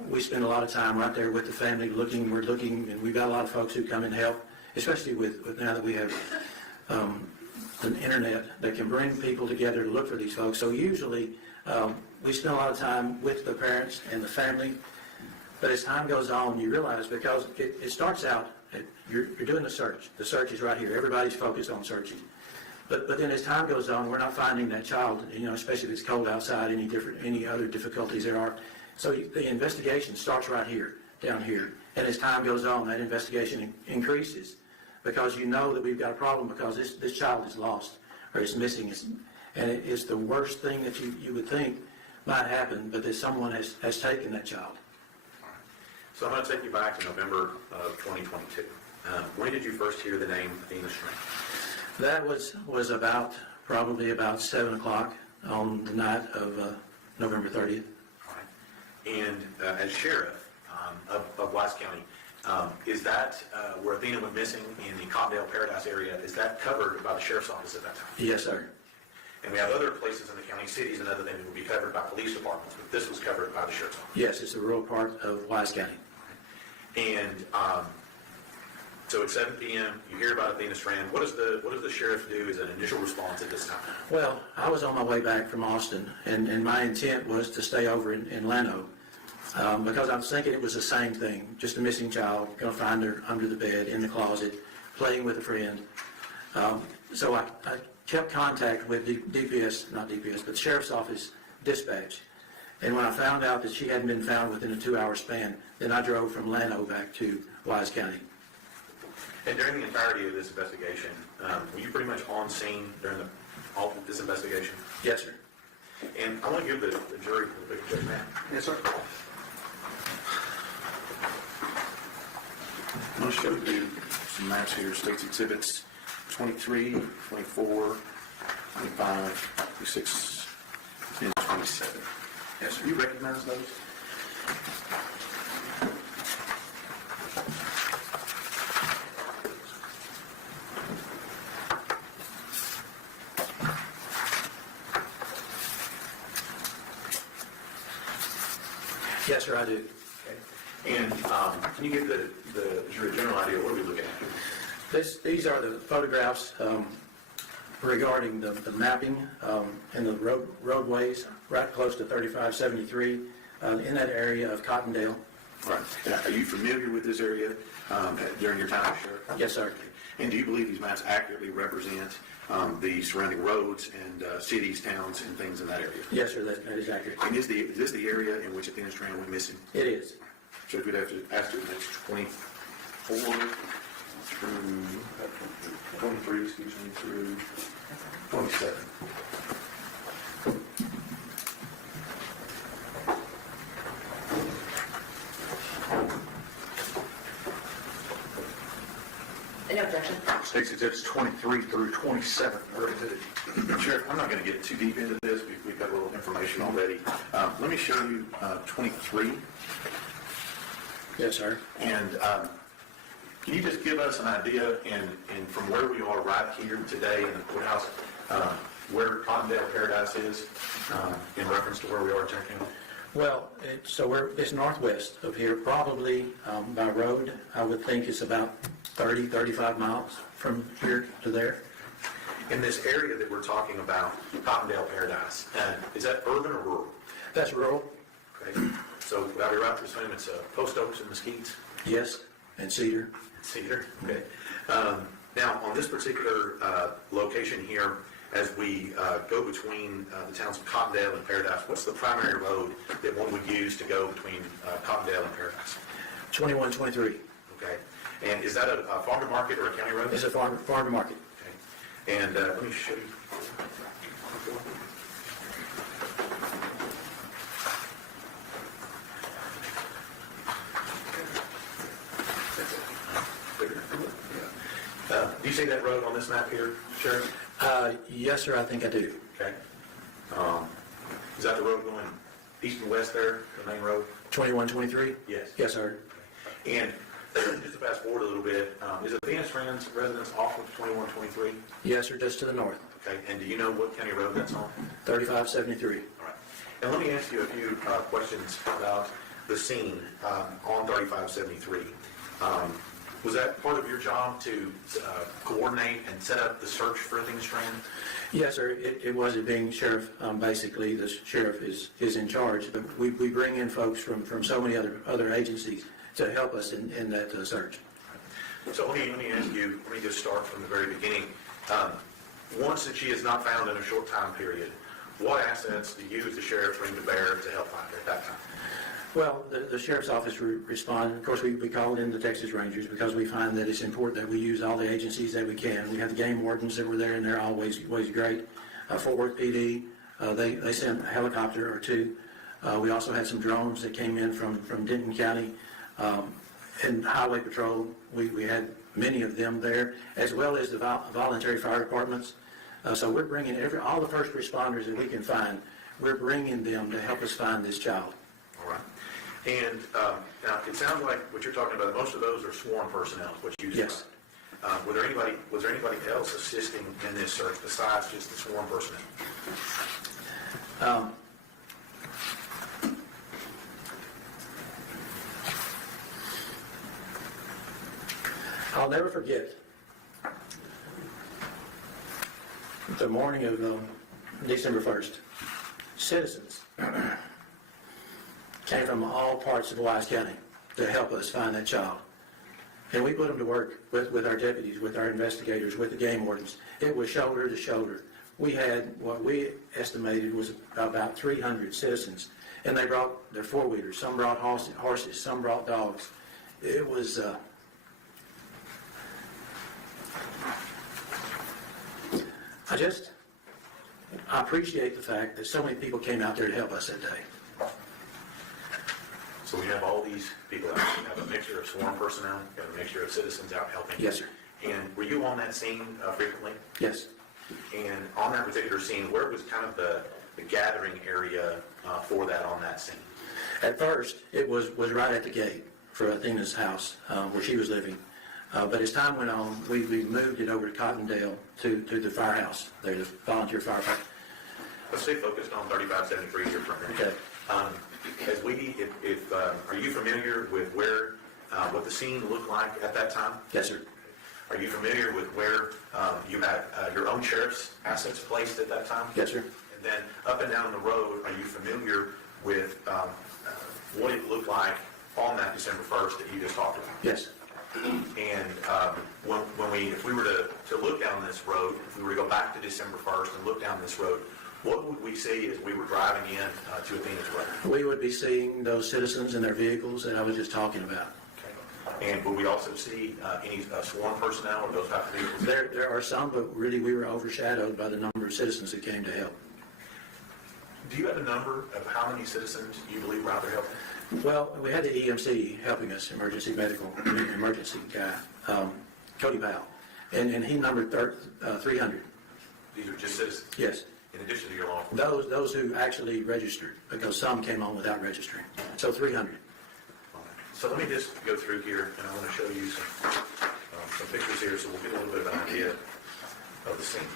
we spend a lot of time right there with the family looking, and we've got a lot of folks who come and help, especially with now that we have an internet that can bring people together to look for these folks. So usually, we spend a lot of time with the parents and the family, but as time goes on, you realize, because it starts out, you're doing the search. The search is right here. Everybody's focused on searching. But then as time goes on, we're not finding that child, especially if it's cold outside, any other difficulties there are. So the investigation starts right here, down here. And as time goes on, that investigation increases, because you know that we've got a problem, because this child is lost or is missing. And it's the worst thing that you would think might happen, but that someone has taken that child. So I'm going to take you back to November of 2022. When did you first hear the name Athena Strand? That was probably about 7 o'clock on the night of November 30th. All right. And as sheriff of Wise County, is that where Athena went missing in the Cottondale Paradise area, is that covered by the sheriff's office at that time? Yes, sir. And we have other places in the county, cities and other things that would be covered by police departments, but this was covered by the sheriff's office. Yes, it's a rural part of Wise County. And so at 7 p.m., you hear about Athena Strand. What does the sheriff do as an initial response at this time? Well, I was on my way back from Austin, and my intent was to stay over in Llano, because I was thinking it was the same thing, just a missing child, going to find her under the bed, in the closet, playing with a friend. So I kept contact with not DPS, but the sheriff's office dispatch. And when I found out that she hadn't been found within a 2-hour span, then I drove from Llano back to Wise County. And during the entirety of this investigation, were you pretty much on scene during all of this investigation? Yes, sir. And I want to give the jury a big check, man. Yes, sir. I'm going to show you some maps here, states exhibits 23, 24, 25, 26, and 27. Yes, sir. You recognize those? Yes, sir, I do. Okay. And can you give the jury a general idea of what we're looking at? These are the photographs regarding the mapping and the roadways right close to 3573 in that area of Cottondale. Right. And are you familiar with this area during your time as sheriff? Yes, sir. And do you believe these maps accurately represent the surrounding roads and cities, towns, and things in that area? Yes, sir, that is accurate. And is this the area in which Athena Strand went missing? It is. So if we'd have to ask you the next 24 through 23, excuse me, through 27. Any objection? States exhibits 23 through 27. Sheriff, I'm not going to get too deep into this. We've got a little information already. Let me show you 23. Yes, sir. And can you just give us an idea, and from where we are right here today in the courthouse, where Cottondale Paradise is in reference to where we are in Tarrant County? Well, it's northwest of here, probably by road. I would think it's about 30, 35 miles from here to there. In this area that we're talking about, Cottondale Paradise, is that urban or rural? That's rural. Okay. So would I be right to assume it's post oaks and mesquites? Yes, and cedar. Cedar. Okay. Now, on this particular location here, as we go between the towns of Cottondale and Paradise, what's the primary road that one would use to go between Cottondale and Paradise? 2123. Okay. And is that a farm to market or a county road? It's a farm to market. Okay. And let me show you. see that road on this map here, Sheriff? Yes, sir, I think I do. Okay. Is that the road going east and west there, the main road? 2123? Yes. Yes, sir. And just to fast forward a little bit, is Athena Strand's residence off of 2123? Yes, sir, just to the north, Okay, and do you know what county road that's on? 3573. All right. And let me ask you a few questions about the scene on 3573. Was that part of your job to coordinate and set up the search for Athena Strand? Yes, sir, it was, it being sheriff, basically, the sheriff is in charge, but we bring in folks from so many other agencies to help us in that search. So let me ask you, let me just start from the very beginning. Once that she is not found in a short time period, what assets do you as the sheriff bring to bear to help find her at that time? Well, the sheriff's office responded. Of course, we called in the Texas Rangers because we find that it's important that we use all the agencies that we can. We have the game wardens that were there, and they're always great. Fort Worth PD, they sent a helicopter or two. We also had some drones that came in from Denton County. And Highway Patrol, we had many of them there, as well as the voluntary fire departments. So we're bringing all the first responders that we can find, we're bringing them to help us find this child. All right. And now it sounds like what you're talking about, most of those are sworn personnel, what you described. Yes. Was there anybody else assisting in this search besides just the sworn personnel? I'll never forget the morning of December 1st. Citizens came from all parts of Wise County to help us find that child. And we put them to work with our deputies, with our investigators, with the game wardens. It was shoulder to shoulder. We had what we estimated was about 300 citizens, and they brought their four-wheelers. Some brought horses, some brought dogs. It was... I appreciate the fact that so many people came out there to help us that day. So we have all these people out. We have a mixture of sworn personnel, we have a mixture of citizens out helping. Yes, sir. And were you on that scene frequently? Yes. And on that particular scene, where was kind of the gathering area for that on that scene? At first, it was right at the gate for Athena's house where she was living. But as time went on, we moved it over to Cottondale to the firehouse, there, the volunteer firefighter. Let's stay focused on 3573 here for a minute. Okay. Are you familiar with what the scene looked like at that time? Yes, sir. Are you familiar with where you had your own sheriff's assets placed at that time? Yes, sir. And then up and down the road, are you familiar with what it looked like on that December 1st that you just talked about? Yes. And if we were to look down this road, if we were to go back to December 1st and look down this road, what would we see as we were driving in to Athena Strand? We would be seeing those citizens in their vehicles that I was just talking about. Okay. And would we also see any sworn personnel or those type of vehicles? There are some, but really we were overshadowed by the number of citizens that came to help. Do you have a number of how many citizens you believe were out there helping? Well, we had the EMC helping us, emergency guy, Cody Powell, and he numbered 300. These are just citizens? Yes. In addition to your law enforcement? Those who actually registered, because some came on without registering. So 300. So let me just go through here, and I want to show you some pictures here, so we'll get a little bit of an idea of the scene.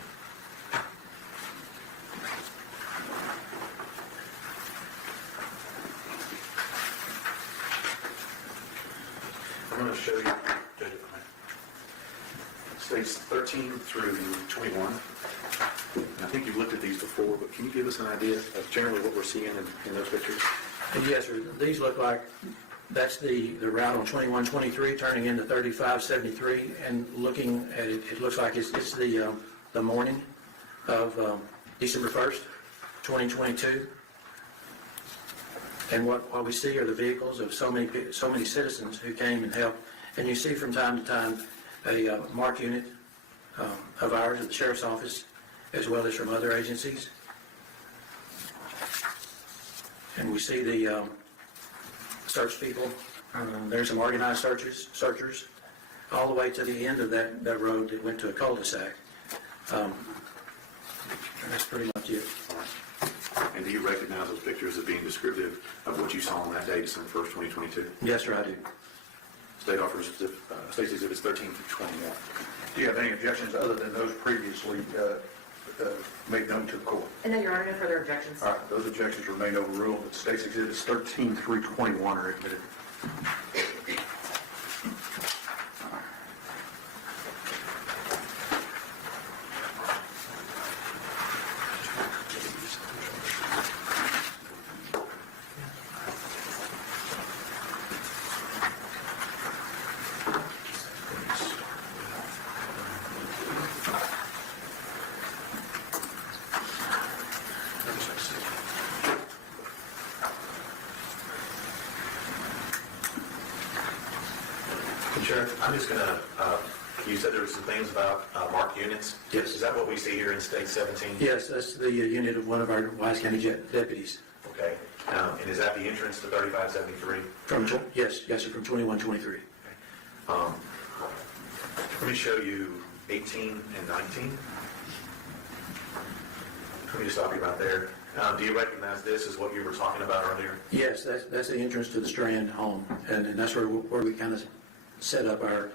I'm going to show you states 13 through 21. I think you've looked at these before, but can you give us an idea of generally what we're seeing in those pictures? Yes, sir. These look like, that's the route on 2123 turning into 3573, and looking at it, it looks like it's the morning of December 1st, 2022. And what we see are the vehicles of so many citizens who came and helped. And you see from time to time a marked unit of ours at the Sheriff's Office, as well as from other agencies. And we see the search people. There's some organized searchers. all the way to the end of that road that went to a cul-de-sac. And that's pretty much it. And do you recognize those pictures as being descriptive of what you saw on that day, December 1st, 2022? Yes, sir, I do. State offers, State's Exhibits 13 through 21. Do you have any objections other than those previously made known to the court? And then, Your Honor, no further objections. All right, those objections remain overruled. State's Exhibits 13 through 21 are admitted. Sheriff, I'm just going to, you said there were some things about marked units. Yes. Is that what we see here in State 17? Yes, that's the unit of one of our Wise County deputies. Okay. And is that the entrance to 3573? Yes, sir, from 2123. Let me show you 18 and 19. Let me just stop you right there. Do you recognize this as what you were talking about earlier? Yes, that's the entrance to the Strand home, and that's where we kind of set up our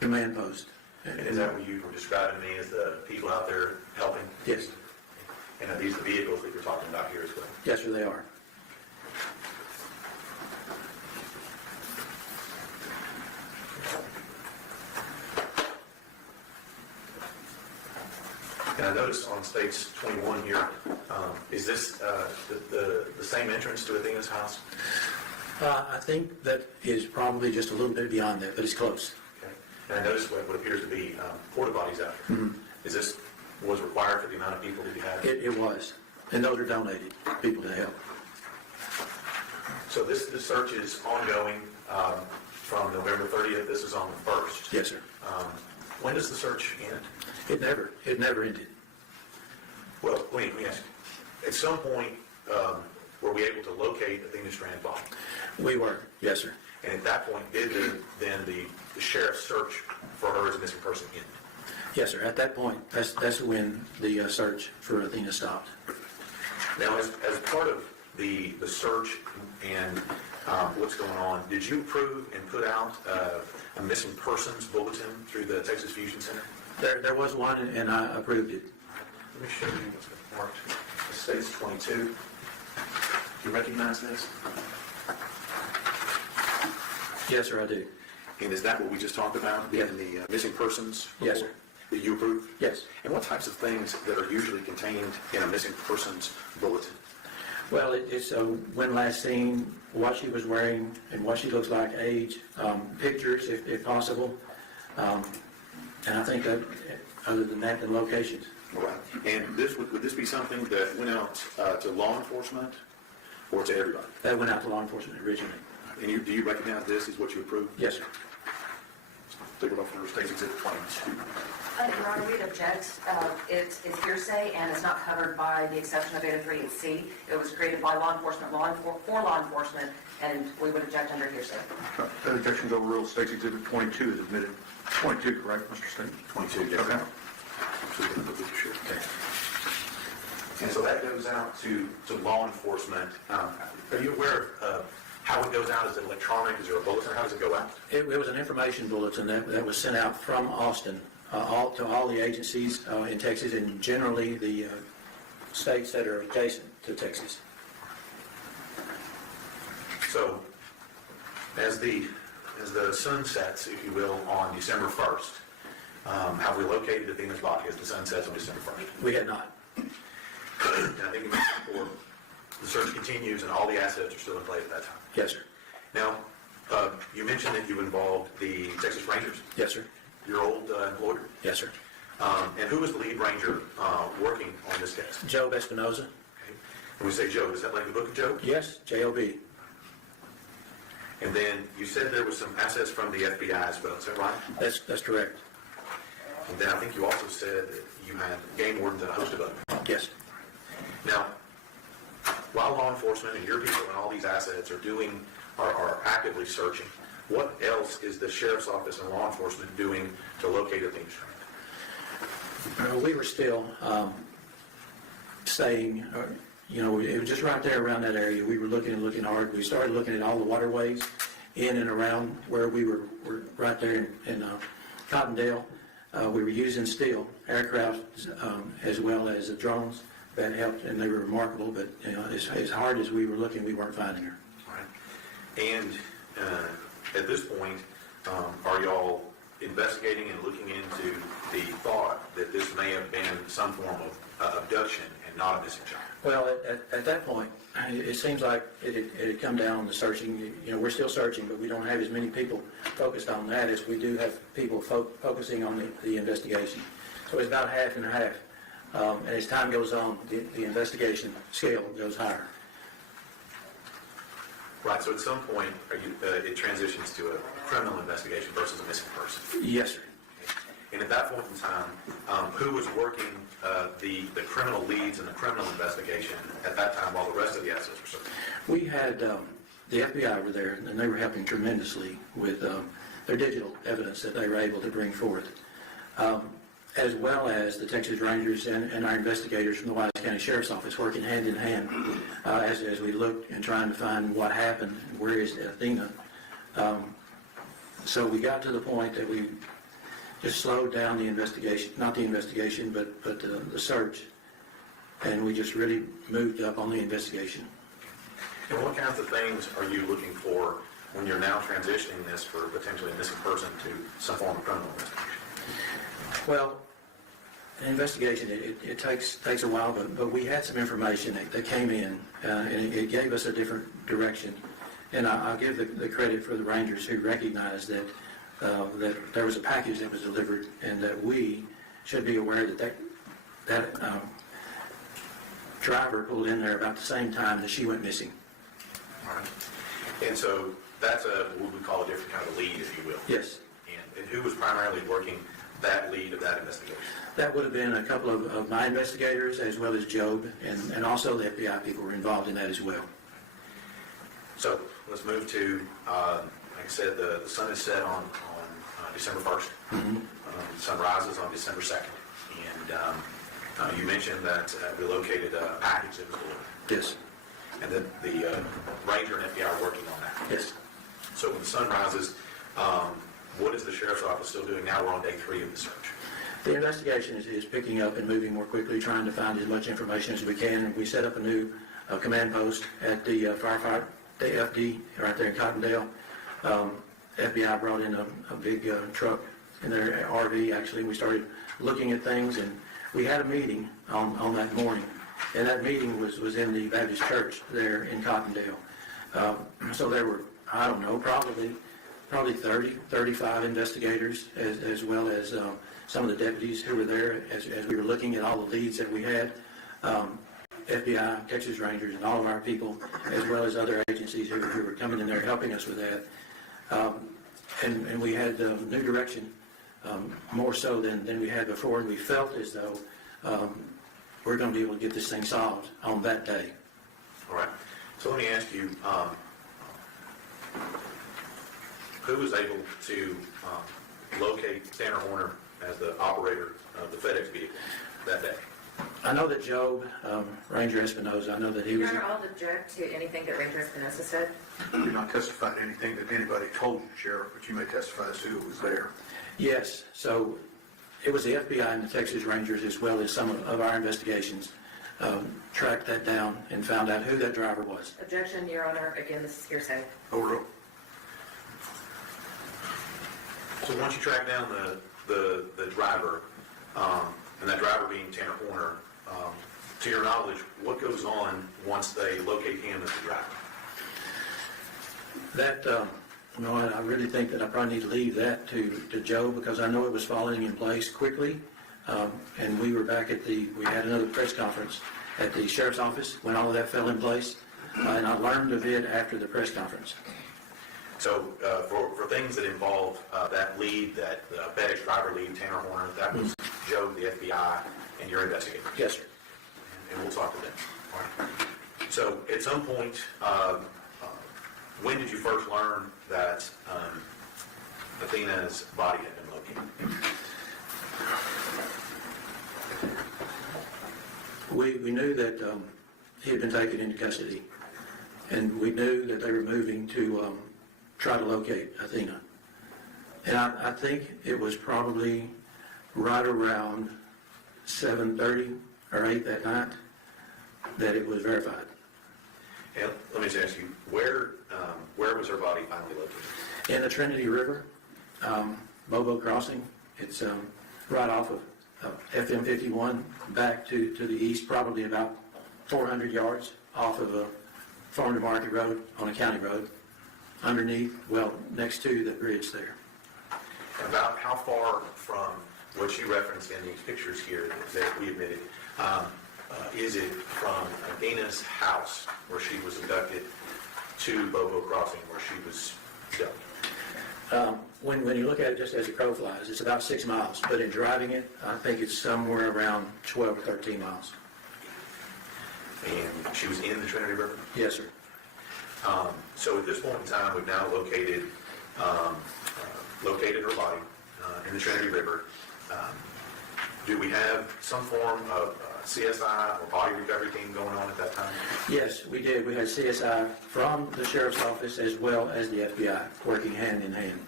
command post. And is that what you were describing to me as the people out there helping? Yes. And are these the vehicles that you're talking about here as well? Yes, sir, they are. And I noticed on States 21 here, is this the same entrance to Athena's house? I think that is probably just a little bit beyond that, but it's close. Okay. And I noticed what appears to be porta potties out here. Mm-hmm. Is this was required for the amount of people that you had? It was, and those are donated, people to help. So this search is ongoing from November 30th. This is on the 1st. Yes, sir. When does the search end? It never ended. Well, let me ask you. At some point, were we able to locate Athena Strand's body? We were, yes, sir. And at that point, did then the sheriff's search for her as a missing person end? Yes, sir. At that point, that's when the search for Athena stopped. Now, as part of the search and what's going on, did you approve and put out a missing persons bulletin through the Texas Fusion Center? There was one, and I approved it. Let me show you what's been marked. States 22. Do you recognize this? Yes, sir, I do. And is that what we just talked about Yes. in the missing persons report? Yes, sir. That you approve? Yes. And what types of things that are usually contained in a missing persons bulletin? Well, it's when last seen, what she was wearing, and what she looks like, age, pictures, if possible. And I think that, other than that, the locations. All right. And would this be something that went out to law enforcement or to everybody? That went out to law enforcement originally. And do you recognize this as what you approved? Yes, sir. Take it off for States Exhibit 22. Your Honor, we'd object. It's hearsay, and it's not covered by the exception of 803C. It was created by law enforcement, for law enforcement, and we would object under hearsay. That objection's overruled. State's Exhibit 22 is admitted. 22, correct, Mr. State? 22, yes. Okay. Okay. And so that goes out to law enforcement. Are you aware of how it goes out? Is it electronic? Is there a bulletin? How does it go out? It was an information bulletin that was sent out from Austin to all the agencies in Texas, and generally the states that are adjacent to Texas. So as the sun sets, if you will, on December 1st, have we located Athena's body as the sun sets on December 1st? We had not. And I think you mentioned before, the search continues and all the assets are still in play at that time. Yes, sir. Now, you mentioned that you involved the Texas Rangers, Yes, sir. your old employer. Yes, sir. And who was the lead ranger working on this case? Job Espinoza. Okay. When we say Job, is that like the book of Job? Yes, J-O-B. And then you said there was some assets from the FBI as well, is that right? That's correct. And then I think you also said that you had game wardens and a host of others. Yes. Now, while law enforcement and your people and all these assets are actively searching, What else is the sheriff's office and law enforcement doing to locate Athena Strand? We were still staying, it was just right there around that area. We were looking and looking hard. We started looking at all the waterways in and around where we were right there in Cottondale. We were using still aircraft as well as drones that helped, and they were remarkable. But as hard as we were looking, we weren't finding her. All right. And at this point, are y'all investigating and looking into the thought that this may have been some form of abduction and not a missing child? Well, at that point, it seems like it had come down to searching. We're still searching, but we don't have as many people focused on that as we do have people focusing on the investigation. So it's about half and half. And as time goes on, the investigation scale goes higher. Right, so at some point, it transitions to a criminal investigation versus a missing person. Yes, sir. And at that point in time, who was working the criminal leads in the criminal investigation at that time while the rest of the assets were searched? We had the FBI were there, and they were helping tremendously with their digital evidence that they were able to bring forth, as well as the Texas Rangers and our investigators from the Wise County Sheriff's Office working hand in hand as we looked and trying to find what happened, where is Athena. So we got to the point that we just slowed down the investigation, not the investigation, but the search, and we just really moved up on the investigation. And what kinds of things are you looking for when you're now transitioning this for potentially a missing person to some form of criminal investigation? Well, an investigation, it takes a while, but we had some information that came in, and it gave us a different direction. And I'll give the credit for the Rangers who recognized that there was a package that was delivered, and that we should be aware that driver pulled in there about the same time that she went missing. All right. And so that's what we call a different kind of lead, if you will. Yes. And who was primarily working that lead of that investigation? That would have been a couple of my investigators, as well as Job, and also the FBI people were involved in that as well. So let's move to, like I said, the sun is set on December 1st. Mm-hmm. The sun rises on December 2nd. And you mentioned that we located a package that was delivered. Yes. And that the Ranger and FBI are working on that. Yes. So when the sun rises, what is the Sheriff's Office still doing now? We're on day 3 of the search. The investigation is picking up and moving more quickly, trying to find as much information as we can. We set up a new command post at the firefight, the FD, right there in Cottondale. FBI brought in a big truck in their RV, actually. We started looking at things, and we had a meeting on that morning. And that meeting was in the Baptist church there in Cottondale. So there were, I don't know, probably 30, 35 investigators, as well as some of the deputies who were there as we were looking at all the leads that we had. FBI, Texas Rangers, and all of our people, as well as other agencies who were coming in there helping us with that. And we had new direction, more so than we had before, and we felt as though we're going to be able to get this thing solved on that day. All right. So let me ask you, who was able to locate Tanner Horner as the operator of the FedEx vehicle that day? I know that Job, Ranger Espinosa, I know that he was... Your Honor, I'll object to anything that Ranger Espinosa said. You do not testify to anything that anybody told you, Sheriff, but you may testify as to who was there. Yes, so it was the FBI and the Texas Rangers, as well as some of our investigations, tracked that down and found out who that driver was. Objection, Your Honor. Again, this is hearsay. Overruled. So once you track down the driver, and that driver being Tanner Horner, to your knowledge, what goes on once they locate him as the driver? That, I really think that I probably need to leave that to Joe, because I know it was falling in place quickly. And we were back we had another press conference at the Sheriff's Office when all of that fell in place. And I learned of it after the press conference. So for things that involve that lead, that FedEx driver lead, Tanner Horner, that was Joe, the FBI, and your investigator. Yes, sir. And we'll talk to them. All right. So at some point, When did you first learn that Athena's body had been located? We knew that he had been taken into custody, and we knew that they were moving to try to locate Athena. And I think it was probably right around 7:30 or 8 that night that it was verified. And let me just ask you, where was her body finally located? In the Trinity River, Bobo Crossing, it's right off of FM 51 back to the east, probably about 400 yards off of a farm to market road on a county road, underneath, well, next to the bridge there. About how far from what you referenced in these pictures here that we admitted, is it from Athena's house where she was abducted to Bobo Crossing where she was killed? When you look at it just as a crow flies, it's about 6 miles, but in driving it, I think it's somewhere around 12 or 13 miles. And she was in the Trinity River? Yes, sir. So at this point in time, we've now located her body in the Trinity River. Do we have some form of CSI or body recovery team going on at that time? Yes, we did. We had CSI from the sheriff's office as well as the FBI working hand in hand.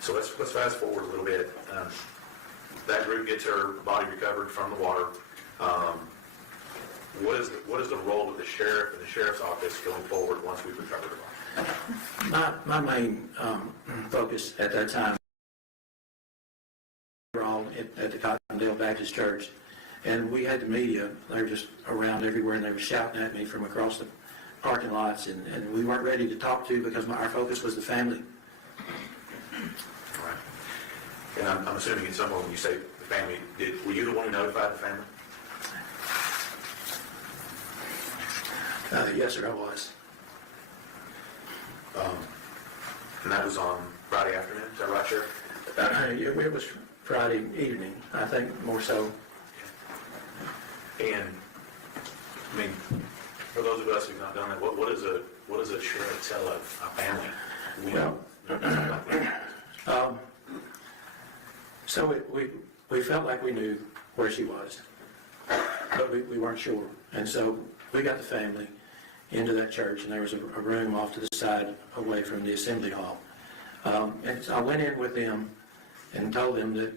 So let's fast forward a little bit. That group gets her body recovered from the water. What is the role of the sheriff and the sheriff's office going forward once we've recovered her body? My main focus at that time, we were all at the Cottondale Baptist Church, and we had the media. They were just around everywhere, and they were shouting at me from across the parking lots, and we weren't ready to talk to because our focus was the family. All right. And I'm assuming at some point when you say the family, were you the one who notified the family? Yes, sir, I was. And that was on Friday afternoon, is that right, Sheriff? It was Friday evening, I think, more so. And, I mean, for those of us who've not done that, what does a sheriff tell a family? So we felt like we knew where she was, but we weren't sure. And so we got the family into that church, and there was a room off to the side away from the assembly hall. And so I went in with them and told them that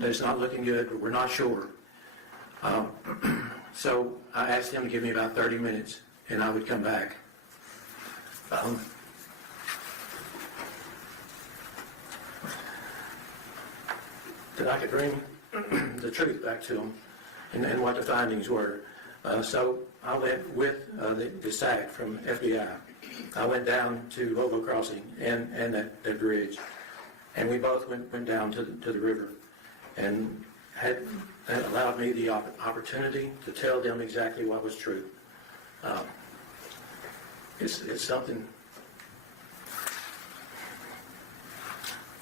it's not looking good, we're not sure. So I asked them to give me about 30 minutes, and I would come back. That I could bring the truth back to them and what the findings were. So I went with the SAC from FBI. I went down to Bobo Crossing and that bridge, and we both went down to the river, and that allowed me the opportunity to tell them exactly what was true. It's something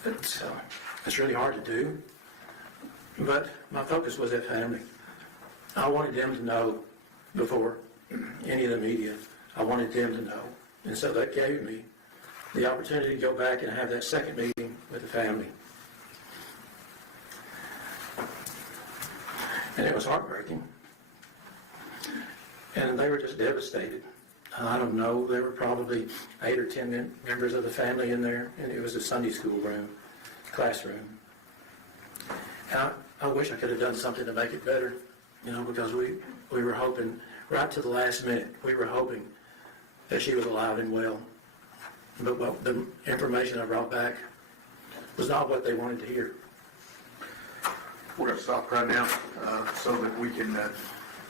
it's really hard to do, but my focus was that family. I wanted them to know before any of the media. I wanted them to know. And so that gave me the opportunity to go back and have that second meeting with the family. And it was heartbreaking. And they were just devastated. I don't know, there were probably 8 or 10 members of the family in there, and it was a Sunday school classroom. And I wish I could have done something to make it better, because we were hoping, right to the last minute, we were hoping that she was alive and well. But what the information I brought back was not what they wanted to hear. We're going to stop right now so that we can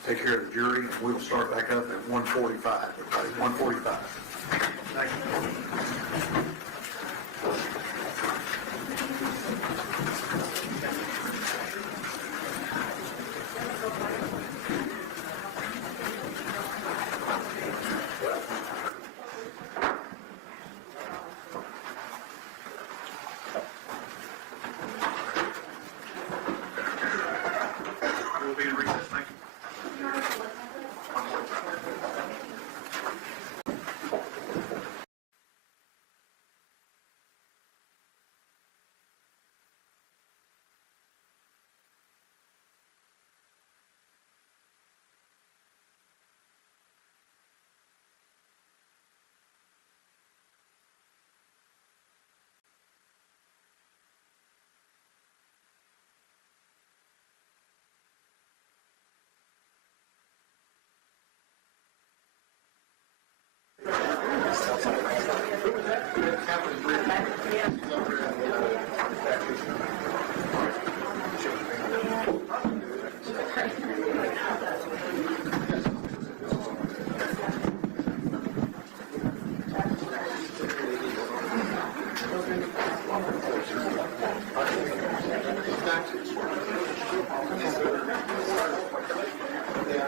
take care of the jury. We'll start back up at 1:45. Everybody, 1:45. Thank you. We'll be in recess. Thank you.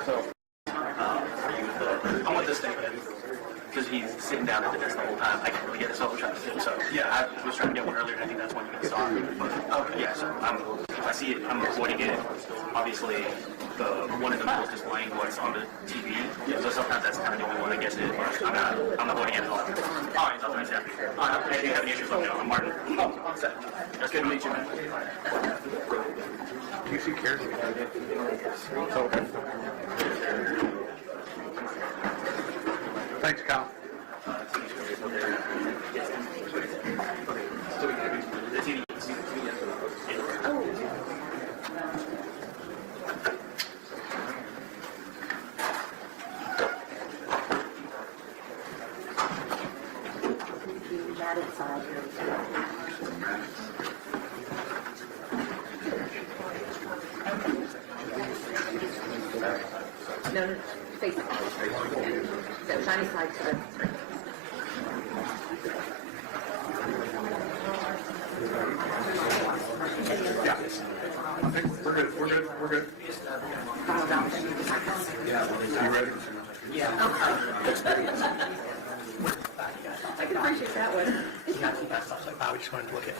So, I want this statement, because he's sitting down at the desk the whole time. I can't really get it, so I'm trying to sit. So, yeah, I was trying to get one earlier, and I think that's when you can start. But, okay, yeah, so if I see it, I'm avoiding it. Obviously, the one in the middle is displaying what's on the TV. So sometimes that's kind of the only one that gets it, but I'm avoiding it at all. All right, so nice happy. All right, if you have any issues, let me know. I'm Martin. Oh, set. That's good to meet you, man. Do you see Karen? Okay. Thanks, Kyle. No, face it. That shiny side to the screen. Yeah. I think we're good. We're good. You ready? I can appreciate that one. I just wanted to look at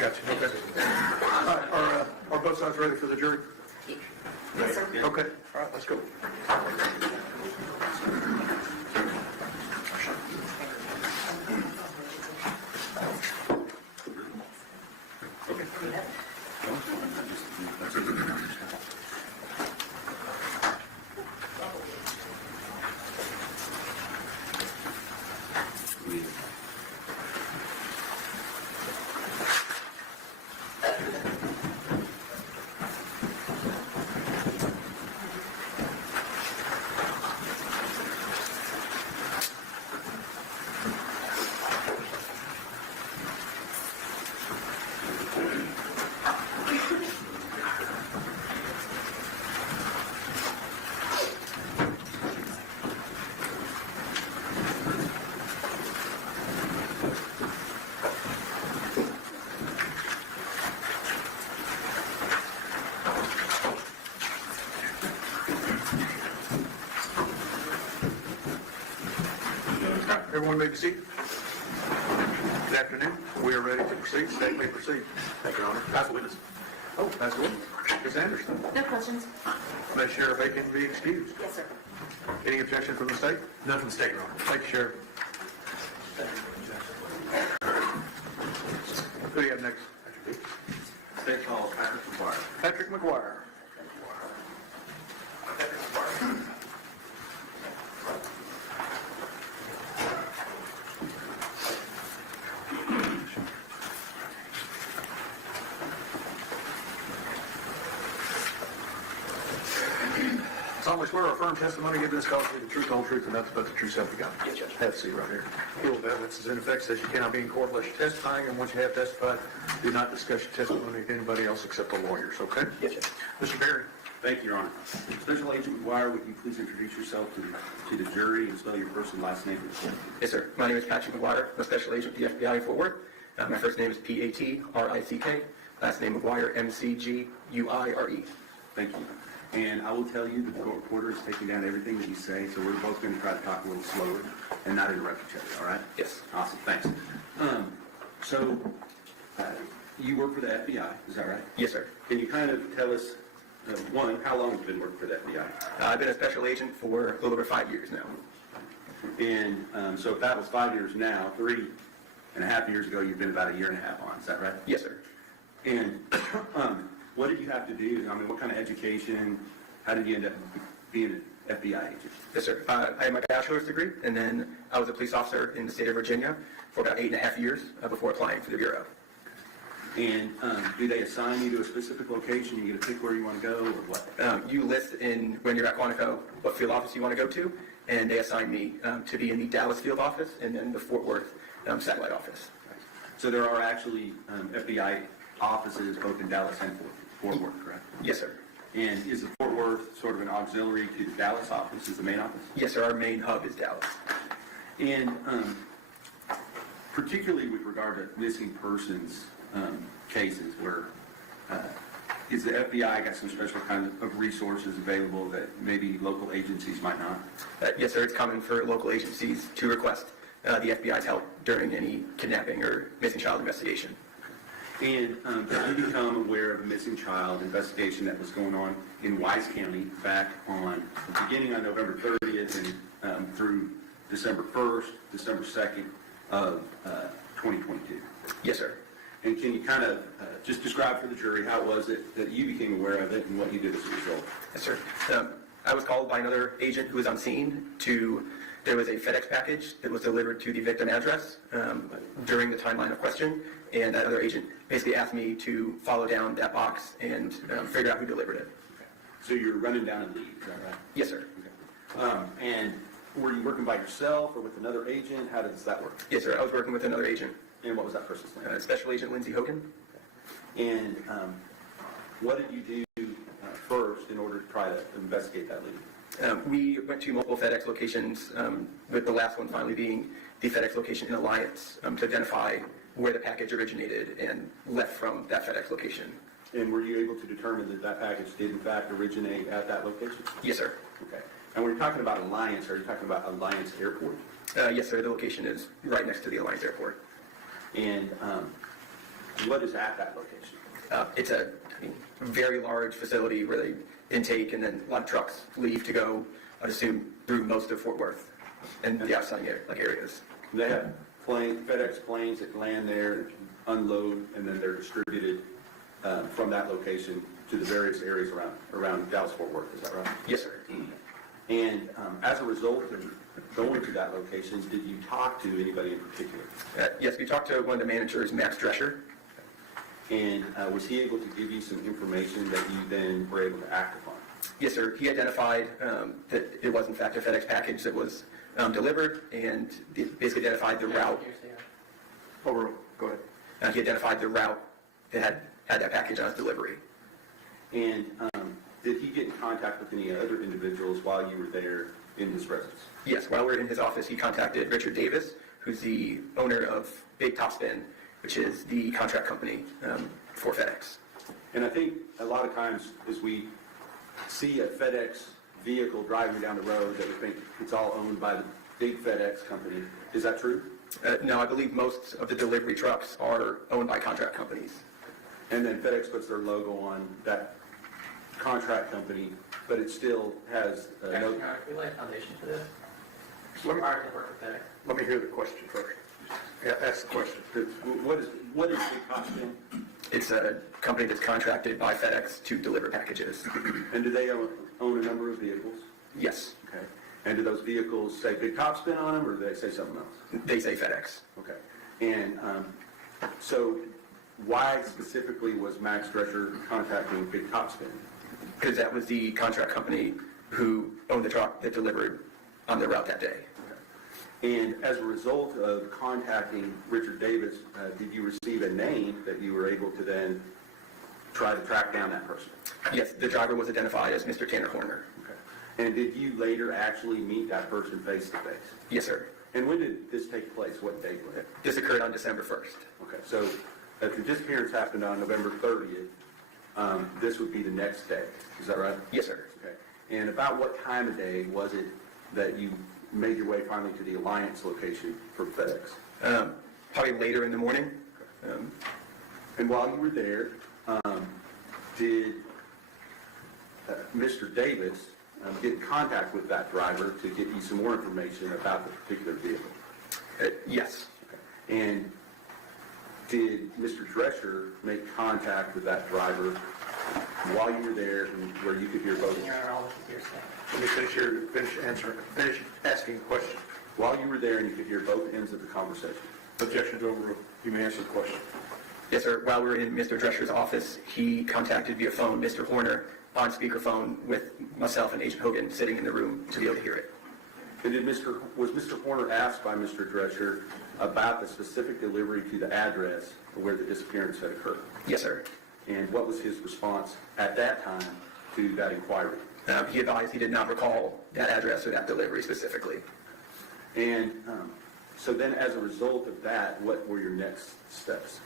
Got you. Okay. All right. Are both sides ready for the jury? Yes, sir. Okay. All right. Let's go. Everyone may be seated. Good afternoon. We are ready to proceed. State may proceed. Thank you, Your Honor. Pass the witness. Oh, pass the witness. Ms. Anderson. No questions? May Sheriff Aiken be excused. Yes, sir. Any objection from the state? None from the state, Your Honor. Thank you, Sheriff. Who do you have next? State calls Patrick McGuire. Patrick McGuire. solemnly swear or affirm testimony given this cause to be the truth, the whole truth, and nothing but the truth, so help you God. Yes, Judge. Have a seat right here. Rule of evidence is in effect, says you cannot be in court unless you're testifying, and once you have testified, do not discuss your testimony with anybody else except the lawyers, okay? Yes, Judge. Mr. Berry. Thank you, Your Honor. Special Agent McGuire, would you please introduce yourself to the jury and spell your first and last name for the court? Yes, sir. My name is Patrick McGuire. I'm a special agent with the FBI in Fort Worth. My first name is Patrick. Last name McGuire, Mcguire. Thank you. And I will tell you that the court reporter is taking down everything that you say, so we're both going to try to talk a little slower and not interrupt each other, all right? Yes. Awesome, thanks. You work for the FBI, is that right? Yes, sir. Can you kind of tell us, one, how long have you been working for the FBI? I've been a special agent for a little over 5 years now. And so if that was 5 years now, 3.5 years ago, you've been about 1.5 years on, is that right? Yes, sir. And what did you have to do? I mean, what kind of education? How did you end up being an FBI agent? Yes, sir. I had my bachelor's degree, and then I was a police officer in the state of Virginia for about 8.5 years before applying for the Bureau. And do they assign you to a specific location? You get to pick where you want to go, or what? You list when you're at Quantico what field office you want to go to, and they assign me to be in the Dallas field office and then the Fort Worth satellite office. So there are actually FBI offices both in Dallas and Fort Worth, correct? Yes, sir. And is the Fort Worth sort of an auxiliary to the Dallas office? Is the main office? Yes, sir. Our main hub is Dallas. And particularly with regard to missing persons cases where Is the FBI got some special kinds of resources available that maybe local agencies might not? Yes, sir. It's common for local agencies to request the FBI's help during any kidnapping or missing child investigation. And did you become aware of a missing child investigation that was going on in Wise County back on, beginning on November 30th and through December 1st, December 2nd of 2022? Yes, sir. And can you kind of just describe for the jury how it was that you became aware of it and what you did as a result? Yes, sir. I was called by another agent who was on scene there was a FedEx package that was delivered to the victim address during the timeline of question, and that other agent basically asked me to follow down that box and figure out who delivered it. Okay. So you're running down a lead, is that right? Yes, sir. Okay. And were you working by yourself or with another agent? How does that work? Yes, sir. I was working with another agent, And what was that person's name? Special Agent Lindsay Hogan. And what did you do first in order to try to investigate that lead? We went to multiple FedEx locations, with the last one finally being the FedEx location in Alliance, to identify where the package originated and left from that FedEx location. And were you able to determine that that package did in fact originate at that location? Yes, sir. Okay. And when you're talking about Alliance, are you talking about Alliance Airport? Yes, sir. The location is right next to the Alliance Airport. And what is at that location? It's a very large facility where they intake and then a lot of trucks leave to go, I'd assume, through most of Fort Worth and the outlying areas. They have FedEx planes that land there, unload, and then they're distributed from that location to the various areas around Dallas-Fort Worth. Is that right? Yes, sir. And as a result of going to that location, did you talk to anybody in particular? Yes, we talked to one of the managers, Max Drescher. And was he able to give you some information that you then were able to act upon? Yes, sir. He identified that it was in fact a FedEx package that was delivered, and basically identified the route. Go ahead. He identified the route that had that package on its delivery. And did he get in contact with any other individuals while you were there in his residence? Yes, while we were in his office, he contacted Richard Davis, who's the owner of Big Topspin, which is the contract company for FedEx. And I think a lot of times as we see a FedEx vehicle driving down the road that we think it's all owned by the big FedEx company. Is that true? No, I believe most of the delivery trucks are owned by contract companies. And then FedEx puts their logo on that contract company, but it still has no... We lay a foundation for this. We're required to work with FedEx. Let me hear the question first. Yeah, ask the question. What is Big Topspin? It's a company that's contracted by FedEx to deliver packages. And do they own a number of vehicles? Yes, Okay. And do those vehicles say Big Topspin on them, or do they say something else? they say FedEx. Okay. And so why specifically was Max Drescher contacting Big Topspin? Because that was the contract company who owned the truck that delivered on the route that day. And as a result of contacting Richard Davis, did you receive a name that you were able to then try to track down that person? Yes, the driver was identified as Mr. Tanner Horner. Okay. And did you later actually meet that person face to face? Yes, sir. And when did this take place? What date was it? This occurred on December 1st. Okay, so if the disappearance happened on November 30th, this would be the next day. Is that right? Yes, sir. Okay. And about what time of day was it that you made your way finally to the Alliance location for FedEx? Probably later in the morning. And while you were there, did Mr. Davis get in contact with that driver to get you some more information about the particular vehicle? Yes. Okay. And did Mr. Drescher make contact with that driver while you were there and where you could hear both? Let me finish asking a question. While you were there and you could hear both ends of the conversation? Objection to overrule. You may answer the question. Yes, sir. While we were in Mr. Drescher's office, he contacted via phone Mr. Horner on speakerphone with myself and Agent Hogan sitting in the room to be able to hear it. And was Mr. Horner asked by Mr. Drescher about the specific delivery to the address where the disappearance had occurred? Yes, sir. And what was his response at that time to that inquiry? He advised he did not recall that address or that delivery specifically. And so then as a result of that, what were your next steps?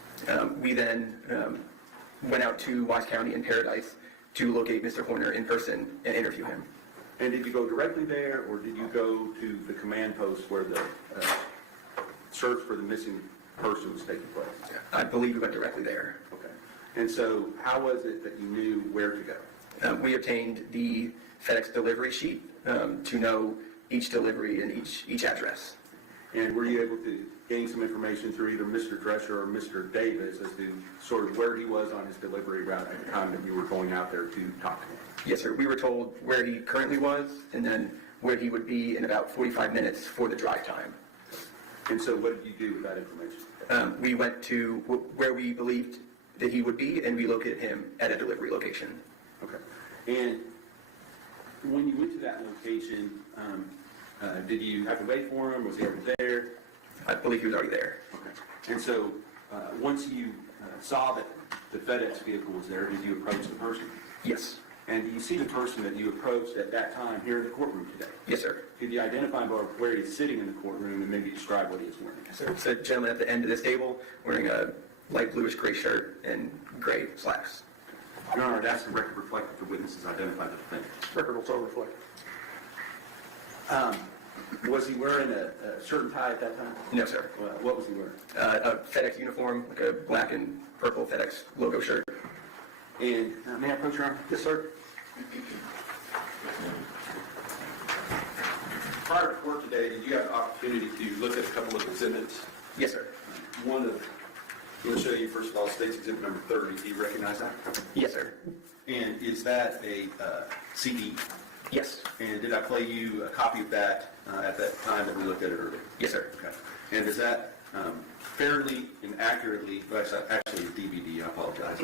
We then went out to Wise County in Paradise to locate Mr. Horner in person and interview him. And did you go directly there, or did you go to the command post where the search for the missing person was taking place? I believe we went directly there. Okay. And so how was it that you knew where to go? We obtained the FedEx delivery sheet to know each delivery and each address. And were you able to gain some information through either Mr. Drescher or Mr. Davis as to sort of where he was on his delivery route at the time that you were going out there to talk to him? Yes, sir. We were told where he currently was and then where he would be in about 45 minutes for the drive time. And so what did you do with that information? We went to where we believed that he would be, and we located him at a delivery location. Okay. And when you went to that location, did you have to wait for him? Was he already there? I believe he was already there. Okay. And so once you saw that the FedEx vehicle was there, did you approach the person? Yes. And do you see the person that you approached at that time here in the courtroom today? Yes, sir. Could you identify where he's sitting in the courtroom and maybe describe what he is wearing? So it's a gentleman at the end of this table wearing a light bluish gray shirt and gray slacks. Your Honor, that's the record reflected the witnesses identified the defendant. Record will so reflect. Was he wearing a shirt and tie at that time? No, sir. What was he wearing? A FedEx uniform, like a black and purple FedEx logo shirt. And may I approach, Your Honor? Yes, sir. Prior to court today, did you have the opportunity to look at a couple of exhibits? Yes, sir. I'm going to show you, first of all, State's Exhibit number 30. Do you recognize that? Yes, sir. And is that a CD? Yes. And did I play you a copy of that at that time that we looked at it earlier? Yes, sir. Okay. And does that fairly and accurately, well, it's actually a DVD, I apologize,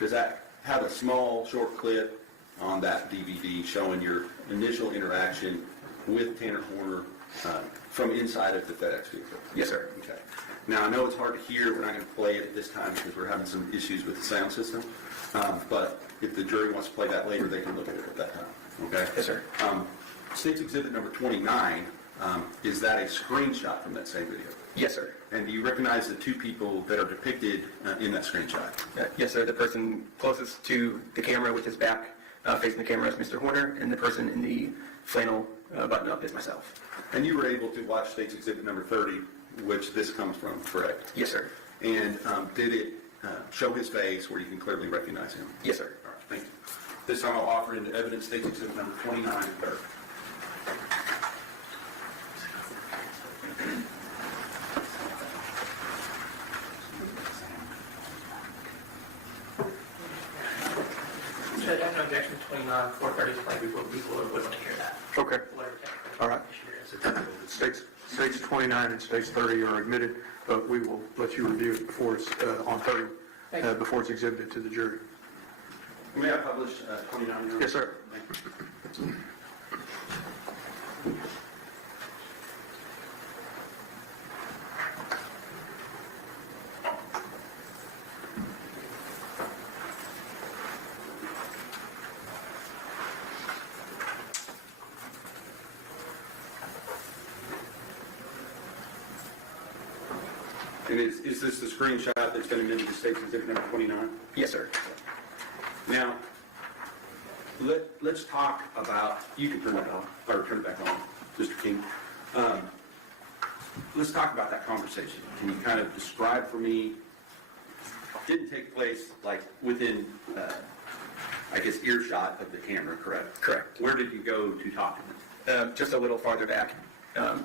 does that have a small, short clip on that DVD showing your initial interaction with Tanner Horner from inside of the FedEx vehicle? Yes, sir. Okay. Now, I know it's hard to hear. We're not going to play it at this time because we're having some issues with the sound system. But if the jury wants to play that later, they can look at it at that time. Okay? Yes, sir. State's Exhibit number 29, is that a screenshot from that same video? Yes, sir. And do you recognize the two people that are depicted in that screenshot? Yes, sir. The person closest to the camera with his back facing the camera is Mr. Horner, and the person in the flannel button-up is myself. And you were able to watch State's Exhibit number 30, which this comes from, correct? Yes, sir. And did it show his face where you can clearly recognize him? Yes, sir. All right, thank you. This time I'll offer into evidence State's Exhibit number 29 and 30. That's objection 29, 430 is probably what people would want to hear that. Okay. All right. States 29 and States 30 are admitted, but we will let you review it before it's on 30, before it's exhibited to the jury. May I publish 29? Yes, sir. Thank you. And is this the screenshot that's been admitted to State's Exhibit number 29? Yes, sir. Now, let's talk about, you can turn that off, or turn it back on, Mr. King. Let's talk about that conversation. Can you kind of describe for me, didn't take place like within, I guess, earshot of the camera, correct? Correct. Where did you go to talk to him? Just a little farther back,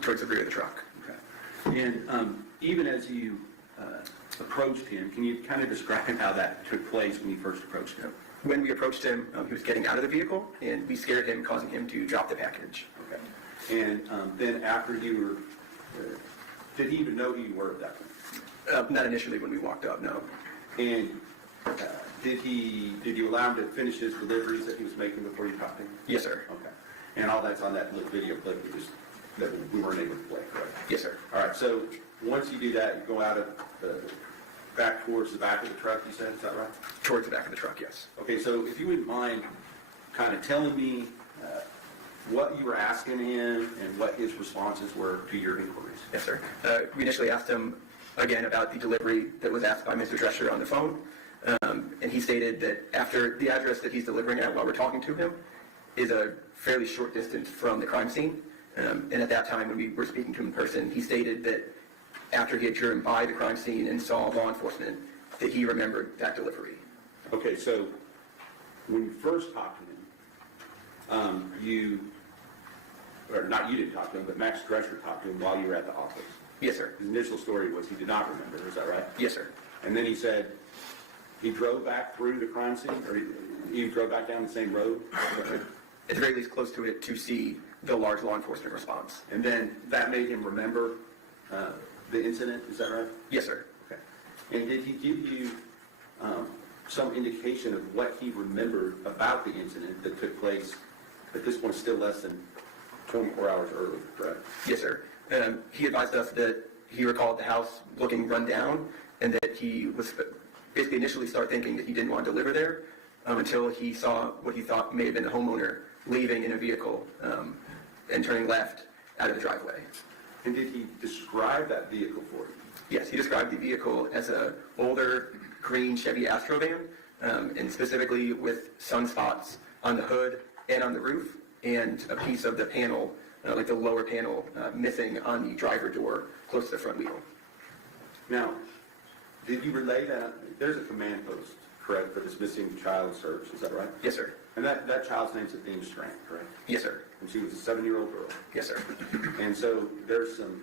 towards the rear of the truck. Okay. And even as you approached him, can you kind of describe how that took place when you first approached him? When we approached him, he was getting out of the vehicle, and we scared him, causing him to drop the package. Okay. And then after you were, did he even know who you were at that point? Not initially when we walked up, no. And did you allow him to finish his deliveries that he was making before you talked to him? Yes, sir. Okay. And all that's on that little video clip that we weren't able to play, correct? Yes, sir. All right, so once you do that, you go out of back towards the back of the truck, you said, is that right? Towards the back of the truck, yes. Okay, so if you wouldn't mind kind of telling me what you were asking him and what his responses were to your inquiries. Yes, sir. We initially asked him, again, about the delivery that was asked by Mr. Drescher on the phone. And he stated that after the address that he's delivering at while we're talking to him is a fairly short distance from the crime scene. And at that time, when we were speaking to him in person, he stated that after he had driven by the crime scene and saw law enforcement, that he remembered that delivery. Okay, so when you first talked to him, or not you didn't talk to him, but Max Drescher talked to him while you were at the office. Yes, sir. His initial story was he did not remember, is that right? Yes, sir. And then he said he drove back through the crime scene, or he drove back down the same road? At the very least, close to it to see the large law enforcement response. And then that made him remember the incident, is that right? Yes, sir. Okay. And did he give you some indication of what he remembered about the incident that took place at this point still less than 24 hours earlier, correct? Yes, sir. He advised us that he recalled the house looking run down and that he was basically initially start thinking that he didn't want to deliver there until he saw what he thought may have been a homeowner leaving in a vehicle and turning left out of the driveway. And did he describe that vehicle for you? Yes, he described the vehicle as an older green Chevy Astro van, and specifically with sunspots on the hood and on the roof, and a piece of the panel, like the lower panel, missing on the driver door close to the front wheel. Now, did you relay that? There's a command post, correct, for this missing child search, is that right? Yes, sir. And that child's name's Athena Strand, correct? Yes, sir. And she was a 7-year-old girl. Yes, sir. And so there's some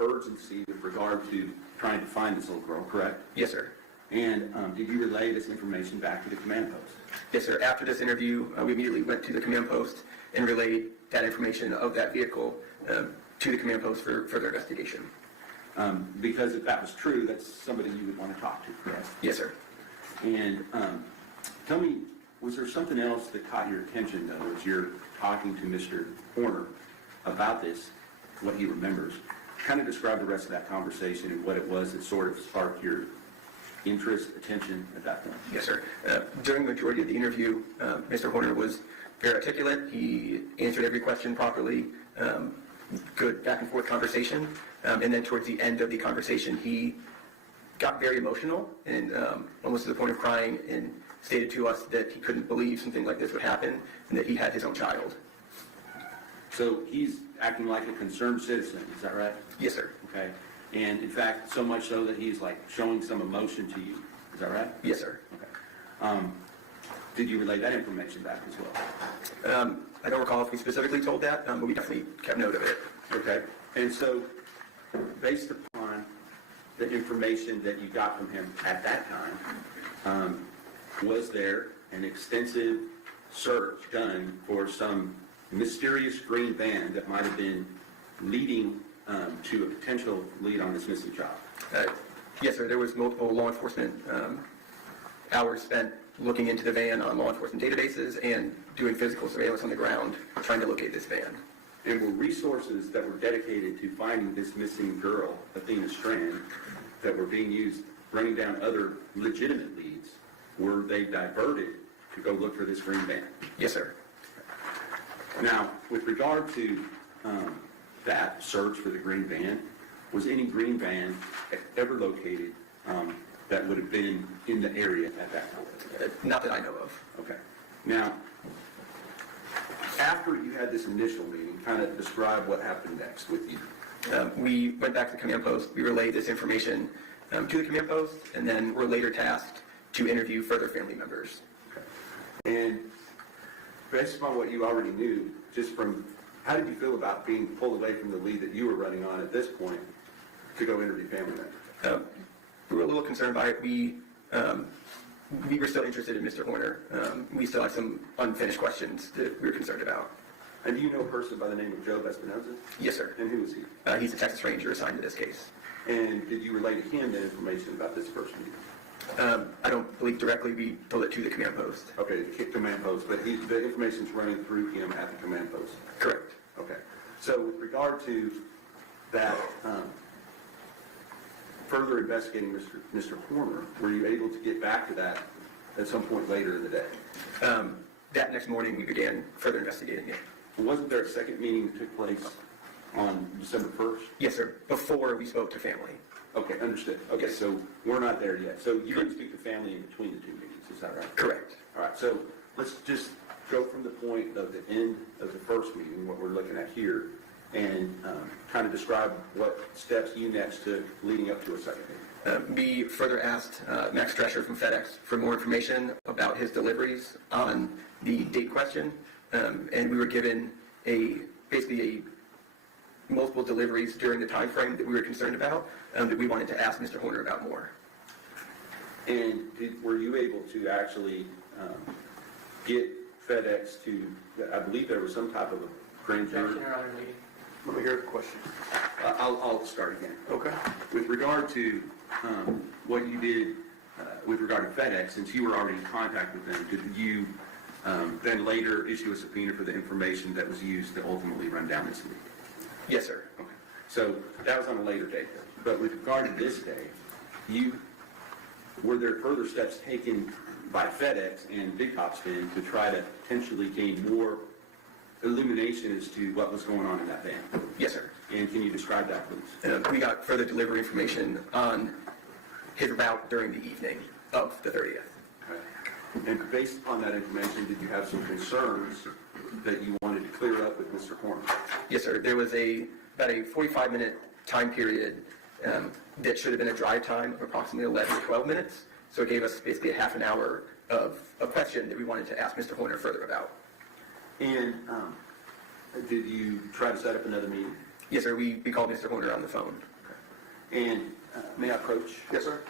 urgency with regard to trying to find this little girl, correct? Yes, sir. And did you relay this information back to the command post? Yes, sir. After this interview, we immediately went to the command post and relayed that information of that vehicle to the command post for further investigation. Because if that was true, that's somebody you would want to talk to, correct? Yes, sir. And tell me, was there something else that caught your attention, though, as you're talking to Mr. Horner about this, what he remembers? Kind of describe the rest of that conversation and what it was that sort of sparked your interest, attention at that point. Yes, sir. During the majority of the interview, Mr. Horner was very articulate. He answered every question properly. Good back and forth conversation. And then towards the end of the conversation, he got very emotional and almost to the point of crying and stated to us that he couldn't believe something like this would happen and that he had his own child. So he's acting like a concerned citizen, is that right? Yes, sir. Okay. And in fact, so much so that he's like showing some emotion to you, is that right? Yes, sir. Okay. Did you relay that information back as well? I don't recall if we specifically told that, but we definitely kept note of it. Okay. And so, based upon the information that you got from him at that time, was there an extensive search done for some mysterious green van that might have been leading to a potential lead on this missing child? Yes, sir. There was multiple law enforcement hours spent looking into the van on law enforcement databases and doing physical surveillance on the ground, trying to locate this van. And were resources that were dedicated to finding this missing girl, Athena Strand, that were being used running down other legitimate leads, were they diverted to go look for this green van? Yes, sir. Now, with regard to that search for the green van, was any green van ever located that would have been in the area at that point? Not that I know of. Okay. Now, after you had this initial meeting, kind of describe what happened next with you. We went back to the command post. We relayed this information to the command post, and then were later tasked to interview further family members. Okay. And based upon what you already knew, just from, how did you feel about being pulled away from the lead that you were running on at this point to go interview family members? We were a little concerned by it. We were still interested in Mr. Horner. We still had some unfinished questions that we were concerned about. And do you know a person by the name of Joe Espinoza? Yes, sir. And who is he? He's a Texas Ranger assigned to this case. And did you relay to him the information about this first meeting? I don't believe directly. We told it to the command post. Okay, the command post, but the information's running through him at the command post. Correct. Okay. So with regard to that, further investigating Mr. Horner, were you able to get back to that at some point later in the day? That next morning, we began further investigating it. Wasn't there a second meeting that took place on December 1st? Yes, sir. Before we spoke to family. Okay, understood. Okay, so we're not there yet. So you didn't speak to family in between the two meetings, is that right? Correct. All right, so let's just go from the point of the end of the first meeting, what we're looking at here, and kind of describe what steps you next took leading up to a second meeting. We further asked Max Drescher from FedEx for more information about his deliveries on the date question, and we were given basically multiple deliveries during the time frame that we were concerned about, that we wanted to ask Mr. Horner about more. And were you able to actually get FedEx to, I believe there was some type of a grand jury? Let me hear the question. I'll start again. Okay. With regard to what you did with regard to FedEx, since you were already in contact with them, did you then later issue a subpoena for the information that was used to ultimately run down this leak? Yes, sir. Okay. So that was on a later date. But with regard to this day, were there further steps taken by FedEx and Big Top Spin to try to potentially gain more illumination as to what was going on in that van? Yes, sir. And can you describe that, please? We got further delivery information on his route during the evening of the 30th. Okay. And based upon that information, did you have some concerns that you wanted to clear up with Mr. Horner? Yes, sir. There was about a 45-minute time period that should have been a drive time of approximately 11 to 12 minutes. So it gave us basically a half an hour of a question that we wanted to ask Mr. Horner further about. And did you try to set up another meeting? Yes, sir. We called Mr. Horner on the phone. Okay. And may I approach? Yes, sir.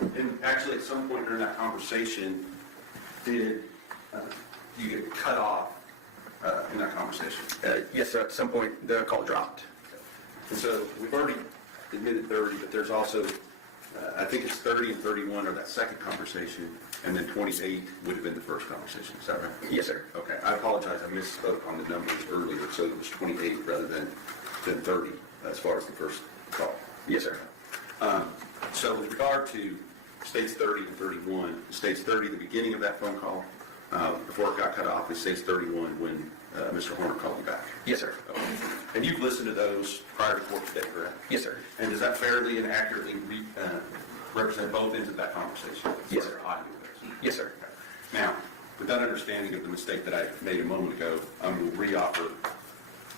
And actually, at some point during that conversation, did you get cut off in that conversation? Yes, sir. At some point, the call dropped. And so we've already admitted 30, but there's also, I think it's 30 and 31 are that second conversation, and then 28 would have been the first conversation. Is that right? Yes, sir. Okay. I apologize. I misspoke on the numbers earlier, so it was 28 rather than 30 as far as the first call. Yes, sir. So with regard to states 30 and 31, states 30 the beginning of that phone call, before it got cut off, it states 31 when Mr. Horner called you back. Yes, sir. Okay. And you've listened to those prior to court today, correct? Yes, sir. And does that fairly and accurately represent both ends of that conversation? Yes, sir. Yes, sir. Now, with that understanding of the mistake that I made a moment ago, I'm going to re-offer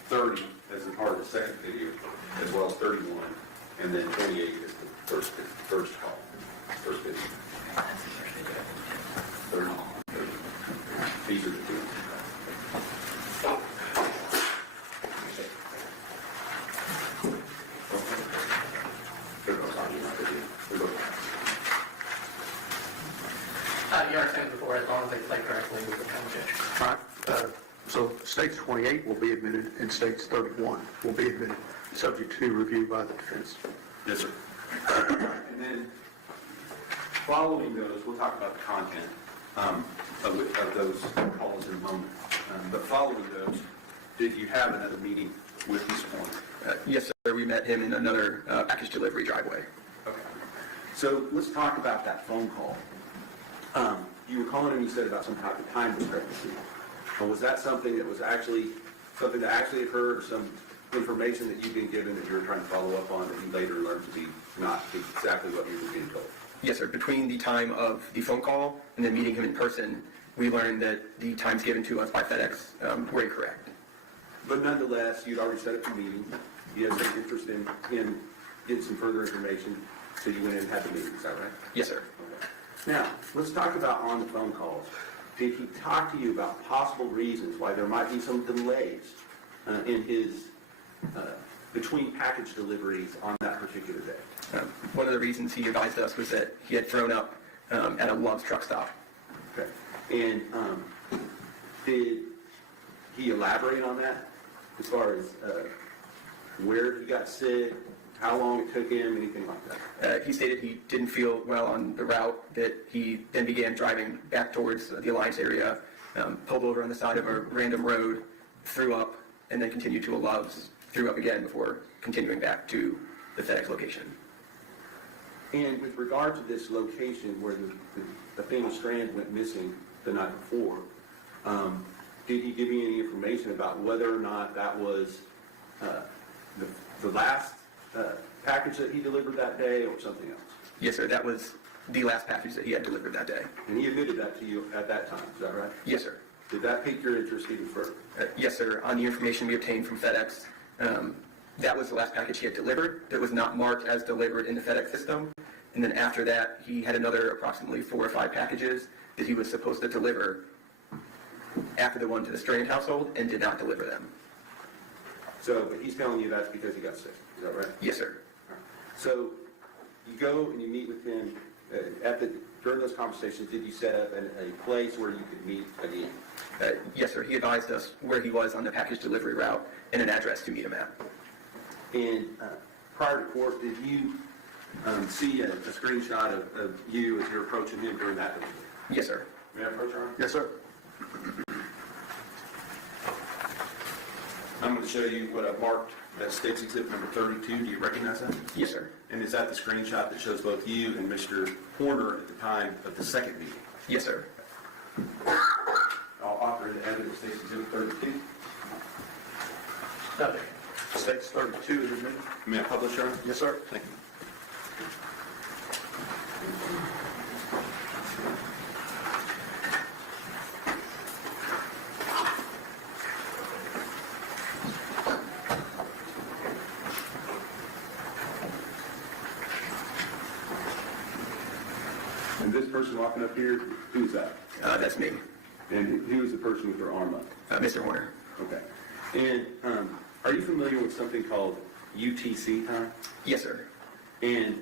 30 as a part of the second video, as well as 31, and then 28 is the first call, first video. 30. These are the two. You understand before, as long as they play correctly, we can have a judge. Right. So states 28 will be admitted and states 31 will be admitted, subject to review by the defense. Yes, sir. And then, following those, we'll talk about the content of those calls in a moment. But following those, did you have another meeting with Mr. Horner? Yes, sir. We met him in another package delivery driveway. Okay. So let's talk about that phone call. You were calling him, you said about some type of time discrepancy. Was that something that was actually, something that actually occurred, or some information that you've been given that you were trying to follow up on that you later learned to be not exactly what you were being told? Yes, sir. Between the time of the phone call and then meeting him in person, we learned that the times given to us by FedEx were incorrect. But nonetheless, you'd already set up a meeting. You had some interest in getting some further information, so you went in and had the meeting. Is that right? Yes, sir. Okay. Now, let's talk about on the phone calls. Did he talk to you about possible reasons why there might be some delays in his between package deliveries on that particular day? One of the reasons he advised us was that he had thrown up at a Love's truck stop. Okay. And did he elaborate on that as far as where he got sick, how long it took him, anything like that? He stated he didn't feel well on the route, that he then began driving back towards the Alliance area, pulled over on the side of a random road, threw up, and then continued to a Love's, threw up again before continuing back to the FedEx location. And with regard to this location where the Athena Strand went missing the night before, did he give you any information about whether or not that was the last package that he delivered that day or something else? Yes, sir. That was the last package that he had delivered that day. And he admitted that to you at that time, is that right? Yes, sir. Did that pique your interest even further? Yes, sir. On the information we obtained from FedEx, that was the last package he had delivered. That was not marked as delivered in the FedEx system. And then after that, he had another approximately 4 or 5 packages that he was supposed to deliver after the one to the Strand household and did not deliver them. So, but he's telling you that's because he got sick, is that right? Yes, sir. So, you go and you meet with him, during those conversations, did you set up a place where you could meet again? Yes, sir. He advised us where he was on the package delivery route and an address to meet him at. And prior to court, did you see a screenshot of you as you're approaching him during that delivery? Yes, sir. May I approach her? Yes, sir. I'm going to show you what I've marked that states exhibit number 32. Do you recognize that? Yes, sir. And is that the screenshot that shows both you and Mr. Horner at the time of the second meeting? Yes, sir. I'll offer the evidence states exhibit 32. Okay. States 32 is admitted. May I publish her? Yes, sir. Thank you. And this person walking up here, who's that? That's me, And who is the person with their arm up? Mr. Horner. Okay. And are you familiar with something called UTC time? Yes, sir. And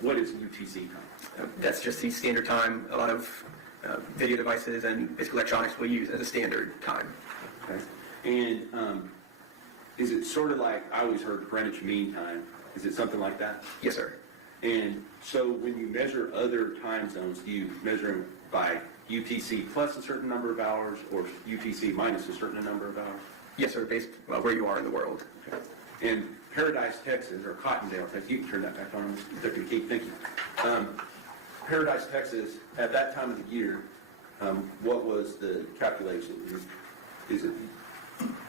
what is UTC time? That's just the standard time a lot of video devices and basic electronics will use as a standard time. Okay. And is it sort of like, I always heard Greenwich Mean Time. Is it something like that? Yes, sir. And so when you measure other time zones, do you measure them by UTC plus a certain number of hours or UTC minus a certain number of hours? Yes, sir, based on where you are in the world. Okay. In Paradise, Texas, or Cottondale, Texas, you can turn that back on, Deputy Keith, thank you. Paradise, Texas, at that time of the year, what was the calculation? Is it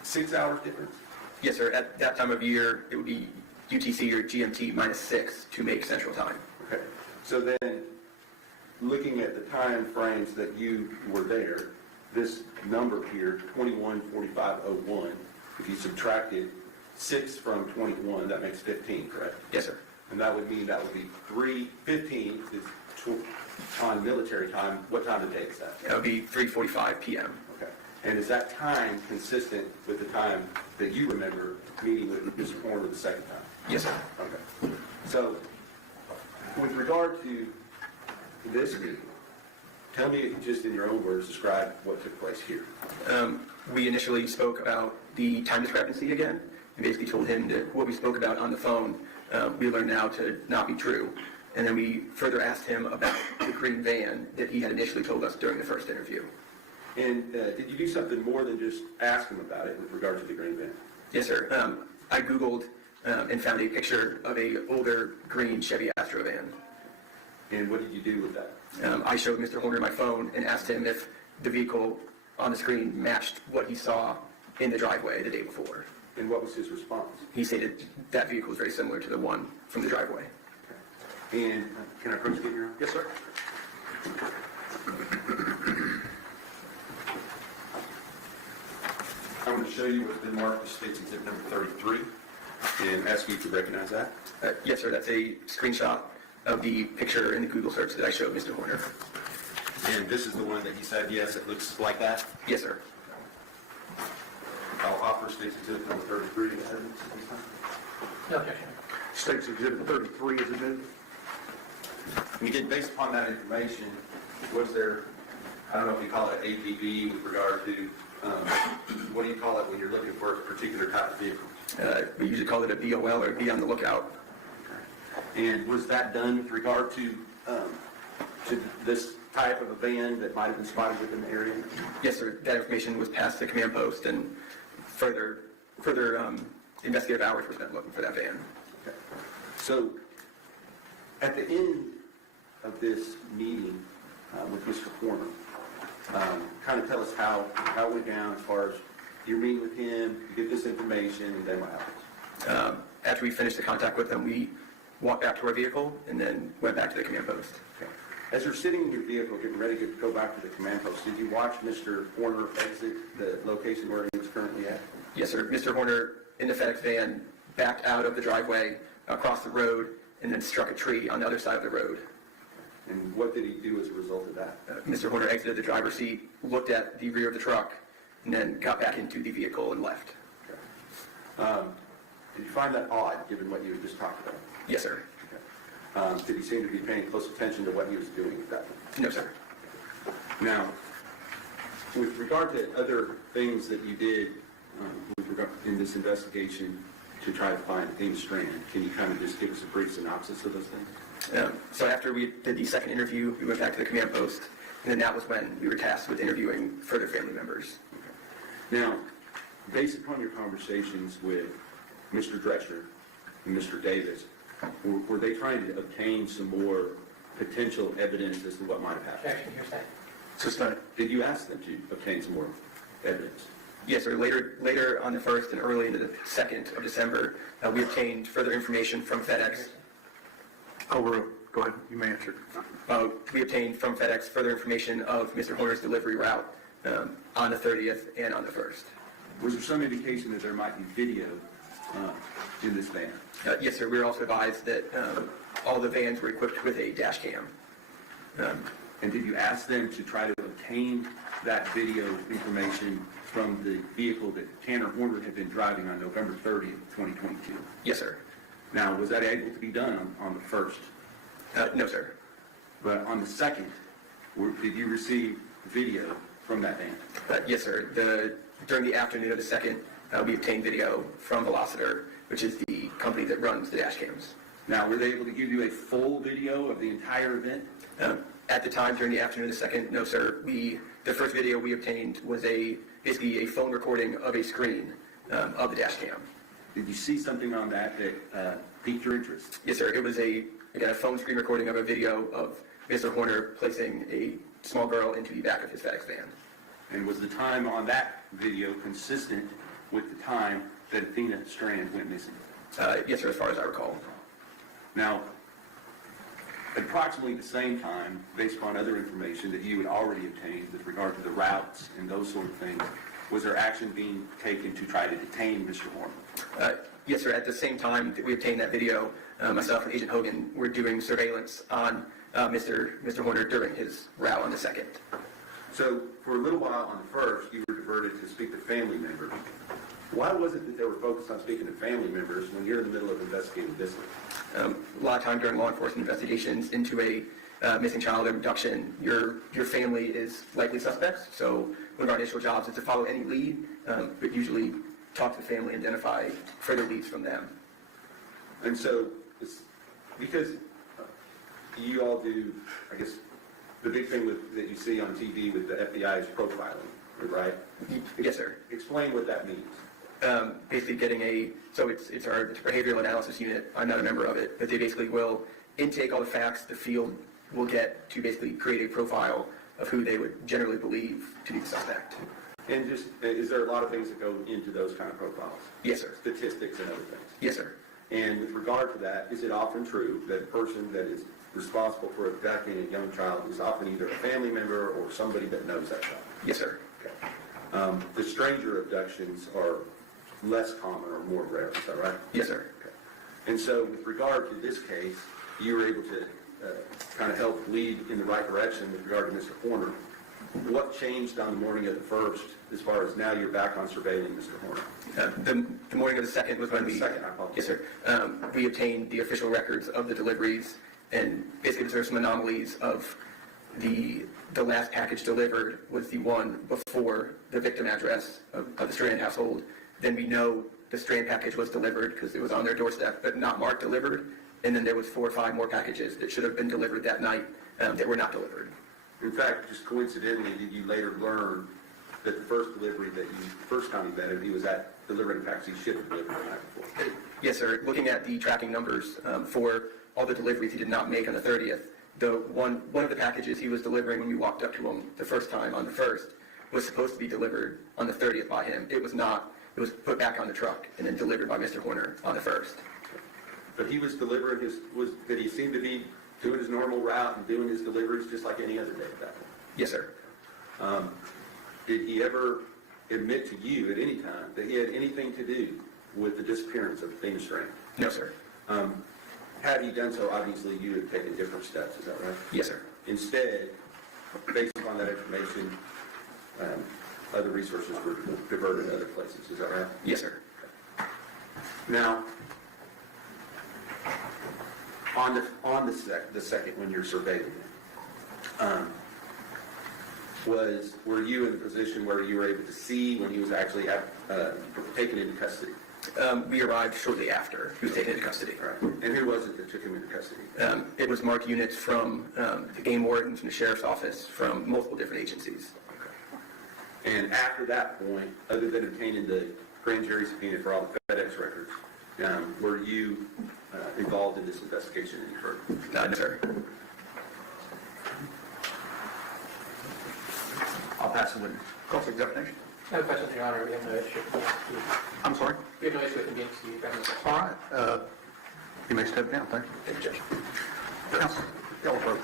6 hours difference? Yes, sir. At that time of year, it would be UTC or GMT minus 6 to make Central Time. Okay. So then, looking at the time frames that you were there, this number here, 21:45:01, if you subtracted 6 from 21, that makes 15, correct? Yes, sir. And that would mean that would be 3:15 is on military time. What time of day is that? That would be 3:45 p.m. Okay. And is that time consistent with the time that you remember meeting with Mr. Horner the second time? Yes, sir. Okay. So, with regard to this meeting, tell me just in your own words, describe what took place here. We initially spoke about the time discrepancy again, and basically told him that what we spoke about on the phone, we learned now to not be true. And then we further asked him about the green van that he had initially told us during the first interview. And did you do something more than just ask him about it with regard to the green van? Yes, sir. I Googled and found a picture of a older green Chevy Astro van. And what did you do with that? I showed Mr. Horner my phone and asked him if the vehicle on the screen matched what he saw in the driveway the day before. And what was his response? He stated that vehicle was very similar to the one from the driveway. Okay. And can I approach get your? Yes, sir. I'm going to show you what's been marked as states exhibit number 33 and ask you to recognize that. Yes, sir. That's a screenshot of the picture in the Google search that I showed Mr. Horner. And this is the one that he said, yes, it looks like that. Yes, sir. I'll offer states exhibit number 33 as evidence. No objection. States exhibit 33 is admitted. And again, based upon that information, was there, I don't know if you call it APB with regard to, what do you call it when you're looking for a particular type of vehicle? We usually call it a BOL or be on the lookout. And was that done with regard to this type of a van that might have been spotted within the area? Yes, sir. That information was passed to the command post, and further investigative hours were spent looking for that van. Okay. So, at the end of this meeting with Mr. Horner, kind of tell us how it went down as far as you're meeting with him, you get this information, and then what happens? After we finished the contact with them, we walked back to our vehicle and then went back to the command post. Okay. As you're sitting in your vehicle, getting ready to go back to the command post, did you watch Mr. Horner exit the location where he was currently at? Yes, sir. Mr. Horner, in the FedEx van, backed out of the driveway, across the road, and then struck a tree on the other side of the road. And what did he do as a result of that? Mr. Horner exited the driver's seat, looked at the rear of the truck, and then got back into the vehicle and left. Okay. Did you find that odd, given what you had just talked about? Yes, sir. Okay. Did he seem to be paying close attention to what he was doing at that point? No, sir. Now, with regard to other things that you did in this investigation to try to find Athena Strand, can you kind of just give us a brief synopsis of those things? So after we did the second interview, we went back to the command post, and then that was when we were tasked with interviewing further family members. Okay. Now, based upon your conversations with Mr. Drescher and Mr. Davis, were they trying to obtain some more potential evidence as to what might have happened? Did you ask them to obtain some more evidence? Yes, sir. Later on the 1st and early into the 2nd of December, we obtained further information from FedEx. Go ahead, you may answer. We obtained from FedEx further information of Mr. Horner's delivery route on the 30th and on the 1st. Was there some indication that there might be video in this van? Yes, sir. We were also advised that all the vans were equipped with a dash cam. And did you ask them to try to obtain that video information from the vehicle that Tanner Horner had been driving on November 30th, 2022? Yes, sir. Now, was that able to be done on the 1st? No, sir. But on the 2nd, did you receive video from that van? Yes, sir. During the afternoon of the 2nd, we obtained video from Velociter, which is the company that runs the dash cams. Now, were they able to give you a full video of the entire event? At the time, during the afternoon of the 2nd, no, sir. The first video we obtained was basically a phone recording of a screen of the dash cam. Did you see something on that piqued your interest? Yes, sir. It was a phone screen recording of a video of Mr. Horner placing a small girl into the back of his FedEx van. And was the time on that video consistent with the time that Athena Strand went missing? Yes, sir, as far as I recall. Now, at approximately the same time, based upon other information that you had already obtained with regard to the routes and those sort of things, was there action being taken to try to detain Mr. Horner? Yes, sir. At the same time that we obtained that video, myself and Agent Hogan were doing surveillance on Mr. Horner during his route on the 2nd. So, for a little while on the 1st, you were diverted to speak to family members. Why was it that they were focused on speaking to family members when you're in the middle of investigating this one? A lot of time during law enforcement investigations into a missing child abduction, your family is likely suspects. So one of our initial jobs is to follow any lead, but usually talk to the family and identify further leads from them. And so, because you all do, I guess, the big thing that you see on TV with the FBI is profiling, right? Yes, sir. Explain what that means. Basically getting it's our behavioral analysis unit. I'm not a member of it, but they basically will intake all the facts the field will get to basically create a profile of who they would generally believe to be the suspect. And is there a lot of things that go into those kind of profiles? Yes, sir. Statistics and other things? Yes, sir. And with regard to that, is it often true that a person that is responsible for abducting a young child is often either a family member or somebody that knows that child? Yes, sir. Okay. The stranger abductions are less common or more rare, is that right? Yes, sir. Okay. And so with regard to this case, you were able to kind of help lead in the right direction with regard to Mr. Horner. What changed on the morning of the 1st as far as now you're back on surveilling Mr. Horner? The morning of the 2nd was when The 2nd, I apologize. Yes, sir. We obtained the official records of the deliveries, and basically there were some anomalies of the last package delivered was the one before the victim address of the Strand household. Then we know the Strand package was delivered because it was on their doorstep, but not marked delivered. And then there was 4 or 5 more packages that should have been delivered that night that were not delivered. In fact, just coincidentally, did you later learn that the first delivery that you first contacted, he was at delivering packages he should have delivered the night before? Yes, sir. Looking at the tracking numbers for all the deliveries he did not make on the 30th, one of the packages he was delivering when we walked up to him the first time on the 1st was supposed to be delivered on the 30th by him. It was not. It was put back on the truck and then delivered by Mr. Horner on the 1st. But he was delivering did he seem to be doing his normal route and doing his deliveries just like any other day at that point? Yes, sir. Did he ever admit to you at any time that he had anything to do with the disappearance of Athena Strand? No, sir. Had he done so, obviously you had taken different steps, is that right? Yes, sir. Instead, based upon that information, other resources were diverted to other places, is that right? Yes, sir. Now, on the second when you're surveilling him, were you in the position where you were able to see when he was actually taken into custody? We arrived shortly after he was taken into custody. Right. And who was it that took him into custody? It was marked units from the game warden, from the sheriff's office, from multiple different agencies. And after that point, other than obtaining the grand jury subpoena for all the FedEx records, were you involved in this investigation any further? No, sir. I'll pass the witness. Call for examination. No questions, Your Honor. We have no issue. I'm sorry? We have no issue with him being excused. All right. You may step down. Thank you. Thank you, Judge. Counsel, y'all approach.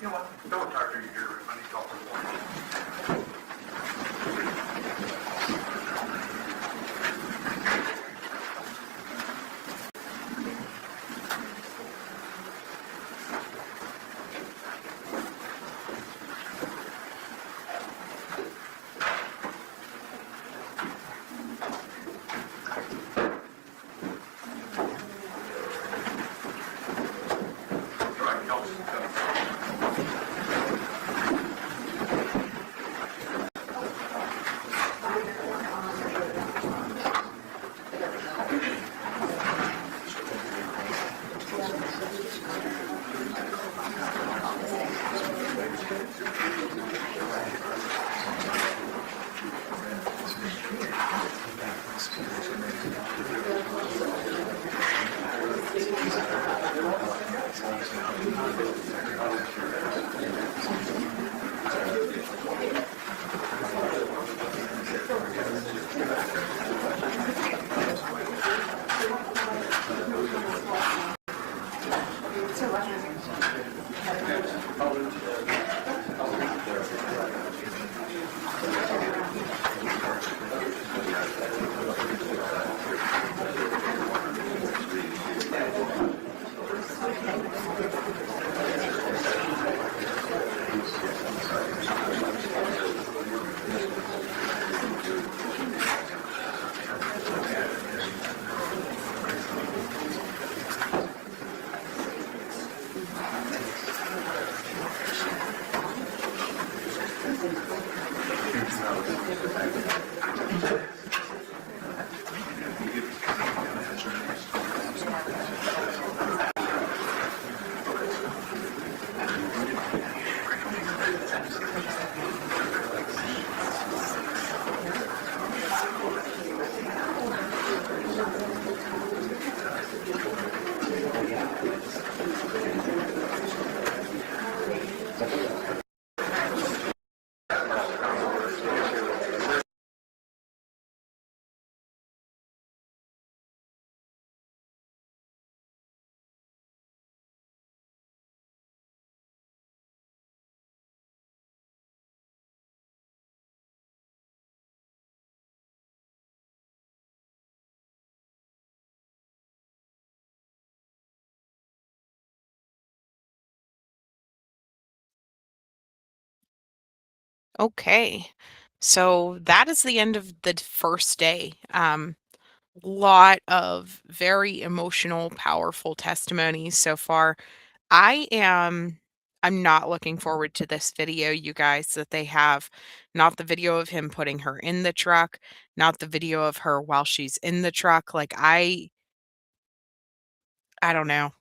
You know what? Don't retire till you're here. I need to talk to the board. All right, y'all just come. Okay. So that is the end of the first day. Lot of very emotional, powerful testimonies so far. I am I'm not looking forward to this video, you guys, that they have. Not the video of him putting her in the truck, not the video of her while she's in the truck. Like I don't know.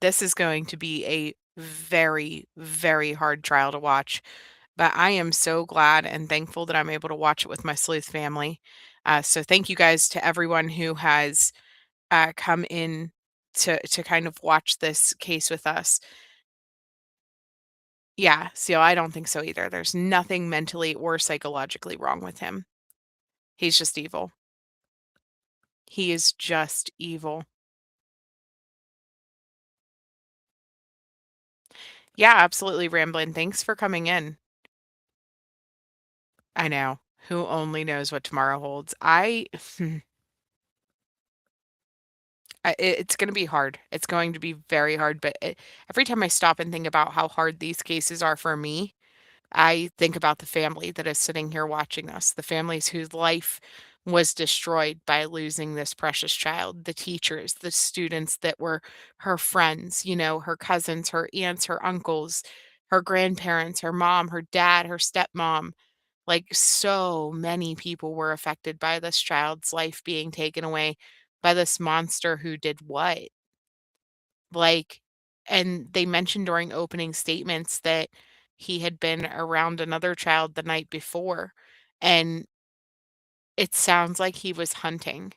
This is going to be a very, very hard trial to watch. But I am so glad and thankful that I'm able to watch it with my sleuth family. So thank you guys to everyone who has come in to kind of watch this case with us. Yeah, so I don't think so either. There's nothing mentally or psychologically wrong with him. He's just evil. He is just evil. Yeah, absolutely, Ramblin'. Thanks for coming in. I know. Who only knows what tomorrow holds? It's going to be hard. It's going to be very hard. But every time I stop and think about how hard these cases are for me, I think about the family that is sitting here watching us, the families whose life was destroyed by losing this precious child, the teachers, the students that were her friends, her cousins, her aunts, her uncles, her grandparents, her mom, her dad, her stepmom. Like, so many people were affected by this child's life being taken away by this monster who did what? Like, and they mentioned during opening statements that he had been around another child the night before, and it sounds like he was hunting.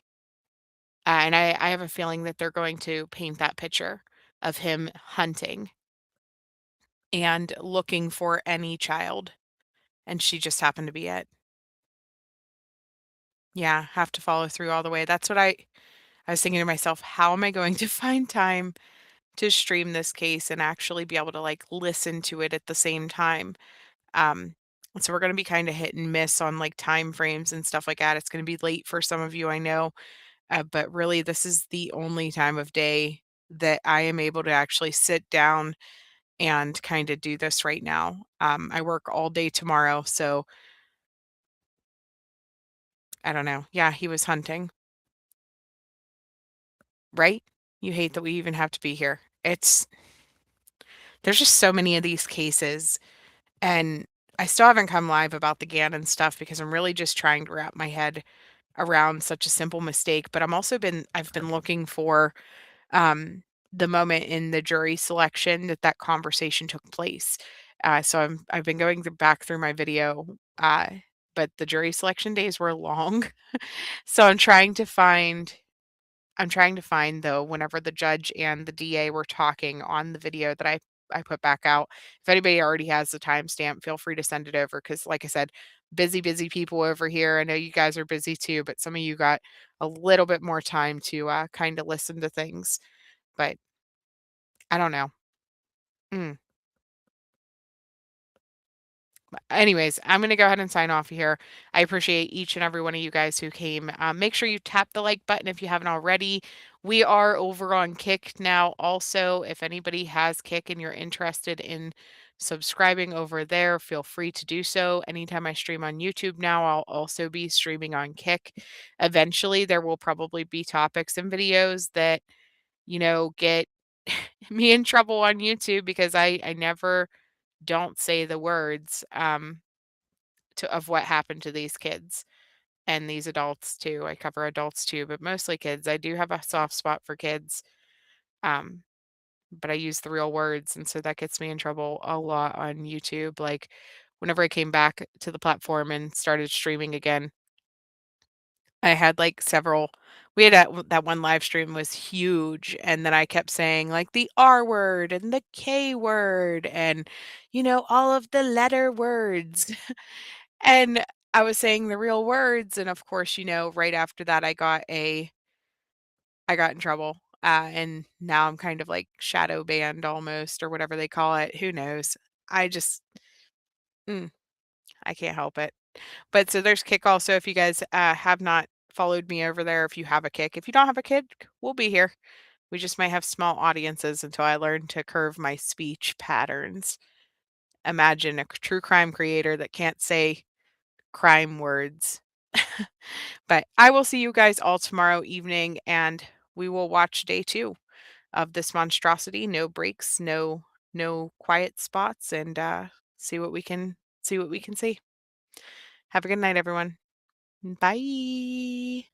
And I have a feeling that they're going to paint that picture of him hunting and looking for any child, and she just happened to be it. Yeah, have to follow through all the way. That's what I was thinking to myself, how am I going to find time to stream this case and actually be able to like listen to it at the same time? Um, so we're going to be kind of hit and miss on like time frames and stuff like that. It's going to be late for some of you, I know, but really, this is the only time of day that I am able to actually sit down and kind of do this right now. I work all day tomorrow, so I don't know. Yeah, he was hunting, right? You hate that we even have to be here. There's just so many of these cases, and I still haven't come live about the Gannon stuff because I'm really just trying to wrap my head around such a simple mistake. But I've been looking for um, the moment in the jury selection that that conversation took place. So I've been going back through my video, but the jury selection days were long, so I'm trying to find, though, whenever the judge and the DA were talking on the video that I put back out. If anybody already has the timestamp, feel free to send it over because, like I said, busy people over here. I know you guys are busy too, but some of you got a little bit more time to kind of listen to things. But I don't know. Mm. Anyways, I'm going to go ahead and sign off here. I appreciate each and every one of you guys who came. Make sure you tap the like button if you haven't already. We are over on Kick now. Also, if anybody has Kick and you're interested in subscribing over there, feel free to do so. Anytime I stream on YouTube now, I'll also be streaming on Kick. Eventually, there will probably be topics and videos that, get me in trouble on YouTube because I never don't say the words of what happened to these kids and these adults too. I cover adults too, but mostly kids. I do have a soft spot for kids, um, but I use the real words, and so that gets me in trouble a lot on YouTube. Like whenever I came back to the platform and started streaming again, I had like several. We had that one live stream was huge, and then I kept saying like the R word and the K word and all of the letter words. And I was saying the real words, and of course, right after that, I got in trouble, and now I'm kind of like shadow banned almost, or whatever they call it. Who knows? I just, mm, I can't help it. But so there's Kick also. If you guys have not followed me over there, if you have a Kick, if you don't have a kid, we'll be here. We just might have small audiences until I learn to curve my speech patterns. Imagine a true crime creator that can't say crime words. But I will see you guys all tomorrow evening, and we will watch day 2 of this monstrosity. No breaks, no quiet spots, and see what we can see. Have a good night, everyone. Bye.